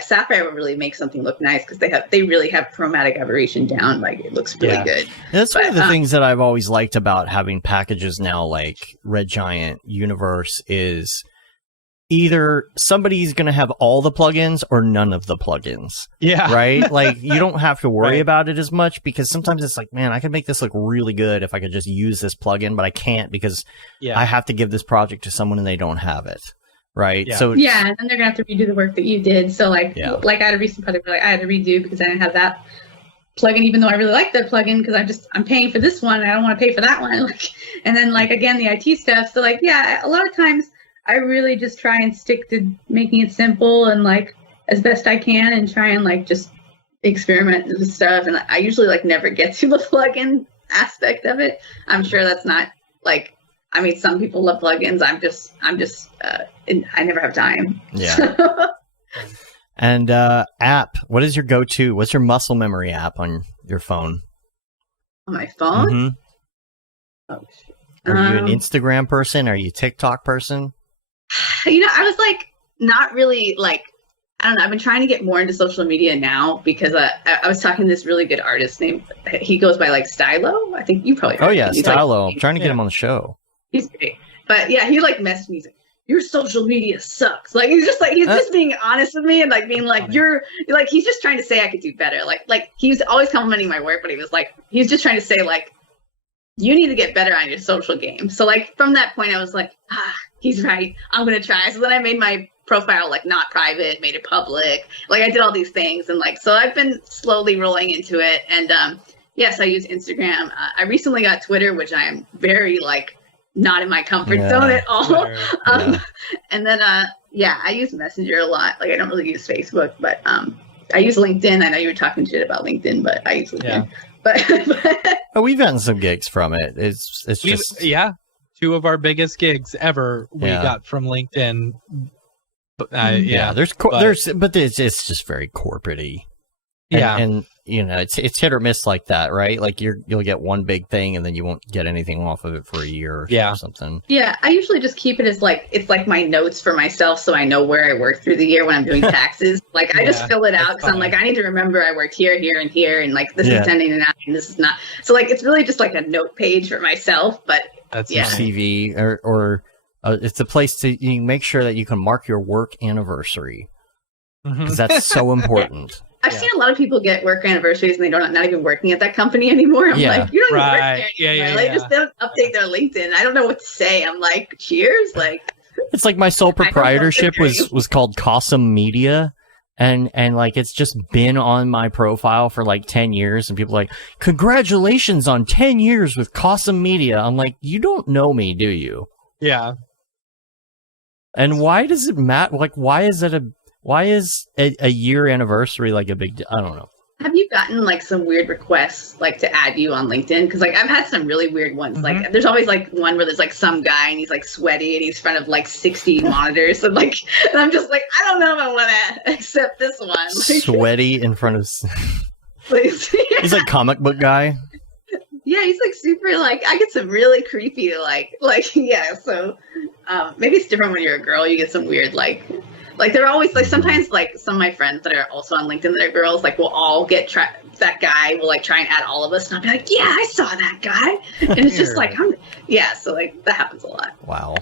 Sapphire will really make something look nice because they really have chromatic aberration down. Like it looks really good. That's one of the things that I've always liked about having packages now like Red Giant Universe is either somebody's going to have all the plugins or none of the plugins. Yeah. Right? Like you don't have to worry Right. about it as much because sometimes it's like, man, I could make this look really good if I could just use this plugin, but I can't because I have to give this project to someone and they don't have it. Right. Yeah. So Yeah, and then they're gonna have to redo the work that you did. So like I had a recent project where I had to redo because I didn't have that plugin, even though I really like that plugin because I'm paying for this one and I don't want to pay for that one. And then again the IT stuff. So a lot of times I really just try and stick to making it simple and as best I can and try and just experiment with stuff. And I usually never get to the plugin aspect of it. I'm sure that's not some people love plugins. I never have time. Yeah. And app. What is your go-to? What's your muscle memory app on your phone? On my phone? Mm-hmm. Oh, shit. Are you an Instagram person? Are you a TikTok person? I was not really I don't know. I've been trying to get more into social media now because I was talking to this really good artist named, he goes by Stylo. I think you probably heard Oh yeah, him. He's Stylo. I'm trying to get him on the show. He's great. But yeah, he messaged me. He's like, your social media sucks. He's just being honest with me and being you're he's just trying to say I could do better. He's always complimenting my work, but he's just trying to say you need to get better on your social game. So from that point I was he's right. I'm gonna try. So then I made my profile not private, made it public. I did all these things and so I've been slowly rolling into it. And yes, I use Instagram. I recently got Twitter, which I am very not in my comfort zone at all. And then I use Messenger a lot. I don't really use Facebook, but I use LinkedIn. I know you were talking shit about LinkedIn, but I use LinkedIn. But oh, we've gotten some gigs from it. It's just 2 of our biggest gigs ever we got from LinkedIn. But, but it's just very corporate-y. And it's hit or miss like that, right? You'll get one big thing and then you won't get anything off of it for a year or something. Yeah, I usually just keep it as it's my notes for myself so I know where I worked through the year when I'm doing taxes. I just fill it out because I'm I need to remember I worked here, here, and here, and this is 1099 and this is not. So it's really just a note page for myself. But that's your CV or it's a place to you make sure that you can mark your work anniversary because that's so important. I've seen a lot of people get work anniversaries and they don't not even working at that company anymore. I'm you don't even work there anymore. They just don't update their LinkedIn. I don't know what to say. I'm cheers. It's my sole proprietorship was called Cosum Media. And it's just been on my profile for 10 years and people are congratulations on 10 years with Cosum Media. I'm you don't know me, do you? Yeah. And why does it matter? Why is a year anniversary a big deal? I don't know. Have you gotten like some weird requests like to add you on LinkedIn? Because like I've had some really weird ones. Like there's always like one where there's like some guy and he's like sweaty and he's in front of like 60 monitors and like, and I'm just like, I don't know if I want to accept this one. Like, sweaty in front of. He's like comic book guy. Yeah, he's like super like I get some really creepy like yeah. So maybe it's different when you're a girl. You get some weird like they're always like sometimes like some of my friends that are also on LinkedIn that are girls like will all get that guy will like try and add all of us and I'll be like, yeah, I saw that guy, and it's just like yeah. So like that happens a lot. Wow.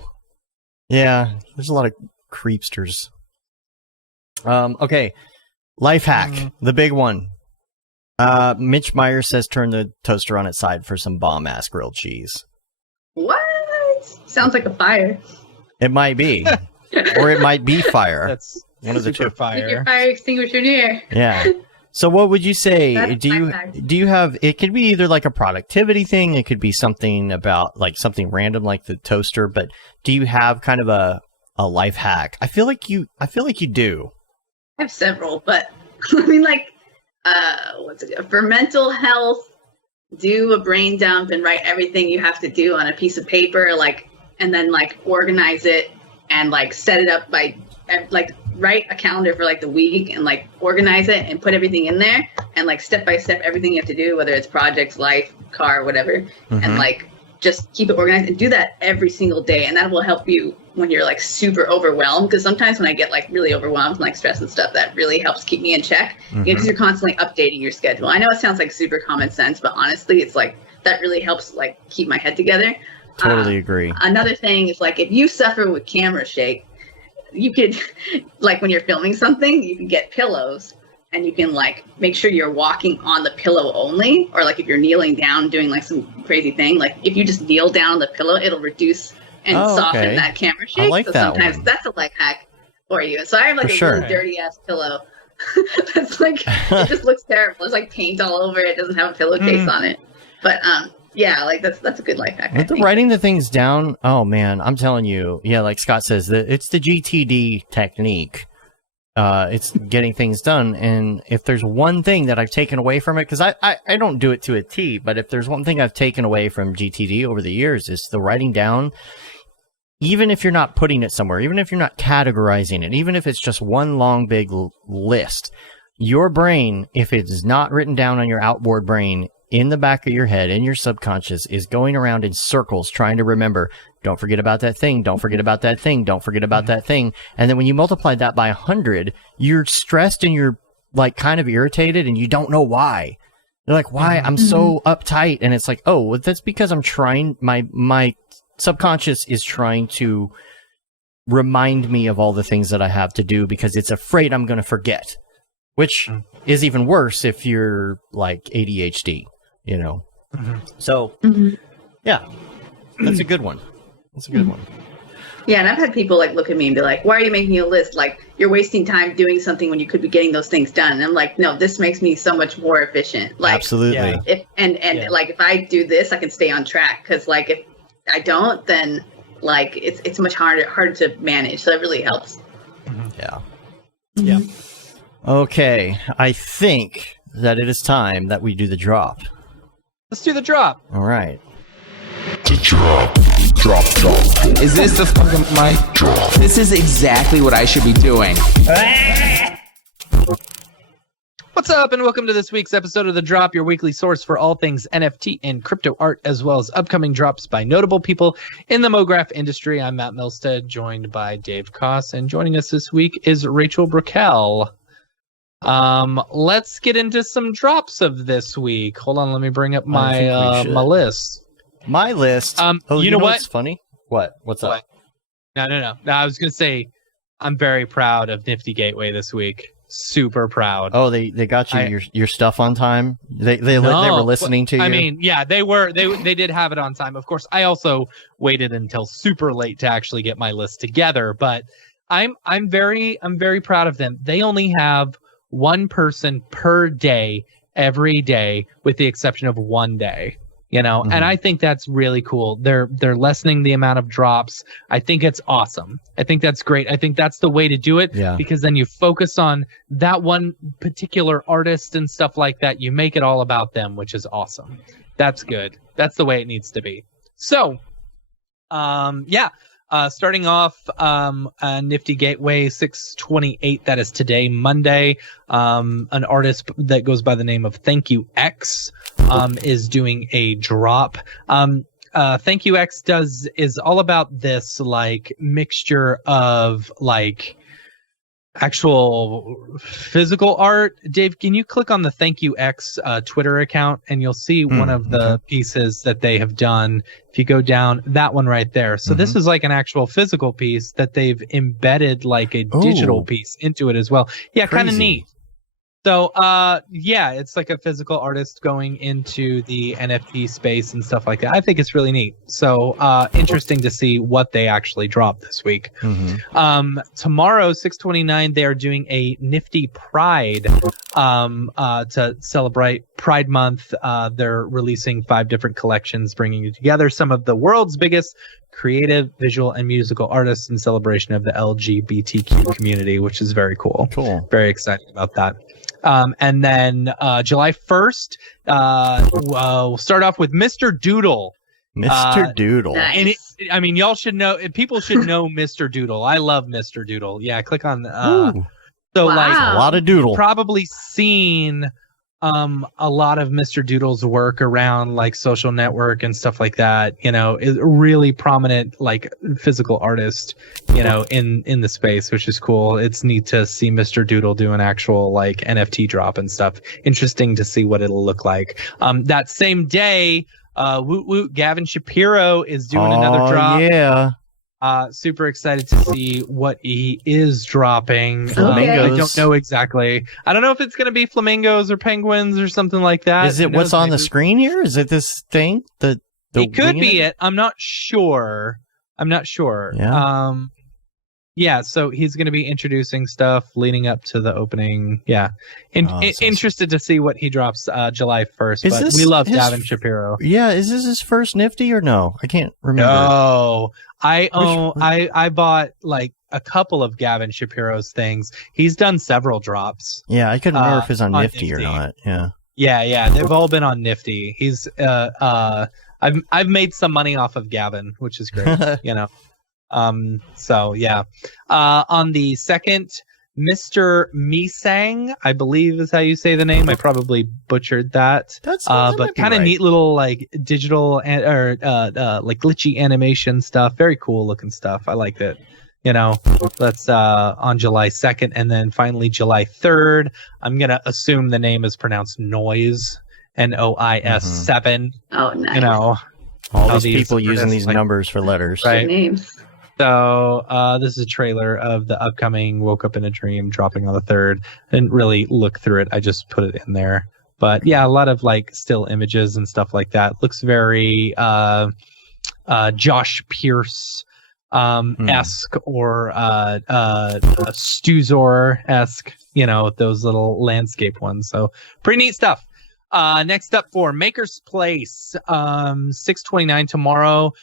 Yeah, there's a lot of creepsters. Okay, life hack, the big one. Mitch Myers says turn the toaster on its side for some bomb-ass grilled cheese. What? Sounds like a fire. It might be. Or it might be fire. That's one of the two. fire. Keep your fire extinguisher near. Yeah. So what would you say? That's Do you have, it could be either like a productivity thing, it could be something about like something random like the toaster, but do you have kind of a life hack? I feel like you do. I have several, but I mean like what's it for mental health, do a brain dump and write everything you have to do on a piece of paper, like, and then like organize it and like set it up by like write a calendar for like the week and like organize it and put everything in there and like step by step everything you have to do, whether it's projects, life, car, whatever, and like just keep it organized and do that every single day, and that will help you when you're like super overwhelmed, because sometimes when I get like really overwhelmed, like stress and stuff, that really helps keep me in check because you're constantly updating your schedule. I know it sounds like super common sense, but honestly it's like that really helps like keep my head together. Totally agree. Another thing is like if you suffer with camera shake, you could like when you're filming something, you can get pillows and you can like make sure you're walking on the pillow only, or like if you're kneeling down doing like some crazy thing, like if you just kneel down on the pillow, it'll reduce and soften that camera shake. I like so that sometimes one. that's a life hack for you. So I have like For a really dirty ass pillow that's like it just looks terrible. There's like paint all over it. It doesn't have a pillowcase on it. But yeah, like that's a good life hack. With the writing the things down, oh man, I'm telling you, yeah, like Scott says, it's the GTD technique. It's getting things done, and if there's one thing that I've taken away from it, because I don't do it to a T, but if there's one thing I've taken away from GTD over the years, is the writing down. Even if you're not putting it somewhere, even if you're not categorizing it, even if it's just one long big list, your brain, if it's not written down on your outboard brain, in the back of your head, in your subconscious, is going around in circles trying to remember, don't forget about that thing, don't forget about that thing, don't forget about that thing. And then when you multiply that by 100, you're stressed and you're like kind of irritated and you don't know why. You're like, why? I'm so uptight. And it's like, oh, well, that's because I'm trying, my subconscious is trying to remind me of all the things that I have to do because it's afraid I'm going to forget, which is even worse if you're like ADHD, you know? So, yeah, that's a good one. That's a good one. Yeah, and I've had people like look at me and be like, why are you making a list? Like, you're wasting time doing something when you could be getting those things done. And I'm like, no, this makes me so much more efficient. Like, absolutely. If like if I do this, I can stay on track. Because like if I don't, then like it's much harder to manage. So it really helps. Yeah. Yeah. Okay, I think that it is time that we do the drop. Let's do the drop. All right. The drop. Is this the fucking mic? Drop. This is exactly what I should be doing. What's up, and welcome to this week's episode of The Drop, your weekly source for all things NFT and crypto art, as well as upcoming drops by notable people in the Mograph industry. I'm Matt Milstead, joined by Dave Koss, and joining us this week is Rachel Brickel. Let's get into some drops of this week. Hold on, let me bring up my my list. My list. You know what? What's funny? What's up? No. I was gonna say, I'm very proud of Nifty Gateway this week. Super proud. Oh, they got you your stuff on time. They were listening to you. I mean, yeah, they did have it on time. Of course, I also waited until super late to actually get my list together. But I'm very proud of them. They only have one person per day every day, with the exception of one day. And I think that's really cool. They're lessening the amount of drops. I think it's awesome. I think that's great. I think that's the way to do it, because then you focus on that one particular artist and stuff like that. You make it all about them, which is awesome. That's good. That's the way it needs to be. So, starting off, Nifty Gateway 628. That is today, Monday. An artist that goes by the name of Thank You X is doing a drop. Thank You X is all about this like mixture of like actual physical art. Dave, can you click on the Thank You X Twitter account and you'll see one of the pieces that they have done. If you go down, that one right there. So this is like an actual physical piece that they've embedded like a digital piece into it as well. Yeah, kind of neat. So, it's like a physical artist going into the NFT space and stuff like that. I think it's really neat. So, interesting to see what they actually drop this week. Tomorrow, 6/29, they are doing a Nifty Pride to celebrate Pride Month. They're releasing 5 different collections, bringing together some of the world's biggest creative, visual, and musical artists in celebration of the LGBTQ community, which is very cool. Very excited about that. And then July 1st, we'll start off with Mr. Doodle. Mr. Doodle. Nice. And y'all should know, people should know Mr. Doodle. I love Mr. Doodle. Yeah, click on. So like a lot of doodle. Probably seen a lot of Mr. Doodle's work around like Social Network and stuff like that. Is a really prominent like physical artist, in the space, which is cool. It's neat to see Mr. Doodle do an actual like NFT drop and stuff. Interesting to see what it'll look like. That same day, Woot Woot Gavin Shapiro is doing another drop. Yeah. Super excited to see what he is dropping. Flamingos. I don't know exactly. I don't know if it's going to be flamingos or penguins or something like that. Is it what's on the screen here? Is it this thing? It could be it. I'm not sure. Yeah. So he's going to be introducing stuff leading up to the opening. Yeah. Interested to see what he drops July 1st. But we love Gavin Shapiro. Yeah. Is this his first Nifty or no? I can't remember. No. I bought like a couple of Gavin Shapiro's things. He's done several drops. Yeah. I couldn't remember if it's on Nifty or not. Yeah. Yeah. They've all been on Nifty. He's, I've made some money off of Gavin, which is great, So yeah. On the second, Mr. Misang, I believe is how you say the name. I probably butchered that. But kind of neat little like digital like glitchy animation stuff. Very cool looking stuff. I liked it. That's on July 2nd, and then finally July 3rd. I'm gonna assume the name is pronounced Noise. NOIS 7. Oh, nice. All these people using these numbers for letters. Right. Names. So this is a trailer of the upcoming Woke Up in a Dream dropping on the 3rd. I didn't really look through it. I just put it in there. But yeah, a lot of like still images and stuff like that. Looks very Josh Pierce esque or Stuzor-esque, those little landscape ones. So pretty neat stuff. Next up for Maker's Place, 6/29 tomorrow.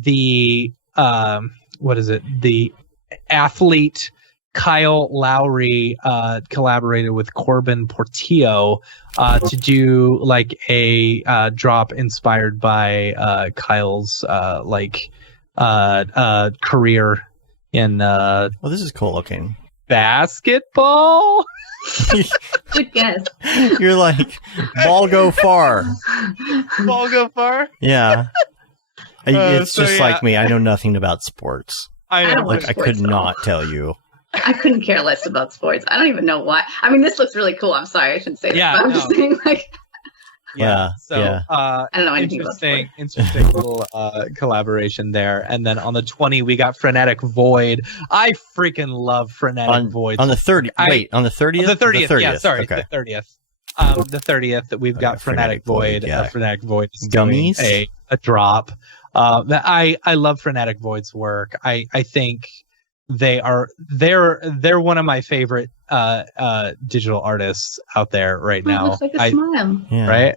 The athlete Kyle Lowry collaborated with Corbin Portillo to do like a drop inspired by Kyle's career in this is cool looking. Basketball. Good guess. You're like, ball go far. Ball go far? Yeah. It's just like me. I know nothing about sports. I could not tell you. I couldn't care less about sports. I don't even know why. I mean, this looks really cool. I'm sorry, I shouldn't say that. But I'm just saying, like. Yeah. I don't know anything about sports. Interesting little collaboration there. And then on the 20, we got Frenetic Void. I freaking love Frenetic Void. On the 30th. On the 30th? The 30th. Yeah, sorry. Okay. The 30th. The 30th that we've got Frenetic Void. Frenetic Void is gummies. A drop. I love Frenetic Void's work. I think they're one of my favorite digital artists out there right now. Looks like a smile. Yeah. Right?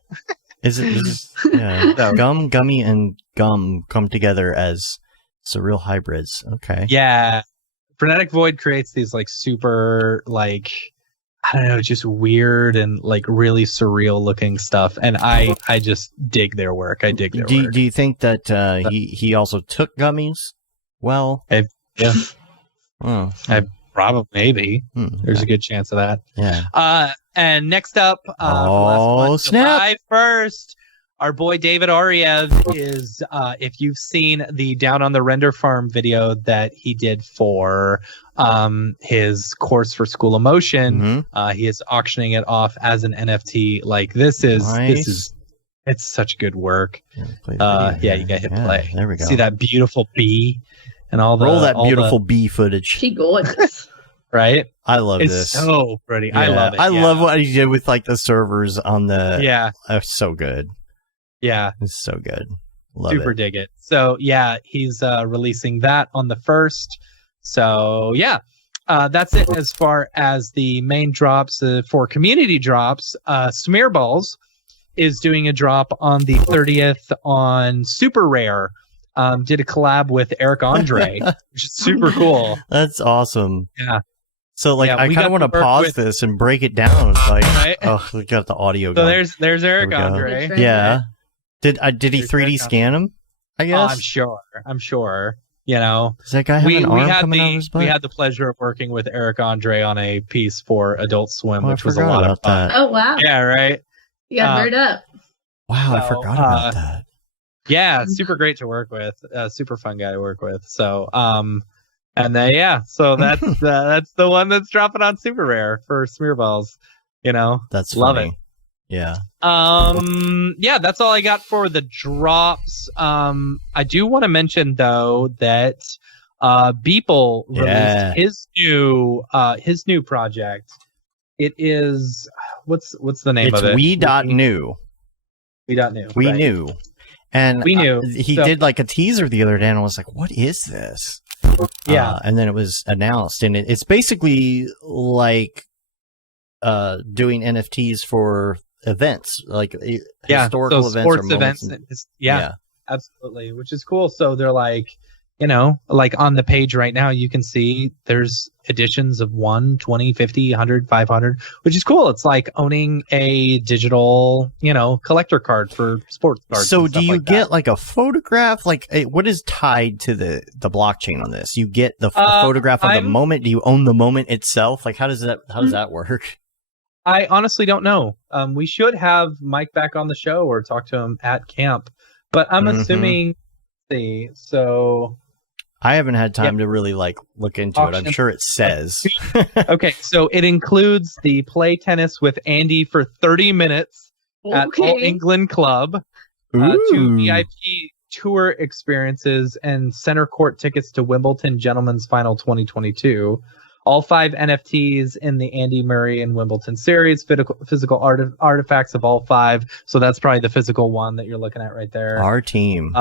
Is it? Yeah. Gum, gummy, and gum come together as surreal hybrids. Okay. Yeah. Frenetic Void creates these like super like I don't know, just weird and like really surreal looking stuff, and I just dig their work. I dig their work. Do you think that he also took gummies? Well, yeah. Oh, I probably maybe. There's a good chance of that. Yeah. And next up, July 1st, our boy David Ariev is, if you've seen the Down on the Render Farm video that he did for his course for School of Motion, he is auctioning it off as an NFT. Like this is it's such good work. You gotta hit play. There we go. See that beautiful bee and all the roll that beautiful bee footage. She gorgeous. Right? I love it's this. So pretty. Yeah. I love it. I love what he did with like the servers on the. Yeah. So good. Yeah. It's so good. Love Super it. dig it. So yeah, he's releasing that on the 1st. So yeah, that's it as far as the main drops. For community drops, Smearballs is doing a drop on the 30th on Super Rare. Did a collab with Eric Andre, which is super cool. That's awesome. Yeah. So like, I kind of want to pause this and break it down. Like, right? Oh, we got the audio. So going. there's Eric Andre. Right. Yeah. Did he 3D scan him? I guess. I'm sure. You know, does that guy have an arm coming out of his butt? We had the pleasure of working with Eric Andre on a piece for Adult Swim, which was a forgot lot about of fun. that. Oh wow. Yeah, right. You got bird up. Wow, I forgot about that. Yeah, super great to work with. Super fun guy to work with. So, and then so that's that's the one that's dropping on Super Rare for Smearballs. You know, That's love funny. it. Yeah. Yeah, that's all I got for the drops. I do want to mention though that Beeple released his new project. It is what's the name of it? We.new. We.new. We right. knew. And We knew. He did like a teaser the other day, and I was like, "What is this?" Yeah. And then it was announced, and it's basically like doing NFTs for events, like historical events or sports events. Yeah, absolutely, which is cool. So they're like, you know, like on the page right now, you can see there's editions of 1, 20, 50, 100, 500, which is cool. It's like owning a digital, you know, collector card for sports cards. So do you get that. like a photograph? Like what is tied to the blockchain on this? You get the photograph of the moment? Do you own the moment itself? Like how does that work? I honestly don't know. We should have Mike back on the show or talk to him at camp, but I'm assuming. So I haven't had time to really like look into it. I'm sure it says. Okay, so it includes the play tennis with Andy for 30 minutes at All England Club, 2 VIP tour experiences, and center court tickets to Wimbledon Gentlemen's Final 2022. All 5 NFTs in the Andy Murray and Wimbledon series, physical artifacts of all 5. So that's probably the physical one that you're looking at right there. Our team.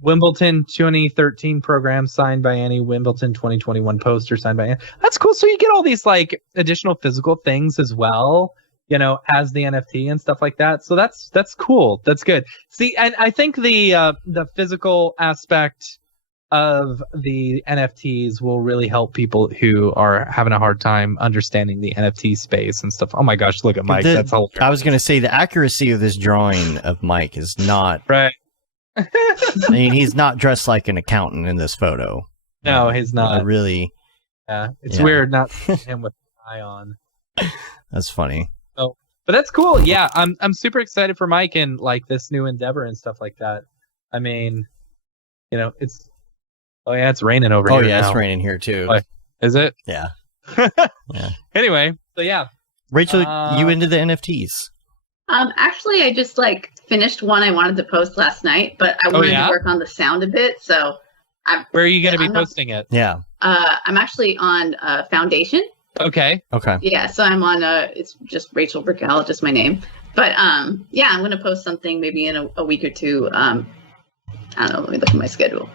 Wimbledon 2013 program signed by Annie. Wimbledon 2021 poster signed by Annie. That's cool. So you get all these like additional physical things as well, you know, as the NFT and stuff like that. So that's cool. That's good. See, and I think the physical aspect of the NFTs will really help people who are having a hard time understanding the NFT space and stuff. Oh my gosh, look at Mike. That's hilarious. I was going to say the accuracy of this drawing of Mike is not right. I mean, he's not dressed like an accountant in this photo. No, he's not. Really. Yeah, it's weird not seeing him with an eye on. That's funny. So, but that's cool. Yeah, I'm super excited for Mike and like this new endeavor and stuff like that. I mean, you know, it's raining over here. Oh yeah, now. it's raining here too. Is it? Yeah. Yeah. Anyway, so yeah. Rachel, you into the NFTs? Actually, I just like finished one I wanted to post last night, but I wanted to work on the sound a bit. So, where are you going to be posting it? Yeah. I'm actually on Foundation. Okay. Yeah, so I'm on. It's just Rachel Brickel, just my name. But yeah, I'm going to post something maybe in a week or two. I don't know. Let me look at my schedule.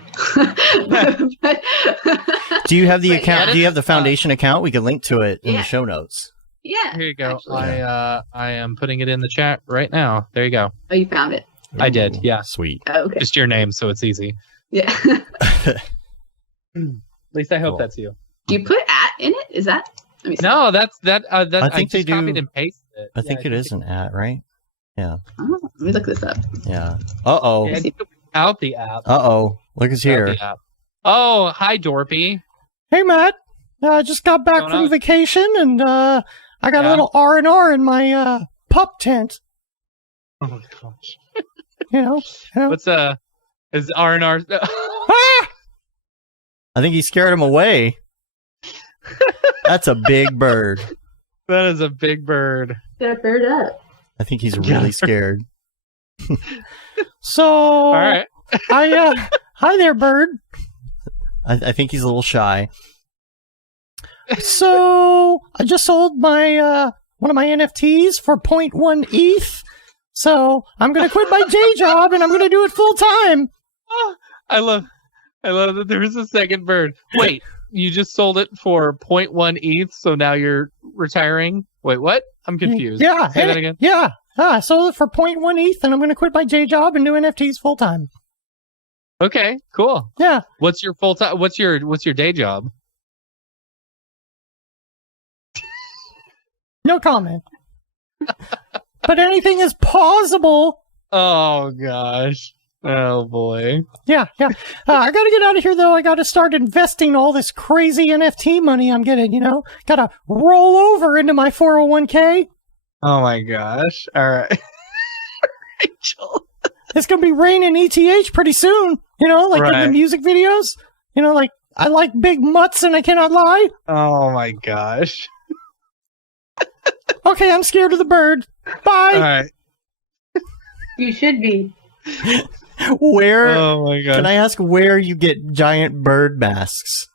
Do you have the account? Do you have the Foundation account? We can link to it in the show notes. Yeah. Here you go. Actually. I am putting it in the chat right now. There you go. Oh, you found it. I did. Yeah. Sweet. Oh, okay. Just your name, so it's easy. Yeah. At least I hope Cool. that's you. Do you put @ in it? Is that? Let me see. No, that's that. I I think they just copied do- and pasted it. I think it is an @ right? Yeah. Oh, let me look this up. Yeah. Uh-oh. Yeah, I think without the app. Uh-oh. Look who's here. Without the app. Oh, hi, Dorpy. Hey, Matt. I just got back Going from on? vacation, and I got a Yeah. little R&R in my pup tent. Oh my gosh. You know? What's is R&R? Ah! I think he scared him away. That's a big bird. That is a big bird. Got a bird up. I think he's really scared. So, All right. hi there, bird. I think he's a little shy. So, I just sold my one of my NFTs for 0.1 ETH. So, I'm gonna quit my day job and I'm gonna do it full time. Oh, I love that there is a second bird. Wait, you just sold it for 0.1 ETH, so now you're retiring? Wait, what? I'm confused. Yeah, Say that again. Yeah, I sold it for 0.1 ETH and I'm gonna quit my day job and do NFTs full time. Okay, cool. Yeah. What's your full time? What's your day job? No comment. But anything is possible. Oh gosh. Oh boy. Yeah. I gotta get out of here, though. I gotta start investing all this crazy NFT money I'm getting, Gotta roll over into my 401k. Oh my gosh. All right. Rachel. It's gonna be raining ETH pretty soon, like in Right. the music videos. Like, I like big mutts and I cannot lie. Oh my gosh. Okay, I'm scared of the bird. Bye. All right. You should be. Where, Oh my gosh. can I ask where you get giant bird masks?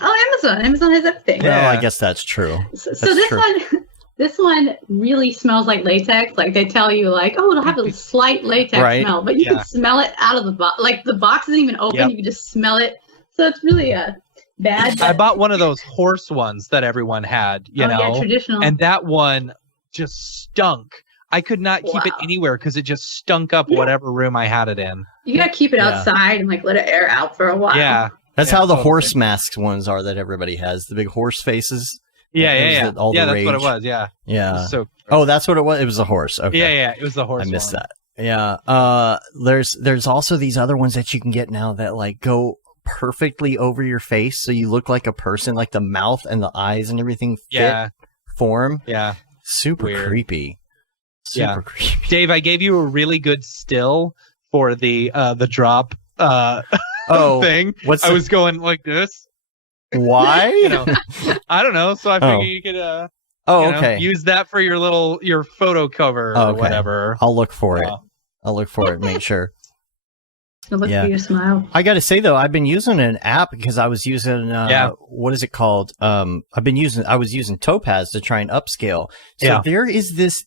Oh, Amazon. Amazon has everything. Yeah. Well, I guess that's true. So That's this true. this one really smells like latex. Like they tell you, like, oh, it'll have a slight latex Right. smell, but you Yeah. can smell it out of the box. Like the box isn't even open. Yep. You can just smell it. So it's really bad. I but- bought one of those horse ones that everyone had, you know, yeah, traditional. and that one just stunk. I could not keep it Wow. anywhere because it just stunk up Yeah. whatever room I had it in. You gotta keep it Yeah. outside and like let it air out for a while. Yeah. That's Yeah, how the totally. horse masks ones are that everybody has. The big horse faces. Yeah, Those yeah. that all the Yeah, that's what it rage. was. Yeah. It Yeah. was so Oh, that's what it was. It was a horse. Okay. yeah. It was the horse I missed one. that. Yeah. There's also these other ones that you can get now that like go perfectly over your face, so you look like a person, like the mouth and the eyes and everything fit Yeah. form. Yeah. Super Weird. creepy. Yeah. Super creepy. Dave, I gave you a really good still for the drop Oh, thing. what's I the- was going like this. Why? You know, I don't know. So I figured Oh. you could Oh, you know, okay. use that for your photo cover Oh, or okay. whatever. I'll look for it. Yeah. I'll look for it. Make sure. So look Yeah. for your smile. I got to say though, I've been using an app because I was using Yeah. what is it called? I was using Topaz to try and upscale. So Yeah. there is this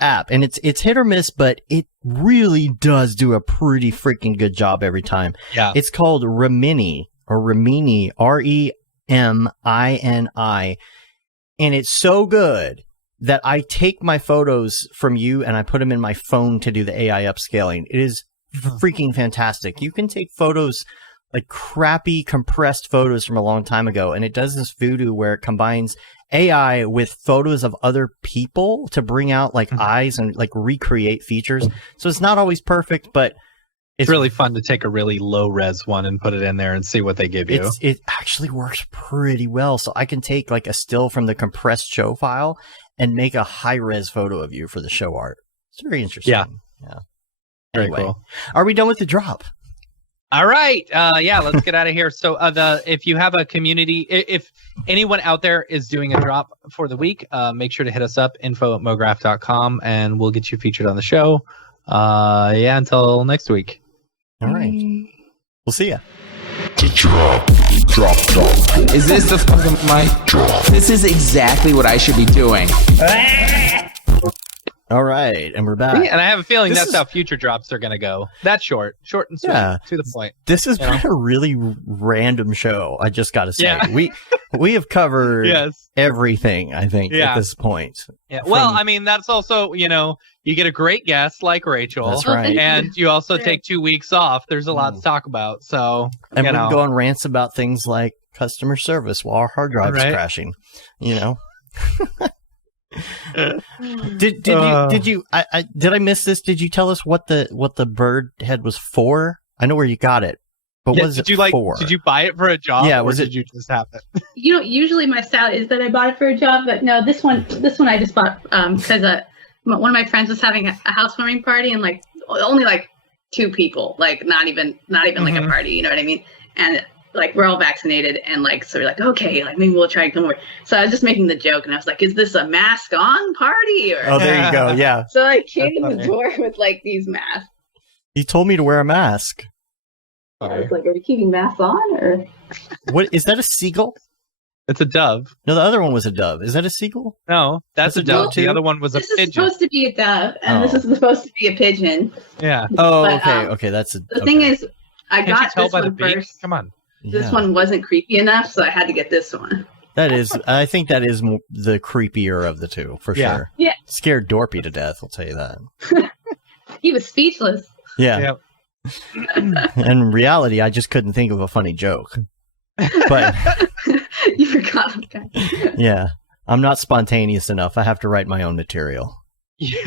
app, and it's hit or miss, but it really does do a pretty freaking good job every time. Yeah. It's called Remini, REMINI, and it's so good that I take my photos from you and I put them in my phone to do the AI upscaling. It is freaking fantastic. You can take photos, like crappy compressed photos from a long time ago, and it does this voodoo where it combines AI with photos of other people to bring out like eyes and like recreate features. So it's not always perfect, but It's really fun to take a really low res one and put it in there and see what they give you. it actually works pretty well. So I can take like a still from the compressed show file and make a high res photo of you for the show art. It's very interesting. Yeah. Very Anyway, cool. are we done with the drop? All right. Yeah, let's get out of here. So if you have a community, if anyone out there is doing a drop for the week, make sure to hit us up, info@mograph.com, and we'll get you featured on the show. Until next week. All right. We'll see ya. The drop. Is this the fucking mic? This is exactly what I should be doing. All right, and we're back. And I have a feeling This that's is- how future drops are going to go. That's short and sweet, Yeah. to the point. This has been a really random show, I just got to say. Yeah. We have covered Yes. everything, I think, Yeah. at this point. Yeah. Well, From- I mean, that's also, you get a great guest like Rachel. That's right. And you also take 2 weeks off. There's a lot to talk about. So, And we can go on rants about things like customer service while our hard drive is crashing, Did I miss this? Did you tell us what the bird head was for? I know where you got it, but what is it for? Did you buy it for a job? Yeah, or was did it- you just have it? Usually my style is that I bought it for a job, but no, this one I just bought because one of my friends was having a housewarming party, and like only like 2 people, like not even like a party, you know what I mean? And like we're all vaccinated, and like so we're like, okay, like maybe we'll try and come over. So I was just making the joke, and I was like, is this a mask on party? Or Oh, there you go. Yeah, so I came in funny. the door with like these masks. you told me to wear a mask. I was like, are we keeping masks on or? What is that? A seagull? It's a dove. No, the other one was a dove. Is that a seagull? No, that's That's a a dove. dove too? The other one was a This is pigeon. supposed to be a dove, and this is supposed to be a pigeon. Yeah. Oh, But, okay, okay. That's a. The thing is, I Can't you got tell this by the one beak? first. Come on. This one wasn't creepy enough, so I had to get this one. That is. I think that is the creepier of the two for Yeah. sure. Yeah. Scared Dorpy to death. I'll tell you that. He was speechless. Yeah. Yep. In reality, I just couldn't think of a funny joke. But You forgot. Okay. yeah, I'm not spontaneous enough. I have to write my own material. Yeah.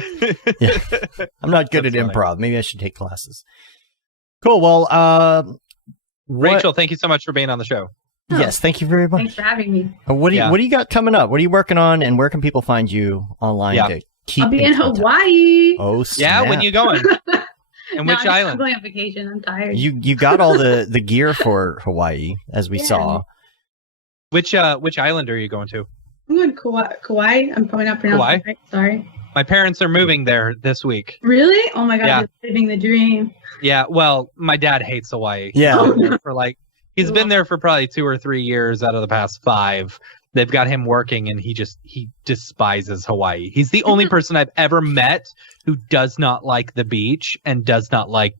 I'm not good That's at funny. improv. Maybe I should take classes. Cool. Well, what- Rachel, thank you so much for being on the show. Yes, thank you very much. Thanks for having me. What do you Yeah. What do you got coming up? What are you working on, and where can people find you online Yeah. to keep? I'll be in contact? Hawaii. Oh, Yeah, snap. when you going? And No, which I'm island? going on vacation. I'm tired. You got all the gear for Hawaii, as we Yeah. saw. Which island are you going to? I'm going Kauai. I'm probably not pronouncing Kauai? it right. Sorry. My parents are moving there this week. Really? Oh my God, Yeah. you're living the dream. Yeah, well, my dad hates Hawaii. Yeah. He's been there for he's been there for probably 2 or 3 years out of the past 5. They've got him working, and he despises Hawaii. He's the only person I've ever met who does not like the beach and does not like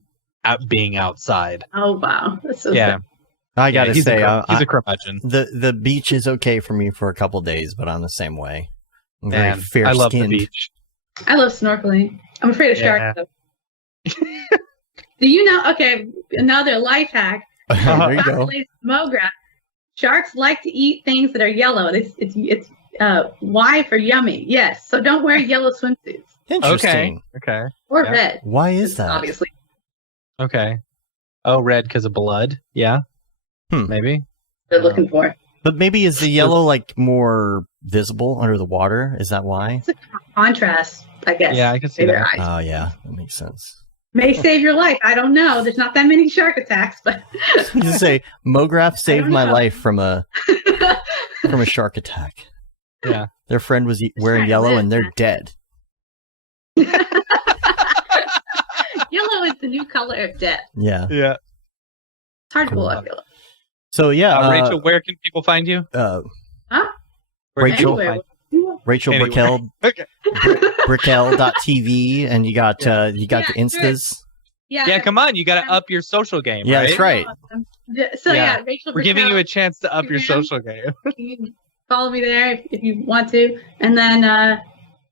being outside. Oh wow, that's so Yeah, sad. I gotta he's say, he's a curmudgeon. the beach is okay for me for a couple days, but I'm the same way. I'm very Man, fair I love the skinned. beach. I love snorkeling. I'm afraid of Yeah. sharks though. Do you know? Okay, another life hack. There you go. Mograph. Sharks like to eat things that are yellow. It's Y for yummy. Yes. So don't wear yellow swimsuits Interesting. Okay. or Yeah. red. Why is that? Obviously. Okay. Oh, red because of blood. Yeah. Maybe. They're looking for. But maybe is the yellow like more visible under the water? Is that why? It's a contrast, I guess. Yeah, I can see in their that. eyes. Oh yeah, that makes sense. May save your life. I don't know. There's not that many shark attacks, but You say Mograph saved don't my know. life from a shark attack. Yeah. Their friend was wearing trying to yellow, live, and they're man. dead. yellow is the new color of death. Yeah. Yeah. It's hard to Cool. pull off yellow. So yeah, Rachel, where can people find you? Huh? Where can Rachel- people Anywhere. find- Rachel Anyway. Brickel, Okay. Brickel.tv, and you got the Yeah, Instas. Yeah, come on. You got to up your social game, Yeah, right? that's right. So Yeah. yeah, Rachel. We're giving you a Brickel, chance to up your Instagram. social game. you can follow me there if you want to, and then I'm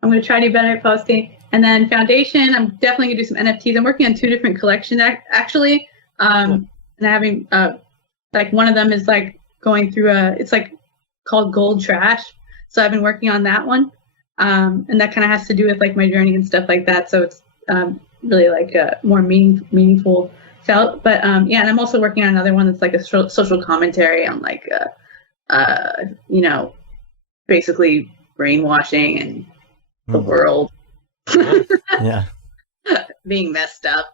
going to try to do better at posting. And then Foundation, I'm definitely going to do some NFTs. I'm working on 2 different collections actually, and having like one of them is like going through it's like called Gold Trash. So I've been working on that one, and that kind of has to do with like my journey and stuff like that. So it's really like more meaningful felt. But yeah, and I'm also working on another one that's like a social commentary on like basically brainwashing and the world Yeah, being messed up.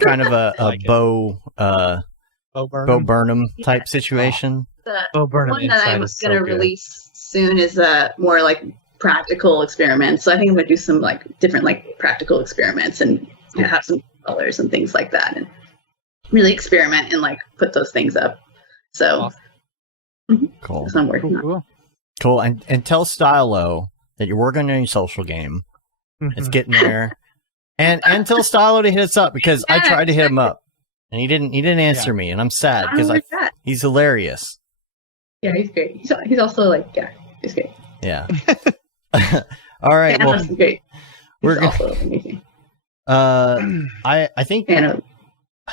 kind of a Like it. Bo Bo Burnham type situation. The Bo Burnham one that Inside I'm is so going to good. release soon is more like practical experiments. So I think I'm going to do some like different like practical experiments and have some colors and things like that and really experiment and like put those things up. So Cool, that's what I'm working on. Cool. cool. And tell Stylo that you're working on your social game. It's getting there. And tell Stylo to hit us up because I tried to hit him up and he didn't answer me, and I'm sad because he's hilarious. Yeah, he's great. He's also like, he's great. Yeah. All right. Well, he's great. He's also amazing. I think I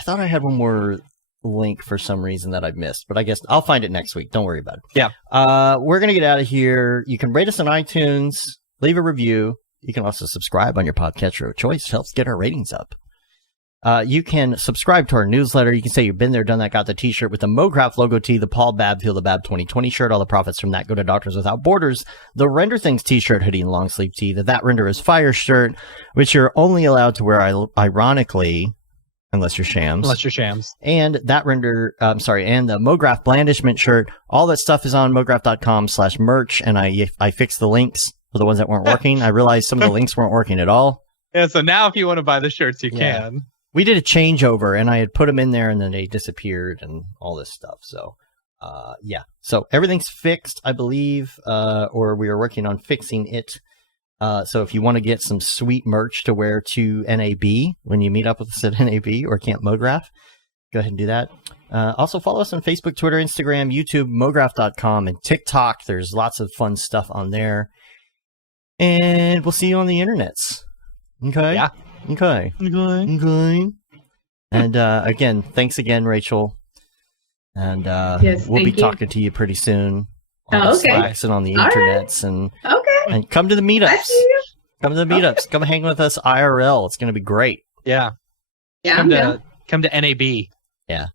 thought I had one more link for some reason that I've missed, but I guess I'll find it next week. Don't worry about it. Yeah. We're gonna get out of here. You can rate us on iTunes, leave a review. You can also subscribe on your podcatcher of choice. It helps get our ratings up. You can subscribe to our newsletter. You can say you've been there, done that, got the t-shirt with the Mograph logo tee, the Paul Babb Feel the Bab 2020 shirt. All the profits from that go to Doctors Without Borders. The Render Things t-shirt, hoodie, and long sleeve tee. The That Render is Fire shirt, which you're only allowed to wear ironically, unless you're shams. And that render, and the Mograph blandishment shirt. All that stuff is on mograph.com/merch. And I fixed the links for the ones that weren't working. I realized some of the links weren't working at all. Yeah, so now if you want to buy the shirts, you can. We did a changeover, and I had put them in there, and then they disappeared, and all this stuff. So, So everything's fixed, I believe, or we are working on fixing it. So if you want to get some sweet merch to wear to NAB when you meet up with us at NAB or Camp Mograph, go ahead and do that. Also follow us on Facebook, Twitter, Instagram, YouTube, mograph.com, and TikTok. There's lots of fun stuff on there. And we'll see you on the internets. Okay? Yeah. Okay. And again, thanks again, Rachel. And we'll be talking to you pretty soon on the Slacks and on the internets. And come to the meetups. Come to the meetups. Come hang with us IRL. It's going to be great. Yeah. Come to NAB. Yeah.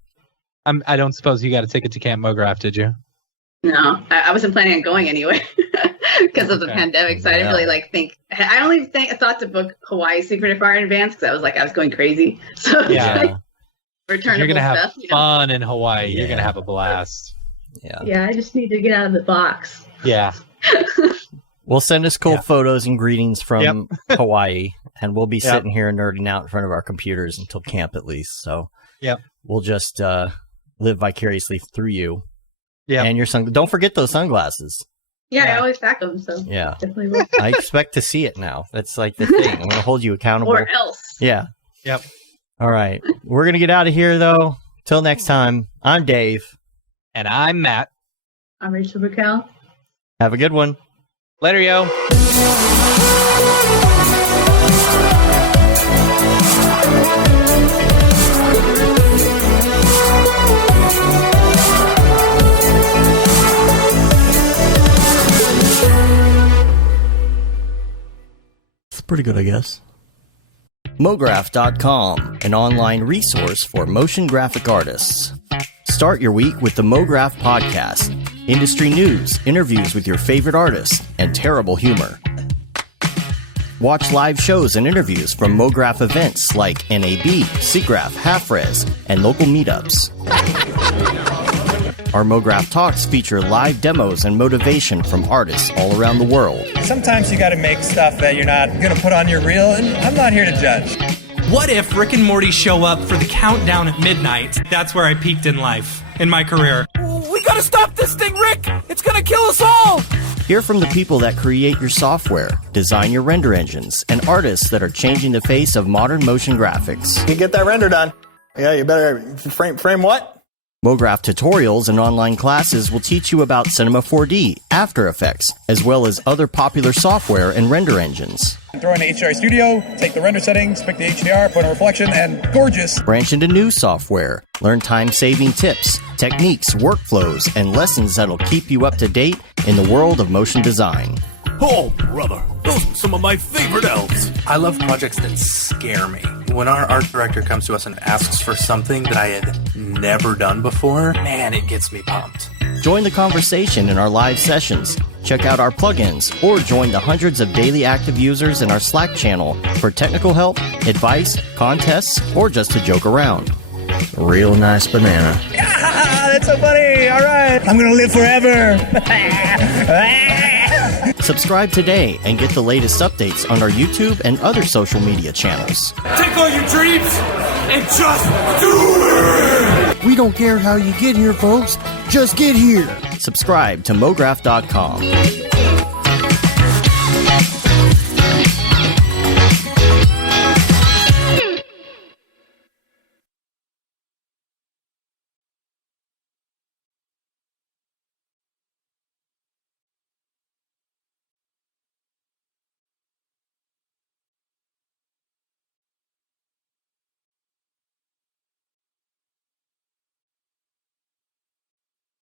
I don't suppose you got a ticket to Camp Mograph, did you? No, I wasn't planning on going anyway because of the pandemic. So I didn't really think. I only thought to book Hawaii super far in advance because I was going crazy. So returnable you're gonna have stuff, fun in Hawaii. Yeah. You're gonna have a blast. Yeah. Yeah, I just need to get out of the box. Yeah. We'll send us cool photos and greetings from Hawaii, and we'll be sitting here nerding out in front of our computers until camp at least. So we'll just live vicariously through you. Yeah, and your don't forget those sunglasses. Yeah, I always pack them. So definitely will. I expect to see it now. That's like the thing. I'm going to hold you accountable. Or else. Yeah. Yep. All right. We're going to get out of here though. Till next time. I'm Dave. And I'm Matt. I'm Rachel Brickel. Have a good one. Later, yo. Pretty good, I guess. Mograph.com, an online resource for motion graphic artists. Start your week with the Mograph podcast. Industry news, interviews with your favorite artists, and terrible humor. Watch live shows and interviews from Mograph events like NAB, SIGGRAPH, Half-Res, and local meetups. Our Mograph Talks feature live demos and motivation from artists all around the world. Sometimes you gotta make stuff that you're not gonna put on your reel, and I'm not here to judge. What if Rick and Morty show up for the countdown at midnight? That's where I peaked in life, in my career. We gotta stop this thing, Rick! It's gonna kill us all! Hear from the people that create your software, design your render engines, and artists that are changing the face of modern motion graphics. You get that render done. Yeah, you better frame what? Mograph tutorials and online classes will teach you about Cinema 4D, After Effects, as well as other popular software and render engines. Throw in the HDR Studio, take the render settings, pick the HDR, put a reflection, and gorgeous. Branch into new software. Learn time-saving tips, techniques, workflows, and lessons that'll keep you up to date in the world of motion design. Oh, brother, those are some of my favorite elves. I love projects that scare me. When our art director comes to us and asks for something that I had never done before, man, it gets me pumped. Join the conversation in our live sessions. Check out our plugins, or join the hundreds of daily active users in our Slack channel for technical help, advice, contests, or just to joke around. Real nice banana. Yeah, that's so funny. All right. I'm going to live forever. Subscribe today and get the latest updates on our YouTube and other social media channels. Take all your dreams and just do it! We don't care how you get here, folks. Just get here. Subscribe to Mograph.com.